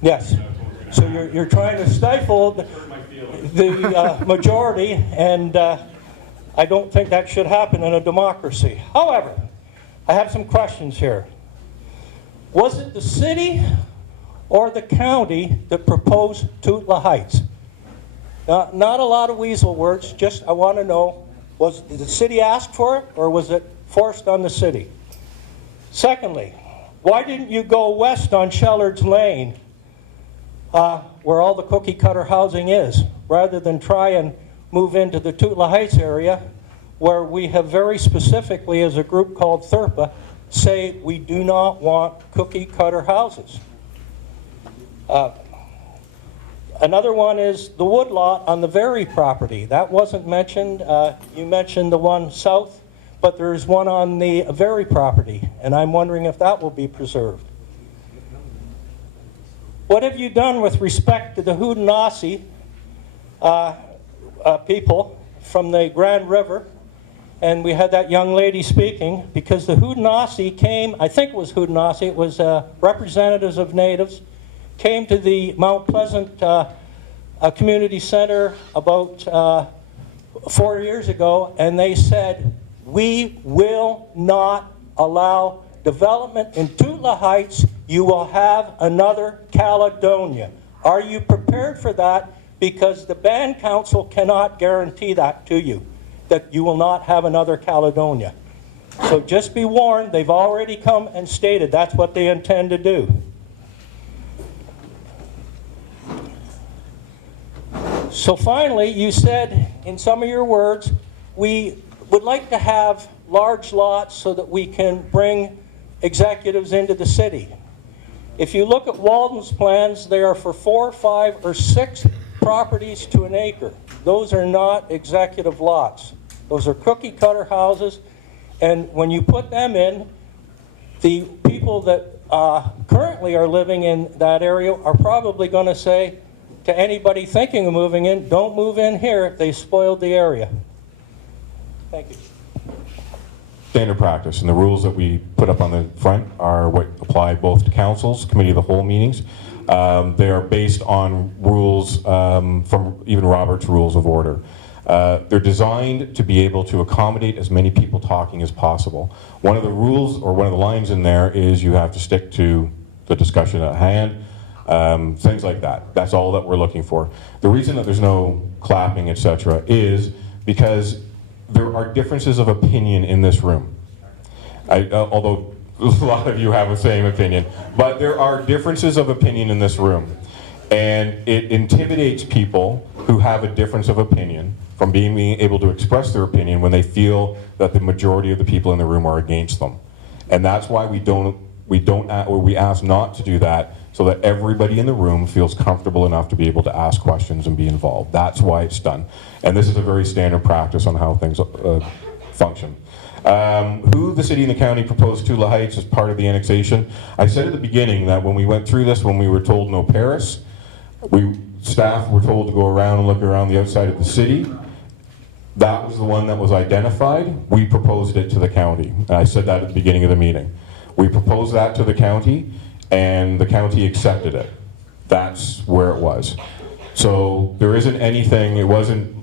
Yes. So you're trying to stifle the majority, and I don't think that should happen in a democracy. However, I have some questions here. Was it the city or the county that proposed Tootla Heights? Not a lot of weasel words, just I want to know, did the city ask for it or was it forced on the city? Secondly, why didn't you go west on Shellard's Lane, where all the cookie cutter housing is, rather than try and move into the Tootla Heights area, where we have very specifically, as a group called THRPA, say we do not want cookie cutter houses? Another one is the woodlot on the Very property. That wasn't mentioned. You mentioned the one south, but there's one on the Very property, and I'm wondering if that will be preserved. What have you done with respect to the Haudenosaunee people from the Grand River? And we had that young lady speaking, because the Haudenosaunee came, I think it was Haudenosaunee, it was representatives of natives, came to the Mount Pleasant Community Center about 4 years ago, and they said, we will not allow development in Tootla Heights. You will have another Caledonia. Are you prepared for that? Because the Band Council cannot guarantee that to you, that you will not have another Caledonia. So just be warned, they've already come and stated that's what they intend to do. So finally, you said in some of your words, we would like to have large lots so that we can bring executives into the city. If you look at Walden's plans, they are for 4, 5, or 6 properties to an acre. Those are not executive lots. Those are cookie cutter houses, and when you put them in, the people that currently are living in that area are probably going to say to anybody thinking of moving in, don't move in here, they spoiled the area. Thank you. Standard practice, and the rules that we put up on the front are what apply both to councils, committee of the whole meetings. They are based on rules from even Robert's Rules of Order. They're designed to be able to accommodate as many people talking as possible. One of the rules, or one of the lines in there, is you have to stick to the discussion at hand, things like that. That's all that we're looking for. The reason that there's no clapping, etc., is because there are differences of opinion in this room. Although a lot of you have the same opinion, but there are differences of opinion in this room. And it intimidates people who have a difference of opinion from being able to express their opinion when they feel that the majority of the people in the room are against them. And that's why we ask not to do that, so that everybody in the room feels comfortable enough to be able to ask questions and be involved. That's why it's done. And this is a very standard practice on how things function. Who the city and the county proposed Tootla Heights as part of the annexation? I said at the beginning that when we went through this, when we were told no Paris, staff were told to go around and look around the outside of the city. That was the one that was identified. We proposed it to the county. And I said that at the beginning of the meeting. We proposed that to the county, and the county accepted it. That's where it was. So there isn't anything, it wasn't,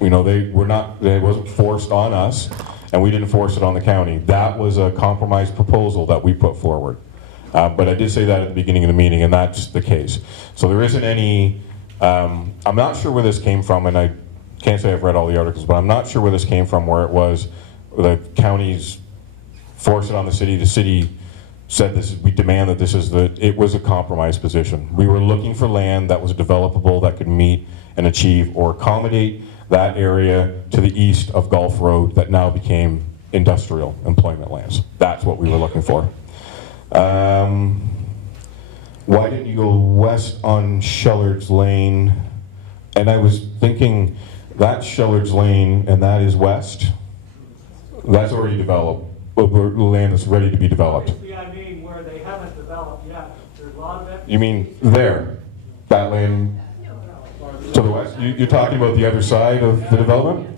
you know, it wasn't forced on us, and we didn't force it on the county. That was a compromise proposal that we put forward. But I did say that at the beginning of the meeting, and that's the case. So there isn't any, I'm not sure where this came from, and I can't say I've read all the articles, but I'm not sure where this came from, where it was the counties forced it on the city said this, we demand that this is it was a compromise position. We were looking for land that was developable, that could meet and achieve or accommodate that area to the east of Gulf Road that now became industrial employment lands. That's what we were looking for. Why didn't you go west on Shellard's Lane? And I was thinking, that's Shellard's Lane and that is west. That's already developed. Land that's ready to be developed. I mean, where they haven't developed yet. There's a lot You mean there? That land to the west? You're talking about the other side of the development?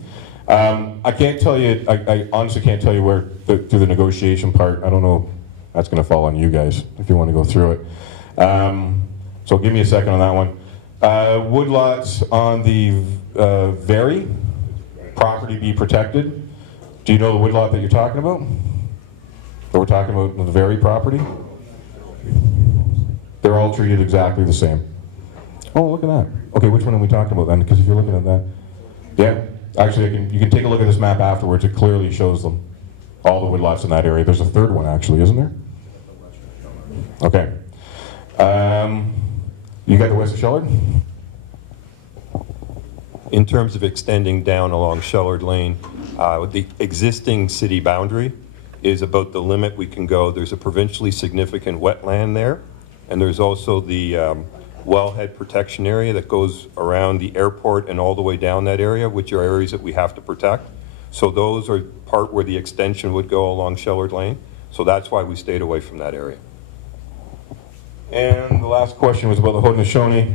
I can't tell you, I honestly can't tell you where, through the negotiation part, I don't know, that's going to fall on you guys if you want to go through it. So give me a second on that one. Woodlots on the Very property be protected. Do you know the woodlot that you're talking about? That we're talking about the Very property? They're all treated exactly the same. Oh, look at that. Okay, which one are we talking about then? Because if you're looking at that, yeah, actually, you can take a look at this map afterwards. It clearly shows them, all the woodlots in that area. There's a third one actually, isn't there? Okay. You got the west of Shellard? In terms of extending down along Shellard Lane, the existing city boundary is about the limit we can go. There's a provincially significant wetland there, and there's also the wellhead protection area that goes around the airport and all the way down that area, which are areas that we have to protect. So those are part where the extension would go along Shellard Lane. So that's why we stayed away from that area. And the last question was about the Haudenosaunee.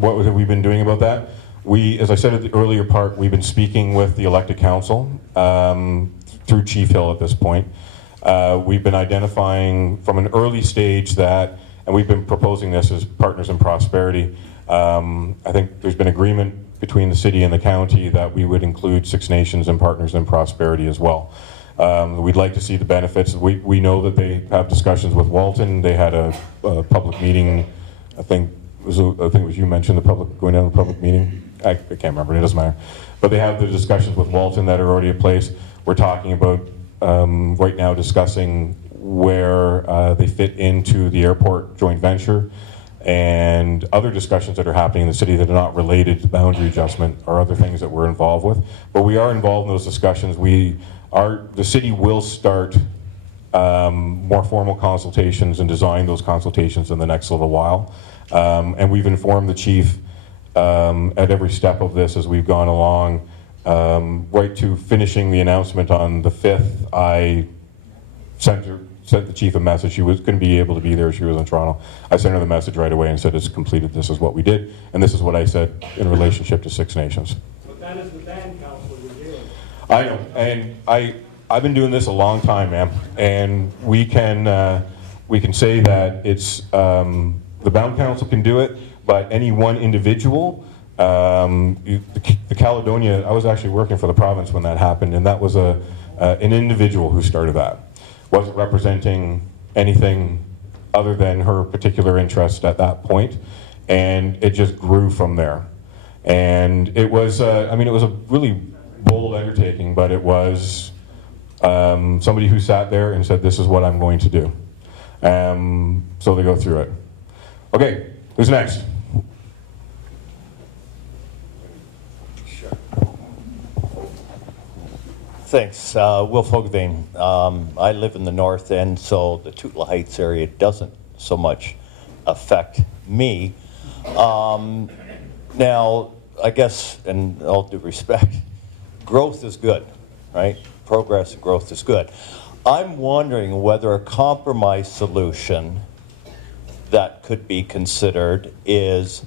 What have we been doing about that? We, as I said at the earlier part, we've been speaking with the elected council through Chief Hill at this point. We've been identifying from an early stage that, and we've been proposing this as Partners in Prosperity. I think there's been agreement between the city and the county that we would include Six Nations and Partners in Prosperity as well. We'd like to see the benefits. We know that they have discussions with Walton. They had a public meeting. I think it was you mentioned the public going down to the public meeting. I can't remember. It doesn't matter. But they have the discussions with Walton that are already in place. We're talking about right now discussing where they fit into the airport joint venture, and other discussions that are happening in the city that are not related to boundary adjustment or other things that we're involved with. But we are involved in those discussions. The city will start more formal consultations and design those consultations in the next little while. And we've informed the chief at every step of this as we've gone along, right to finishing the announcement on the 5th. I sent the chief a message. She couldn't be able to be there. She was in Toronto. I sent her the message right away and said, it's completed. This is what we did. And this is what I said in relationship to Six Nations. But that is the band council you're doing. I know, and I've been doing this a long time, ma'am, and we can say that it's the Bound Council can do it, but any one individual, the Caledonia. I was actually working for the province when that happened, and that was an individual who started that. Wasn't representing anything other than her particular interest at that point, and it just grew from there. And it was, it was a really bold undertaking, but it was somebody who sat there and said, this is what I'm going to do. So they go through it. Okay, who's next? Thanks. Will Fogeveen. I live in the north end, so the Tootla Heights area doesn't so much affect me. Now, I guess, in all due respect, growth is good, right? Progress and growth is good. I'm wondering whether a compromise solution that could be considered is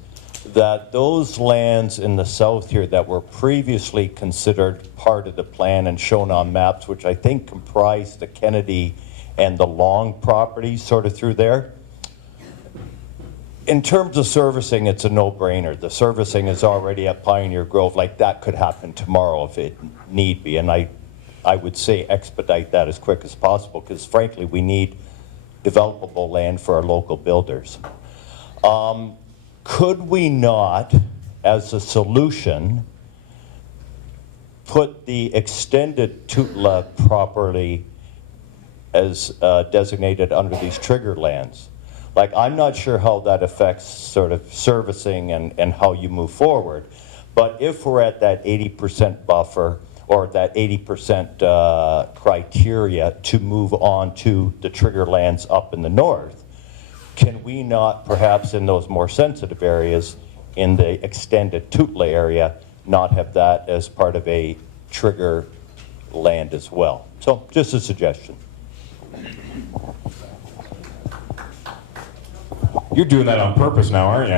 that those lands in the south here that were previously considered part of the plan and shown on maps, which I think comprise the Kennedy and the Long properties sort of through there. In terms of servicing, it's a no-brainer. The servicing is already at Pioneer Grove. Like, that could happen tomorrow if it need be. And I would say expedite that as quick as possible, because frankly, we need developable land for our local builders. Could we not, as a solution, put the extended Tootla property as designated under these trigger lands? Like, I'm not sure how that affects sort of servicing and how you move forward, but if we're at that 80% buffer or that 80% criteria to move on to the trigger lands up in the north, can we not, perhaps in those more sensitive areas, in the extended Tootla area, not have that as part of a trigger land as well? So, just a suggestion. You're doing that on purpose now, aren't you?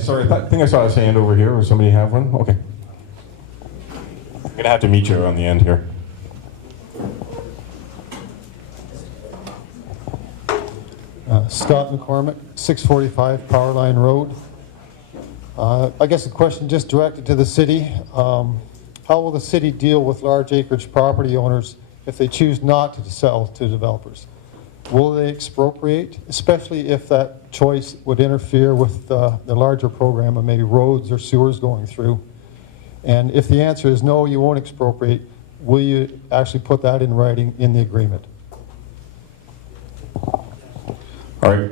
Sorry, I think I saw a hand over here. Does somebody have one? Okay. I'm going to have to meet you on the end here. Scott McCormick, 645 Powerline Road. I guess the question just directed to the city. How will the city deal with large acreage property owners if they choose not to sell to developers? Will they expropriate, especially if that choice would interfere with the larger program of maybe roads or sewers going through? And if the answer is no, you won't expropriate, will you actually put that in writing in the agreement? All right,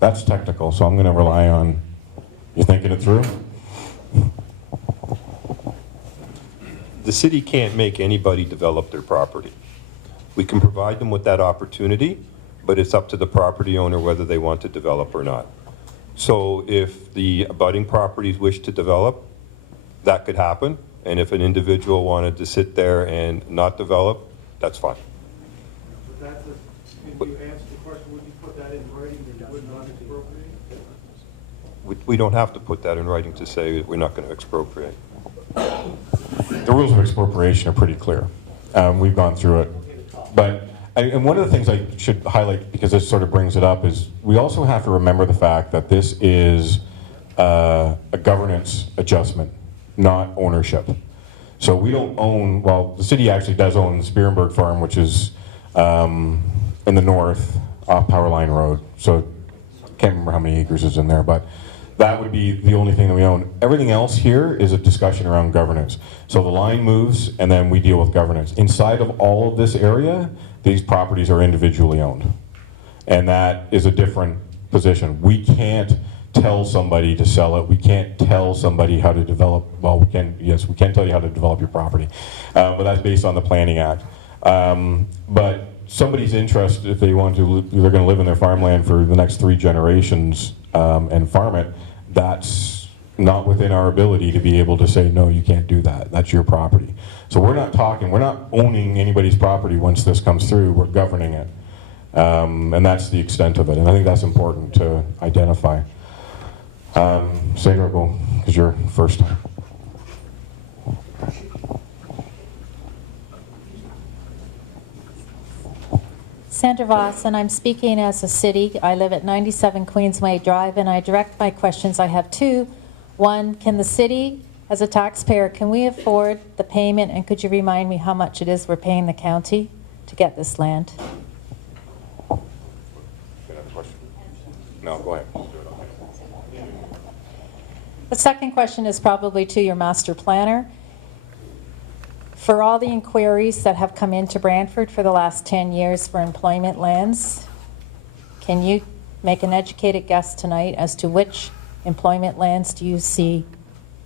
that's technical, so I'm going to rely on you thinking it through. The city can't make anybody develop their property. We can provide them with that opportunity, but it's up to the property owner whether they want to develop or not. So if the abutting properties wish to develop, that could happen. And if an individual wanted to sit there and not develop, that's fine. But that's if you answer the question, would you put that in writing that you would not expropriate? We don't have to put that in writing to say we're not going to expropriate. The rules of expropriation are pretty clear. We've gone through it. But, and one of the things I should highlight, because this sort of brings it up, is we also have to remember the fact that this is a governance adjustment, not ownership. So we don't own, well, the city actually does own the Spearenburg Farm, which is in the north off Powerline Road. So I can't remember how many acres is in there, but that would be the only thing that we own. Everything else here is a discussion around governance. So the line moves, and then we deal with governance. Inside of all of this area, these properties are individually owned. And that is a different position. We can't tell somebody to sell it. We can't tell somebody how to develop. Well, we can, yes, we can tell you how to develop your property. But that's based on the Planning Act. But somebody's interest, if they want to, they're going to live in their farmland for the next 3 generations and farm it, that's not within our ability to be able to say, no, you can't do that. That's your property. So we're not owning anybody's property once this comes through. We're governing it. And that's the extent of it. And I think that's important to identify. Sandra, go, because you're first. Sandra Voss, and I'm speaking as a city. I live at 97 Queensway Drive, and I direct my questions. I have 2. One, can the city, as a taxpayer, can we afford the payment, and could you remind me how much it is we're paying the county to get this land? No, go ahead. The second question is probably to your master planner. For all the inquiries that have come into Brantford for the last 10 years for employment lands, can you make an educated guess tonight as to which employment lands do you see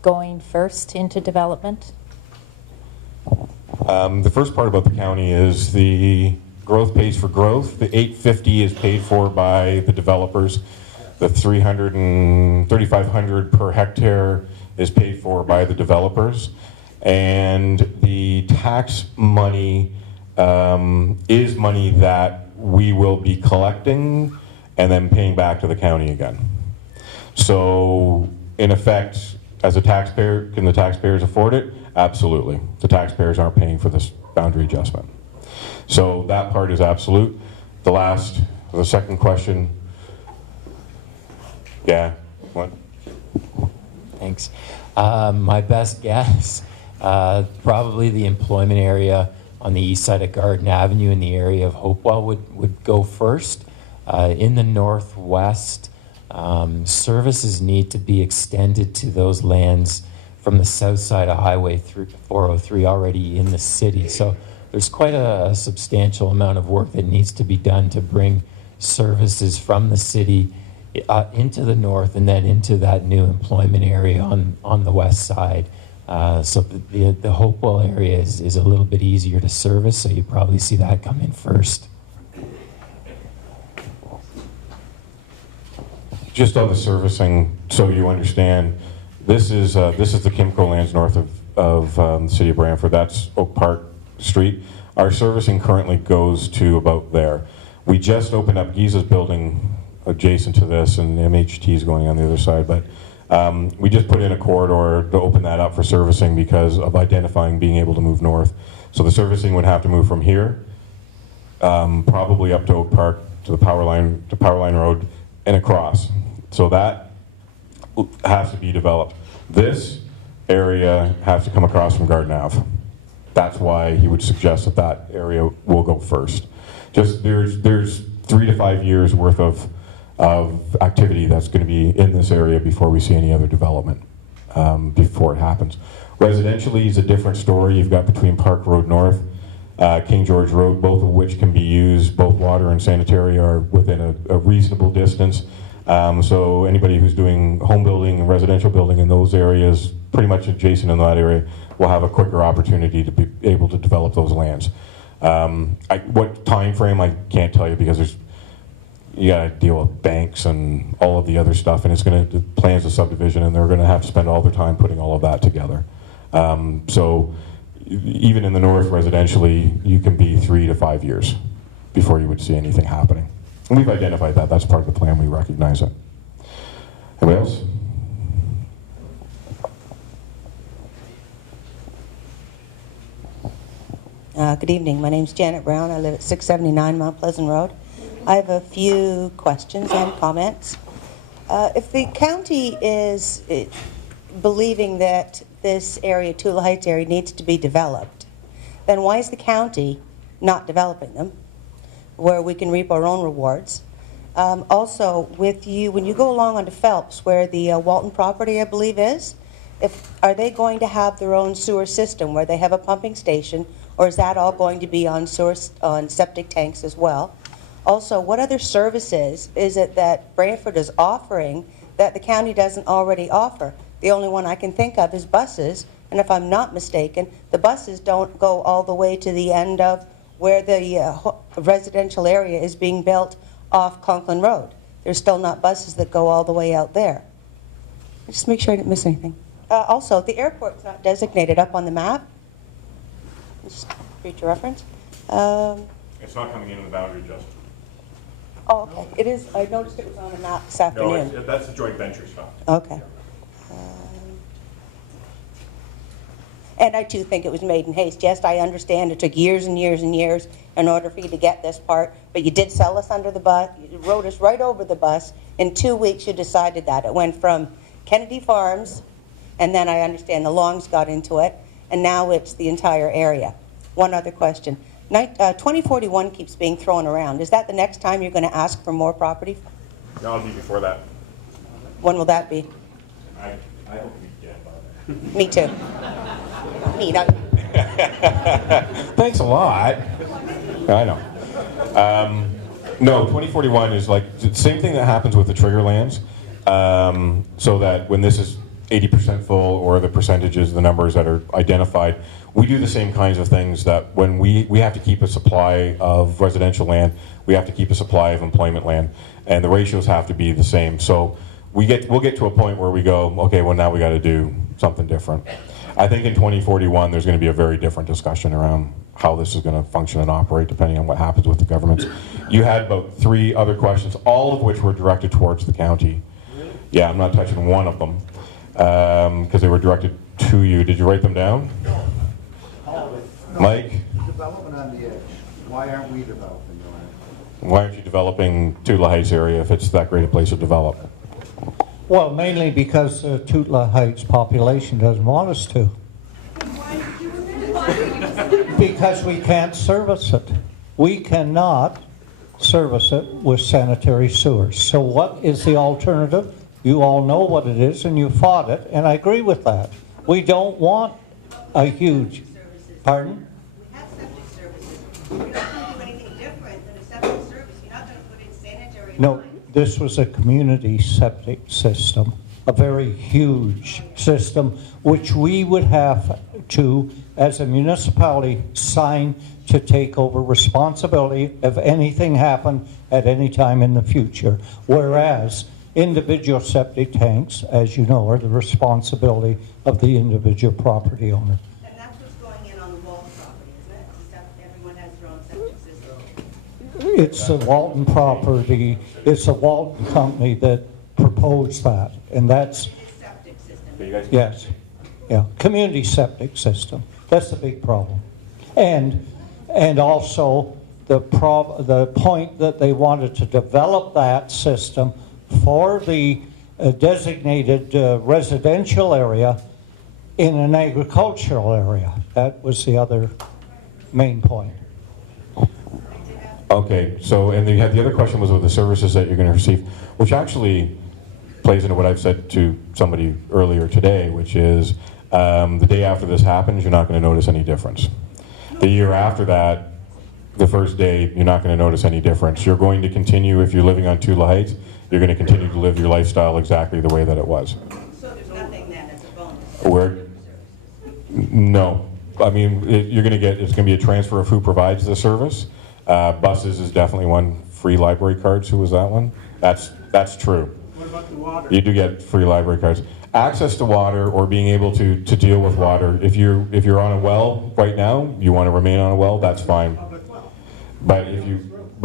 going first into development? The first part about the county is the growth pays for growth. The 850 is paid for by the developers. The 300 and 3,500 per hectare is paid for by the developers. And the tax money is money that we will be collecting and then paying back to the county again. So in effect, as a taxpayer, can the taxpayers afford it? Absolutely. The taxpayers aren't paying for this boundary adjustment. So that part is absolute. The second question. Yeah, what? Thanks. My best guess, probably the employment area on the east side of Garden Avenue in the area of Hopewell would go first. In the northwest, services need to be extended to those lands from the south side of Highway 403 already in the city. So there's quite a substantial amount of work that needs to be done to bring services from the city into the north and then into that new employment area on the west side. So the Hopewell area is a little bit easier to service, so you probably see that come in first. Just on the servicing, so you understand, this is the Kimco lands north of the city of Brantford. That's Oak Park Street. Our servicing currently goes to about there. We just opened up Giza's building adjacent to this, and MHT is going on the other side, but we just put in a corridor to open that up for servicing because of identifying being able to move north. So the servicing would have to move from here, probably up to Oak Park, to the power line road, and across. So that has to be developed. This area has to come across from Garden Ave. That's why he would suggest that that area will go first. Just there's 3 to 5 years worth of activity that's going to be in this area before we see any other development, before it happens. Residentially is a different story. You've got between Park Road North, King George Road, both of which can be used, both water and sanitary are within a reasonable distance. So anybody who's doing home building and residential building in those areas, pretty much adjacent in that area, will have a quicker opportunity to be able to develop those lands. What time frame, I can't tell you, because you got to deal with banks and all of the other stuff, and it's going to plans of subdivision, and they're going to have to spend all their time putting all of that together. So even in the north residentially, you can be 3 to 5 years before you would see anything happening. And we've identified that. That's part of the plan. We recognize it. Anybody else? Good evening. My name's Janet Brown. I live at 679 Mount Pleasant Road. I have a few questions and comments. If the county is believing that this area, Tula Heights area, needs to be developed, then why is the county not developing them, where we can reap our own rewards? Also, with you, when you go along onto Phelps, where the Walton property, I believe, is, are they going to have their own sewer system where they have a pumping station, or is that all going to be on septic tanks as well? Also, what other services is it that Brantford is offering that the county doesn't already offer? The only one I can think of is buses, and if I'm not mistaken, the buses don't go all the way to the end of where the residential area is being built off Conklin Road. There's still not buses that go all the way out there. Just make sure I didn't miss anything. Also, the airport's not designated up on the map. Just for future reference. It's not coming in the boundary adjustment. Oh, okay. It is. I noticed it was on the map this afternoon. No, that's the joint venture stuff. Okay. And I too think it was made in haste. Yes, I understand it took years and years and years in order for you to get this part, but you did sell us under the bus. You rode us right over the bus. In 2 weeks, you decided that. It went from Kennedy Farms, and then I understand the Longs got into it, and now it's the entire area. One other question. 2041 keeps being thrown around. Is that the next time you're going to ask for more property? No, it'll be before that. When will that be? I hope we get by that. Me too. Me, not Thanks a lot. I know. No, 2041 is like the same thing that happens with the trigger lands. So that when this is 80% full, or the percentages, the numbers that are identified, we do the same kinds of things that when we have to keep a supply of residential land, we have to keep a supply of employment land, and the ratios have to be the same. So we'll get to a point where we go, okay, well now we got to do something different. I think in 2041 there's going to be a very different discussion around how this is going to function and operate depending on what happens with the governments. You had about 3 other questions, all of which were directed towards the county. Yeah, I'm not touching one of them because they were directed to you. Did you write them down? No. Mike? Development on the edge. Why aren't we developing the land? Why aren't you developing Tula Heights area if it's that great a place to develop? Well, mainly because Tula Heights population doesn't want us to. Because we can't service it. We cannot service it with sanitary sewers. So what is the alternative? You all know what it is, and you fought it, and I agree with that. We don't want a huge... Pardon? We have septic services. You're not going to do anything different than a septic service. You're not going to put in sanitary... No, this was a community septic system, a very huge system, which we would have to, as a municipality, sign to take over responsibility if anything happened at any time in the future. Whereas individual septic tanks, as you know, are the responsibility of the individual property owner. And that's what's going in on the Walton property, isn't it? Everyone has their own septic system. It's the Walton property, it's the Walton company that proposed that, and that's, yes, yeah, community septic system. That's the big problem. And also the point that they wanted to develop that system for the designated residential area in an agricultural area. That was the other main point. Okay, so, and the other question was with the services that you're going to receive, which actually plays into what I've said to somebody earlier today, which is the day after this happens, you're not going to notice any difference. The year after that, the first day, you're not going to notice any difference. You're going to continue, if you're living on Tula Heights, you're going to continue to live your lifestyle exactly the way that it was. So there's nothing then as a bonus? No. I mean, you're going to get, it's going to be a transfer of who provides the service. Buses is definitely one. Free library cards, who was that one? That's true. What about the water? You do get free library cards. Access to water, or being able to deal with water. If you're on a well right now, you want to remain on a well, that's fine. But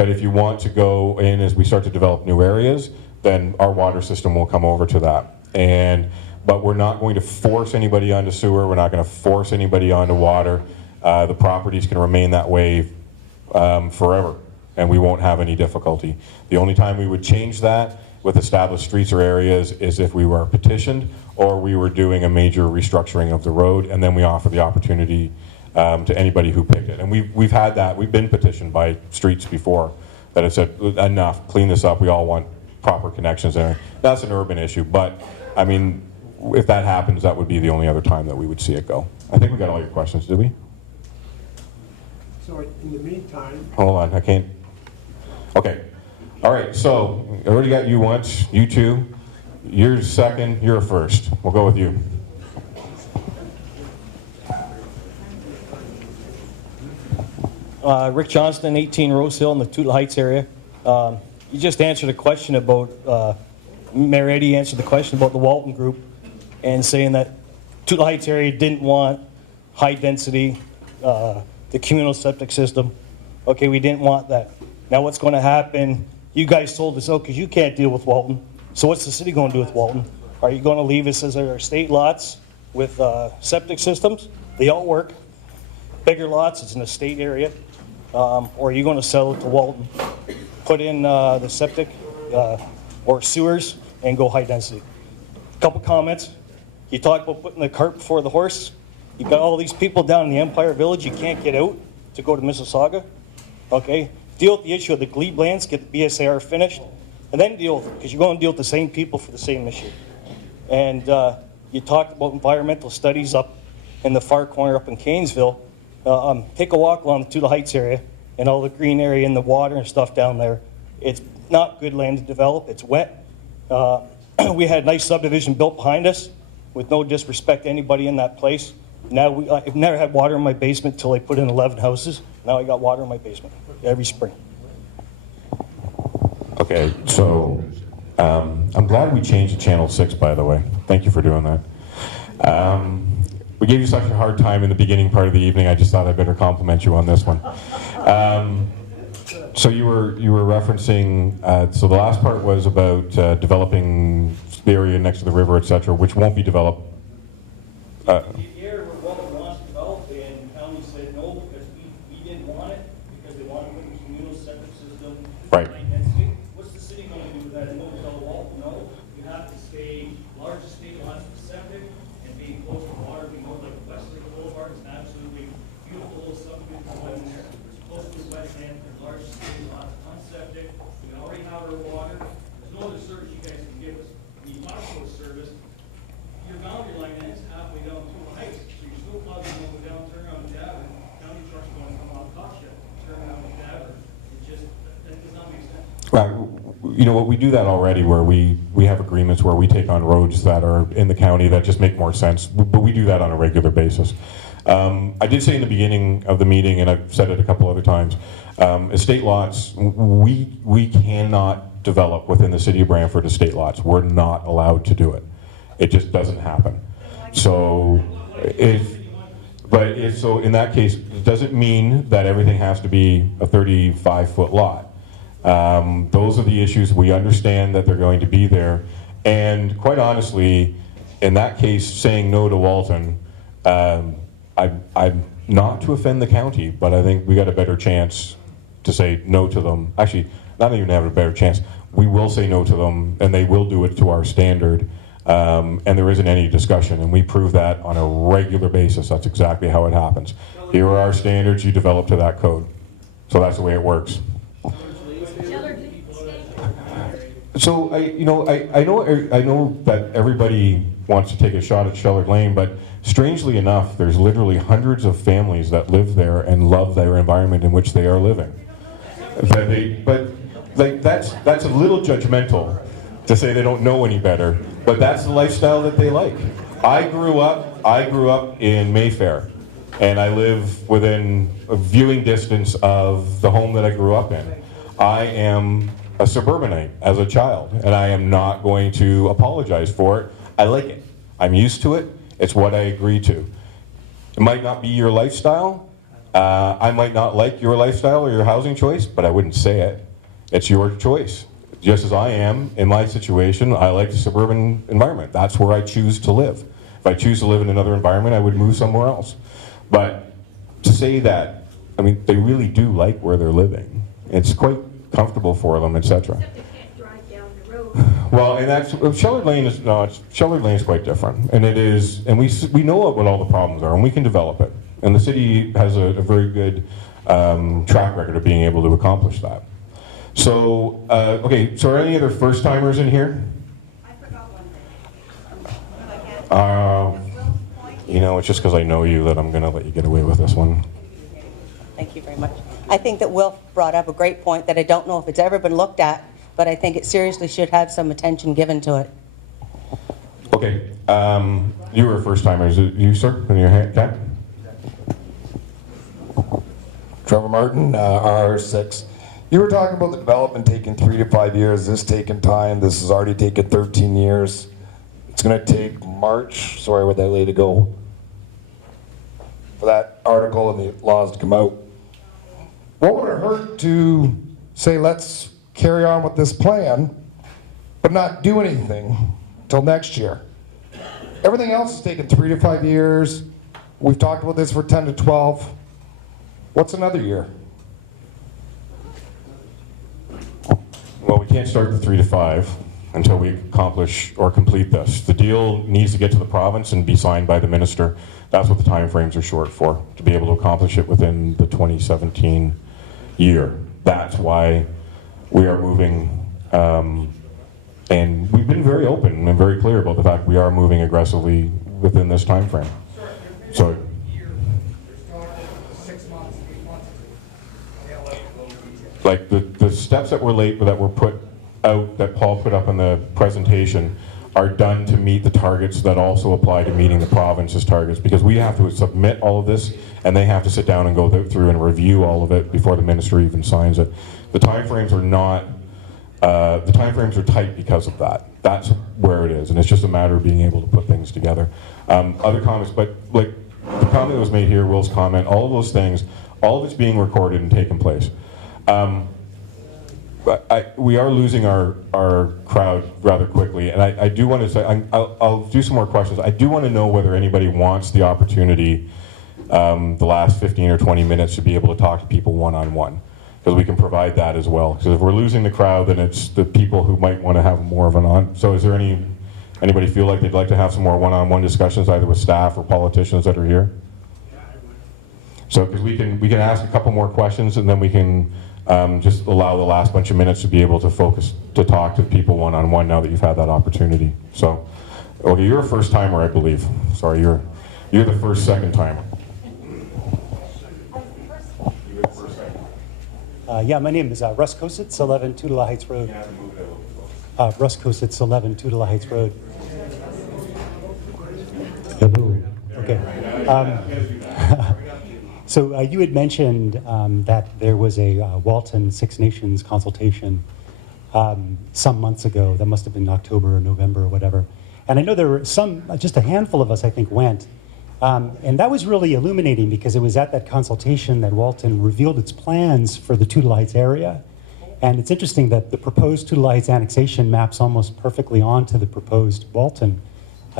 if you want to go in as we start to develop new areas, then our water system will come over to that. But we're not going to force anybody onto sewer. We're not going to force anybody onto water. The properties can remain that way forever, and we won't have any difficulty. The only time we would change that with established streets or areas is if we were petitioned or we were doing a major restructuring of the road, and then we offer the opportunity to anybody who picked it. And we've had that. We've been petitioned by streets before that have said, enough, clean this up, we all want proper connections there. That's an urban issue, but I mean, if that happens, that would be the only other time that we would see it go. I think we got all your questions, did we? So in the meantime, Hold on, I can't. Okay. All right, so I already got you once, you two. You're second, you're first. We'll go with you. Rick Johnston, 18 Rose Hill in the Tula Heights area. You just answered a question about, Mayor Eddy answered the question about the Walton Group and saying that Tula Heights area didn't want high density, the communal septic system. Okay, we didn't want that. Now what's going to happen, you guys sold us out because you can't deal with Walton. So what's the city going to do with Walton? Are you going to leave us as our state lots with septic systems? They all work. Bigger lots, it's in a state area. Or are you going to sell it to Walton? Put in the septic or sewers and go high density. Couple comments. You talk about putting the cart before the horse. You've got all these people down in the Empire Village, you can't get out to go to Mississauga. Okay? Deal with the issue of the glebe lands, get the BSAR finished, and then deal with it, because you're going to deal with the same people for the same issue. And you talked about environmental studies up in the far corner up in Canesville. Take a walk along the Tula Heights area and all the green area and the water and stuff down there. It's not good land to develop, it's wet. We had a nice subdivision built behind us with no disrespect to anybody in that place. Now I've never had water in my basement till I put in 11 houses. Now I got water in my basement every spring. Okay, so I'm glad we changed to Channel 6, by the way. Thank you for doing that. We gave you such a hard time in the beginning part of the evening, I just thought I'd better compliment you on this one. So you were referencing, so the last part was about developing the area next to the river, etc., which won't be developed. The area where Walton wants to develop, and the county said no because we didn't want it, because they want to put a communal septic system. Right. High density. What's the city going to do with that? They won't tell Walton no. You have to stay, large estate lots for septic, and being close to water. We know like Wesley Boulevard is an absolutely beautiful little subdivision going there. It's close to the wetland, there's large estate lots, unseptic. We already have our water. There's no other service you guys can give us. When you talk about service, your boundary line ends halfway down Tula Heights, so your snow plows are going to go down, turn around and dab, and county trucks are going to come off Costa, turn around and dab. It just, that does not make sense. Right. You know what, we do that already, where we have agreements where we take on roads that are in the county that just make more sense, but we do that on a regular basis. I did say in the beginning of the meeting, and I've said it a couple other times, estate lots, we cannot develop within the city of Brantford estate lots. We're not allowed to do it. It just doesn't happen. So so in that case, it doesn't mean that everything has to be a 35-foot lot. Those are the issues. We understand that they're going to be there. And quite honestly, in that case, saying no to Walton, I'm not to offend the county, but I think we got a better chance to say no to them. Actually, not even have a better chance. We will say no to them, and they will do it to our standard. And there isn't any discussion, and we prove that on a regular basis. That's exactly how it happens. Here are our standards, you develop to that code. So that's the way it works. So I know that everybody wants to take a shot at Shellard Lane, but strangely enough, there's literally hundreds of families that live there and love their environment in which they are living. That's a little judgmental to say they don't know any better, but that's the lifestyle that they like. I grew up in Mayfair, and I live within a viewing distance of the home that I grew up in. I am a suburbanite as a child, and I am not going to apologize for it. I like it. I'm used to it. It's what I agree to. It might not be your lifestyle. I might not like your lifestyle or your housing choice, but I wouldn't say it. It's your choice. Just as I am in my situation, I like the suburban environment. That's where I choose to live. If I choose to live in another environment, I would move somewhere else. But to say that, I mean, they really do like where they're living. It's quite comfortable for them, etc. Well, and that's Shellard Lane is Shellard Lane is quite different, and it is, and we know what all the problems are, and we can develop it. And the city has a very good track record of being able to accomplish that. So, okay, so are any other first timers in here? You know, it's just because I know you that I'm going to let you get away with this one. Thank you very much. I think that Will brought up a great point that I don't know if it's ever been looked at, but I think it seriously should have some attention given to it. Okay, you were a first timer. Is it you, sir, in your hand cap? Trevor Martin, RR6. You were talking about the development taking 3 to 5 years, this taking time, this has already taken 13 years. It's going to take March, sorry where that lady go, for that article and the laws to come out. What would it hurt to say, let's carry on with this plan, but not do anything till next year? Everything else has taken 3 to 5 years. We've talked about this for 10 to 12. What's another year? Well, we can't start the 3 to 5 until we accomplish or complete this. The deal needs to get to the province and be signed by the minister. That's what the timeframes are short for, to be able to accomplish it within the 2017 year. That's why we are moving, and we've been very open and very clear about the fact we are moving aggressively within this time frame. So, like the steps that were put out, that Paul put up in the presentation, are done to meet the targets that also apply to meeting the province's targets, because we have to submit all of this and they have to sit down and go through and review all of it before the minister even signs it. The timeframes are not, the timeframes are tight because of that. That's where it is, and it's just a matter of being able to put things together. Other comments, but like the comment that was made here, Will's comment, all of those things, all of it's being recorded and taking place. We are losing our crowd rather quickly, and I do want to say, I'll do some more questions. I do want to know whether anybody wants the opportunity, the last 15 or 20 minutes, to be able to talk to people one-on-one, because we can provide that as well. Because if we're losing the crowd, then it's the people who might want to have more of an on. So is there anybody feel like they'd like to have some more one-on-one discussions, either with staff or politicians that are here? So, because we can ask a couple more questions, and then we can just allow the last bunch of minutes to be able to focus, to talk to people one-on-one now that you've had that opportunity. So, okay, you're a first timer, I believe. Sorry, you're the second timer. Yeah, my name is Russ Kositz, 11 Tudela Heights Road. Russ Kositz, 11 Tudela Heights Road. Hello. Okay. So you had mentioned that there was a Walton Six Nations consultation some months ago. That must have been October or November or whatever. And I know there were just a handful of us, I think, went. And that was really illuminating, because it was at that consultation that Walton revealed its plans for the Tudela Heights area. And it's interesting that the proposed Two Lights annexation maps almost perfectly onto the proposed Walton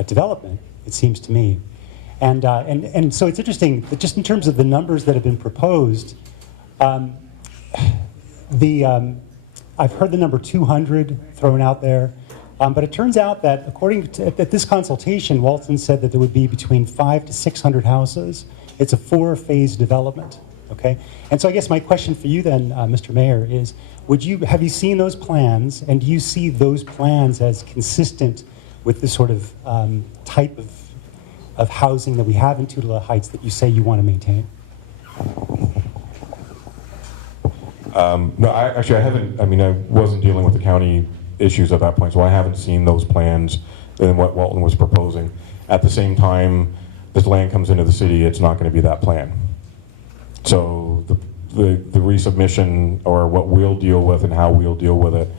development, it seems to me. And so it's interesting that just in terms of the numbers that have been proposed, I've heard the number 200 thrown out there, but it turns out that according to at this consultation, Walton said that there would be between 500 to 600 houses. It's a 4-phase development, okay? And so I guess my question for you then, Mr. Mayor, is have you seen those plans, and do you see those plans as consistent with the sort of type of housing that we have in Tutuila Heights that you say you want to maintain? No, I haven't. I mean, I wasn't dealing with the county issues at that point, so I haven't seen those plans and what Walton was proposing. At the same time, this land comes into the city, it's not going to be that plan. So the resubmission, or what we'll deal with and how we'll deal with it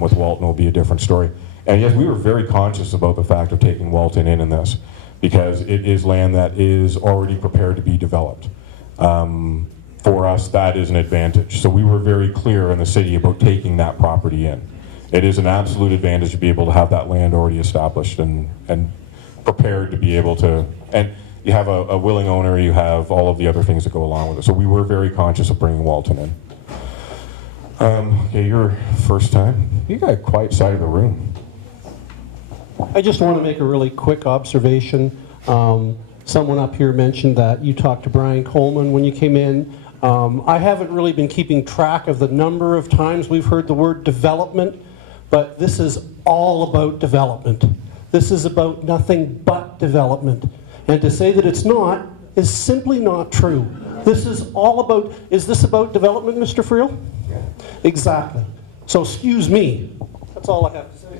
with Walton, will be a different story. And yes, we were very conscious about the fact of taking Walton in this, because it is land that is already prepared to be developed. For us, that is an advantage. So we were very clear in the city about taking that property in. It is an absolute advantage to be able to have that land already established and prepared to be able to, and you have a willing owner, you have all of the other things that go along with it. So we were very conscious of bringing Walton in. Okay, your first time. You got a quiet side of the room. I just want to make a really quick observation. Someone up here mentioned that you talked to Brian Coleman when you came in. I haven't really been keeping track of the number of times we've heard the word development, but this is all about development. This is about nothing but development. And to say that it's not is simply not true. This is all about, is this about development, Mr. Friel? Yeah. Exactly. So excuse me. That's all I have to say.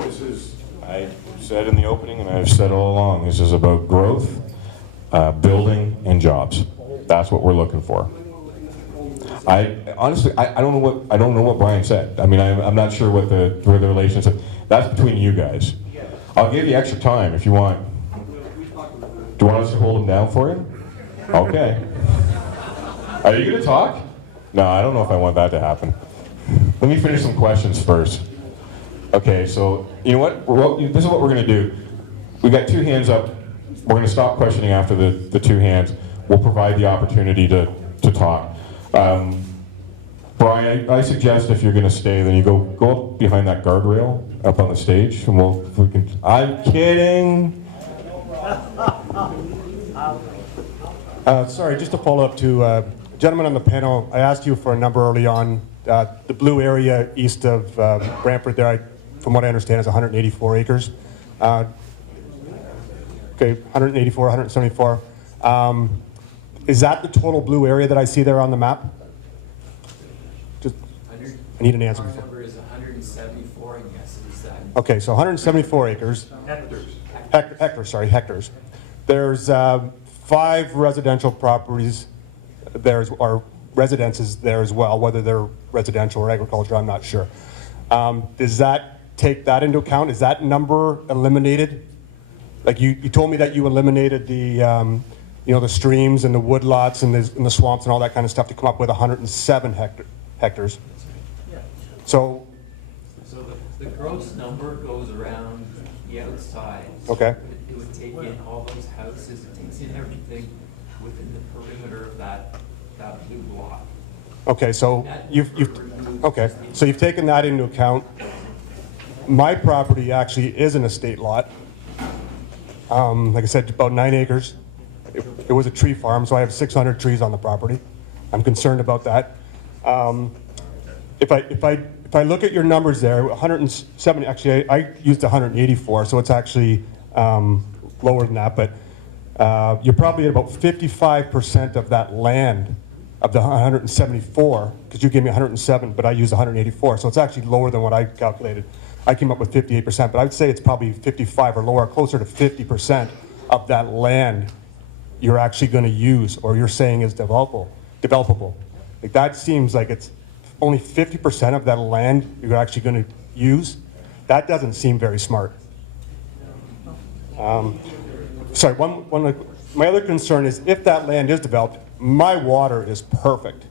This is, I said in the opening, and I've said all along, this is about growth, building, and jobs. That's what we're looking for. I honestly, I don't know what Brian said. I mean, I'm not sure what the relationship. That's between you guys. I'll give you extra time if you want. Do you want us to hold him down for you? Okay. Are you going to talk? No, I don't know if I want that to happen. Let me finish some questions first. Okay, so you know what? This is what we're going to do. We got 2 hands up. We're going to stop questioning after the 2 hands. We'll provide the opportunity to talk. Brian, I suggest if you're going to stay, then you go up behind that guardrail up on the stage, and we can. I'm kidding. Sorry, just to follow up to gentleman on the panel. I asked you for a number early on. The blue area east of Brantford there, from what I understand, is 184 acres. Okay, 184, 174. Is that the total blue area that I see there on the map? Just, I need an answer. Our number is 174, and yes, it is that. Okay, so 174 acres. Hectares. Hectares. There's 5 residential properties there, or residences there as well, whether they're residential or agriculture, I'm not sure. Does that take that into account? Is that number eliminated? Like you told me that you eliminated the the streams and the woodlots and the swamps and all that kind of stuff to come up with 107 hectares. Yeah. So the gross number goes around the outside. Okay. It would take in all those houses, it takes in everything within the perimeter of that blue block. Okay, so you've taken that into account. My property actually is an estate lot. Like I said, about 9 acres. It was a tree farm, so I have 600 trees on the property. I'm concerned about that. If I look at your numbers there, 170. Actually, I used 184, so it's actually lower than that. But you're probably at about 55% of that land of the 174, because you gave me 107, but I used 184, so it's actually lower than what I calculated. I came up with 58%, but I would say it's probably 55 or lower, closer to 50% of that land you're actually going to use, or you're saying is developable. Like that seems like it's only 50% of that land you're actually going to use. That doesn't seem very smart. Sorry, my other concern is if that land is developed, my water is perfect.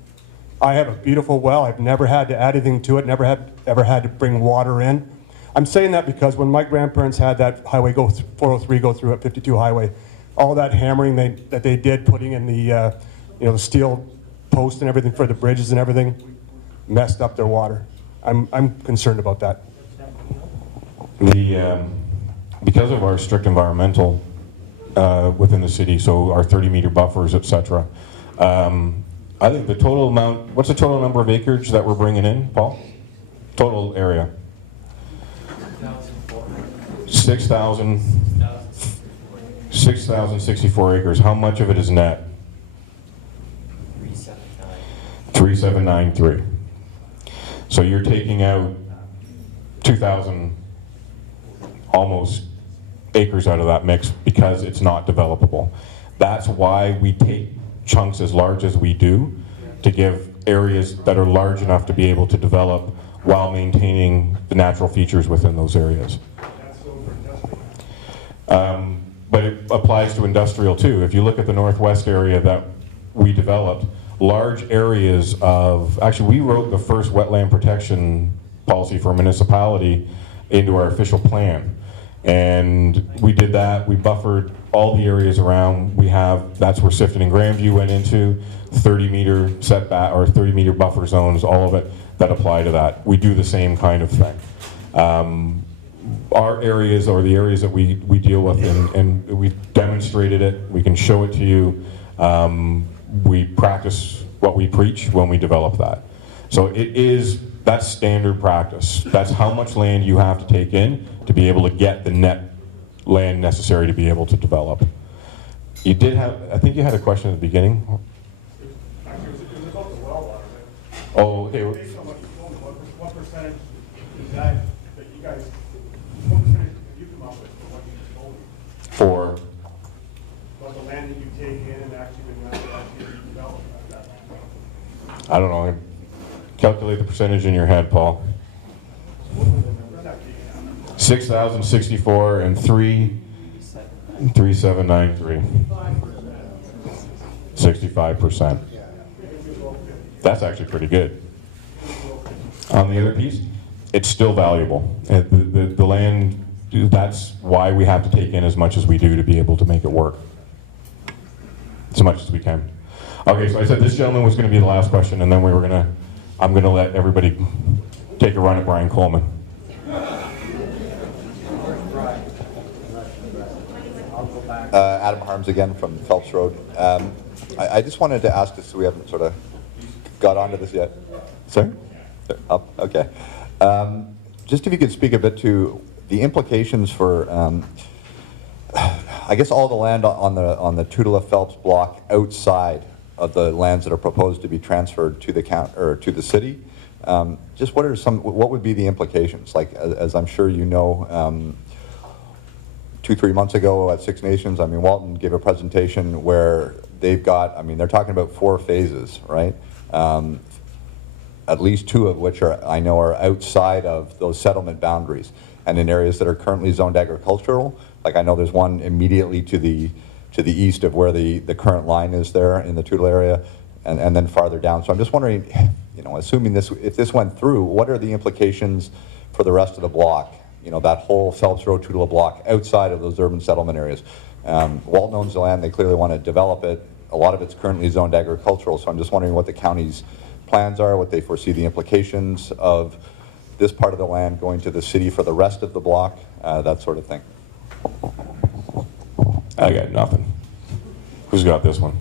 I have a beautiful well. I've never had to add anything to it, ever had to bring water in. I'm saying that because when my grandparents had that highway 403 go through at 52 Highway, all that hammering that they did, putting in the the steel post and everything for the bridges and everything, messed up their water. I'm concerned about that. Because of our strict environmental within the city, so our 30-meter buffers, etc. I think the total amount. What's the total number of acreage that we're bringing in, Paul? Total area. 6,064 acres. How much of it is net? 3,793. So you're taking out 2,000 almost acres out of that mix because it's not developable. That's why we take chunks as large as we do to give areas that are large enough to be able to develop while maintaining the natural features within those areas. But it applies to industrial too. If you look at the northwest area that we developed, large areas of, actually we wrote the first wetland protection policy for a municipality into our official plan. And we did that, we buffered all the areas around. That's where Sifton and Grandview went into, 30-meter setback or 30-meter buffer zones, all of it that apply to that. We do the same kind of thing. Our areas are the areas that we deal with, and we've demonstrated it. We can show it to you. We practice what we preach when we develop that. So that's standard practice. That's how much land you have to take in to be able to get the net land necessary to be able to develop. You did have, I think you had a question at the beginning. Actually, it was about the well water. Oh, okay. Based on what you told me, what percentage is that you guys, what percentage have you come up with for what you just told me? For? About the land that you take in and actually been actually developed that land? I don't know. Calculate the percentage in your head, Paul. 6,064 and 3,793. 65%. That's actually pretty good. On the other piece, it's still valuable. The land, that's why we have to take in as much as we do to be able to make it work. As much as we can. Okay, so I said this gentleman was going to be the last question, and then I'm going to let everybody take a run at Brian Coleman. Adam Harms again from Phelps Road. I just wanted to ask this, so we haven't sort of got onto this yet. Sorry? Oh, okay. Just if you could speak a bit to the implications for, I guess, all the land on the Tutela Phelps block outside of the lands that are proposed to be transferred to the city. Just what would be the implications? Like, as I'm sure you know, 2-3 months ago at Six Nations, Walton gave a presentation where they're talking about 4 phases, right? At least 2 of which I know are outside of those settlement boundaries and in areas that are currently zoned agricultural. Like, I know there's one immediately to the east of where the current line is there in the Tutela area, and then farther down. So I'm just wondering, assuming if this went through, what are the implications for the rest of the block? That whole Phelps Road Tutela block outside of those urban settlement areas. Walton owns the land, they clearly want to develop it. A lot of it's currently zoned agricultural, so I'm just wondering what the county's plans are, what they foresee the implications of this part of the land going to the city for the rest of the block, that sort of thing. I got nothing. Who's got this one?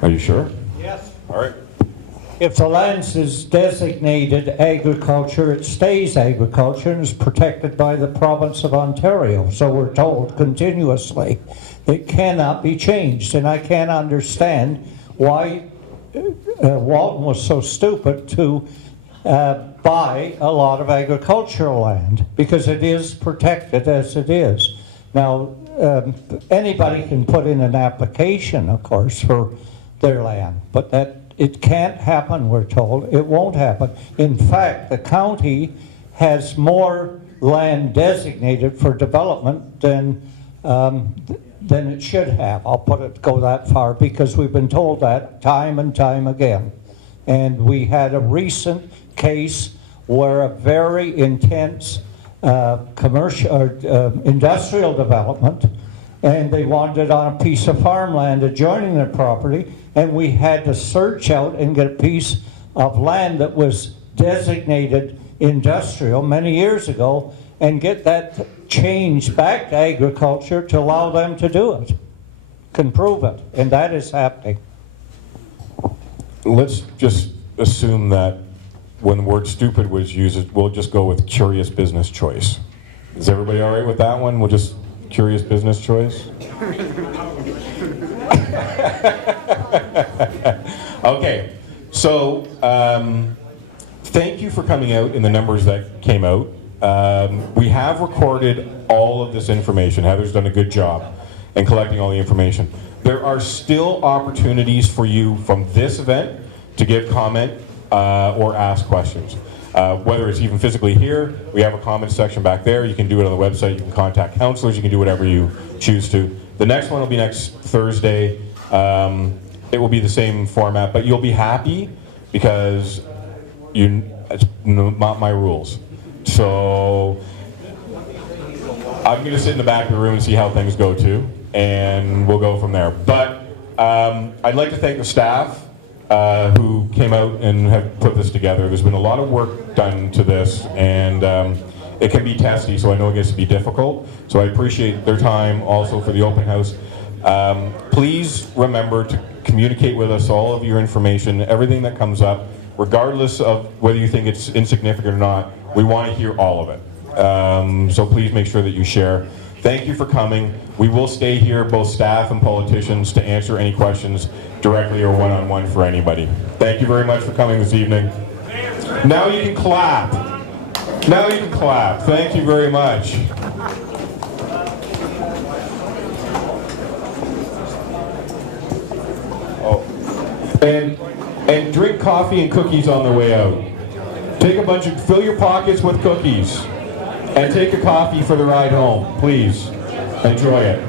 Are you sure? Yes. All right. If the land is designated agriculture, it stays agriculture and is protected by the province of Ontario. So we're told continuously it cannot be changed. And I can't understand why Walton was so stupid to buy a lot of agricultural land, because it is protected as it is. Now, anybody can put in an application, of course, for their land, but it can't happen, we're told. It won't happen. In fact, the county has more land designated for development than than it should have. I'll go that far, because we've been told that time and time again. And we had a recent case where a very intense industrial development, and they wanted it on a piece of farmland adjoining their property, and we had to search out and get a piece of land that was designated industrial many years ago and get that changed back to agriculture to allow them to do it. Can prove it, and that is happening. Let's just assume that when the word stupid was used, we'll just go with curious business choice. Is everybody all right with that one? We'll just curious business choice? Okay, so thank you for coming out in the numbers that came out. We have recorded all of this information. Heather's done a good job in collecting all the information. There are still opportunities for you from this event to give comment or ask questions. Whether it's even physically here, we have a comment section back there. You can do it on the website. You can contact counselors. You can do whatever you choose to. The next one will be next Thursday. It will be the same format, but you'll be happy because it's not my rules. So I'm going to sit in the back of the room and see how things go too, and we'll go from there. But I'd like to thank the staff who came out and have put this together. There's been a lot of work done to this, and it can be testy, so I know it gets to be difficult. So I appreciate their time also for the open house. Please remember to communicate with us all of your information, everything that comes up, regardless of whether you think it's insignificant or not. We want to hear all of it. So please make sure that you share. Thank you for coming. We will stay here, both staff and politicians, to answer any questions directly or one-on-one for anybody. Thank you very much for coming this evening. Now you can clap. Now you can clap. Thank you very much. Oh. And drink coffee and cookies on the way out. Fill your pockets with cookies and take a coffee for the ride home, please. Enjoy it.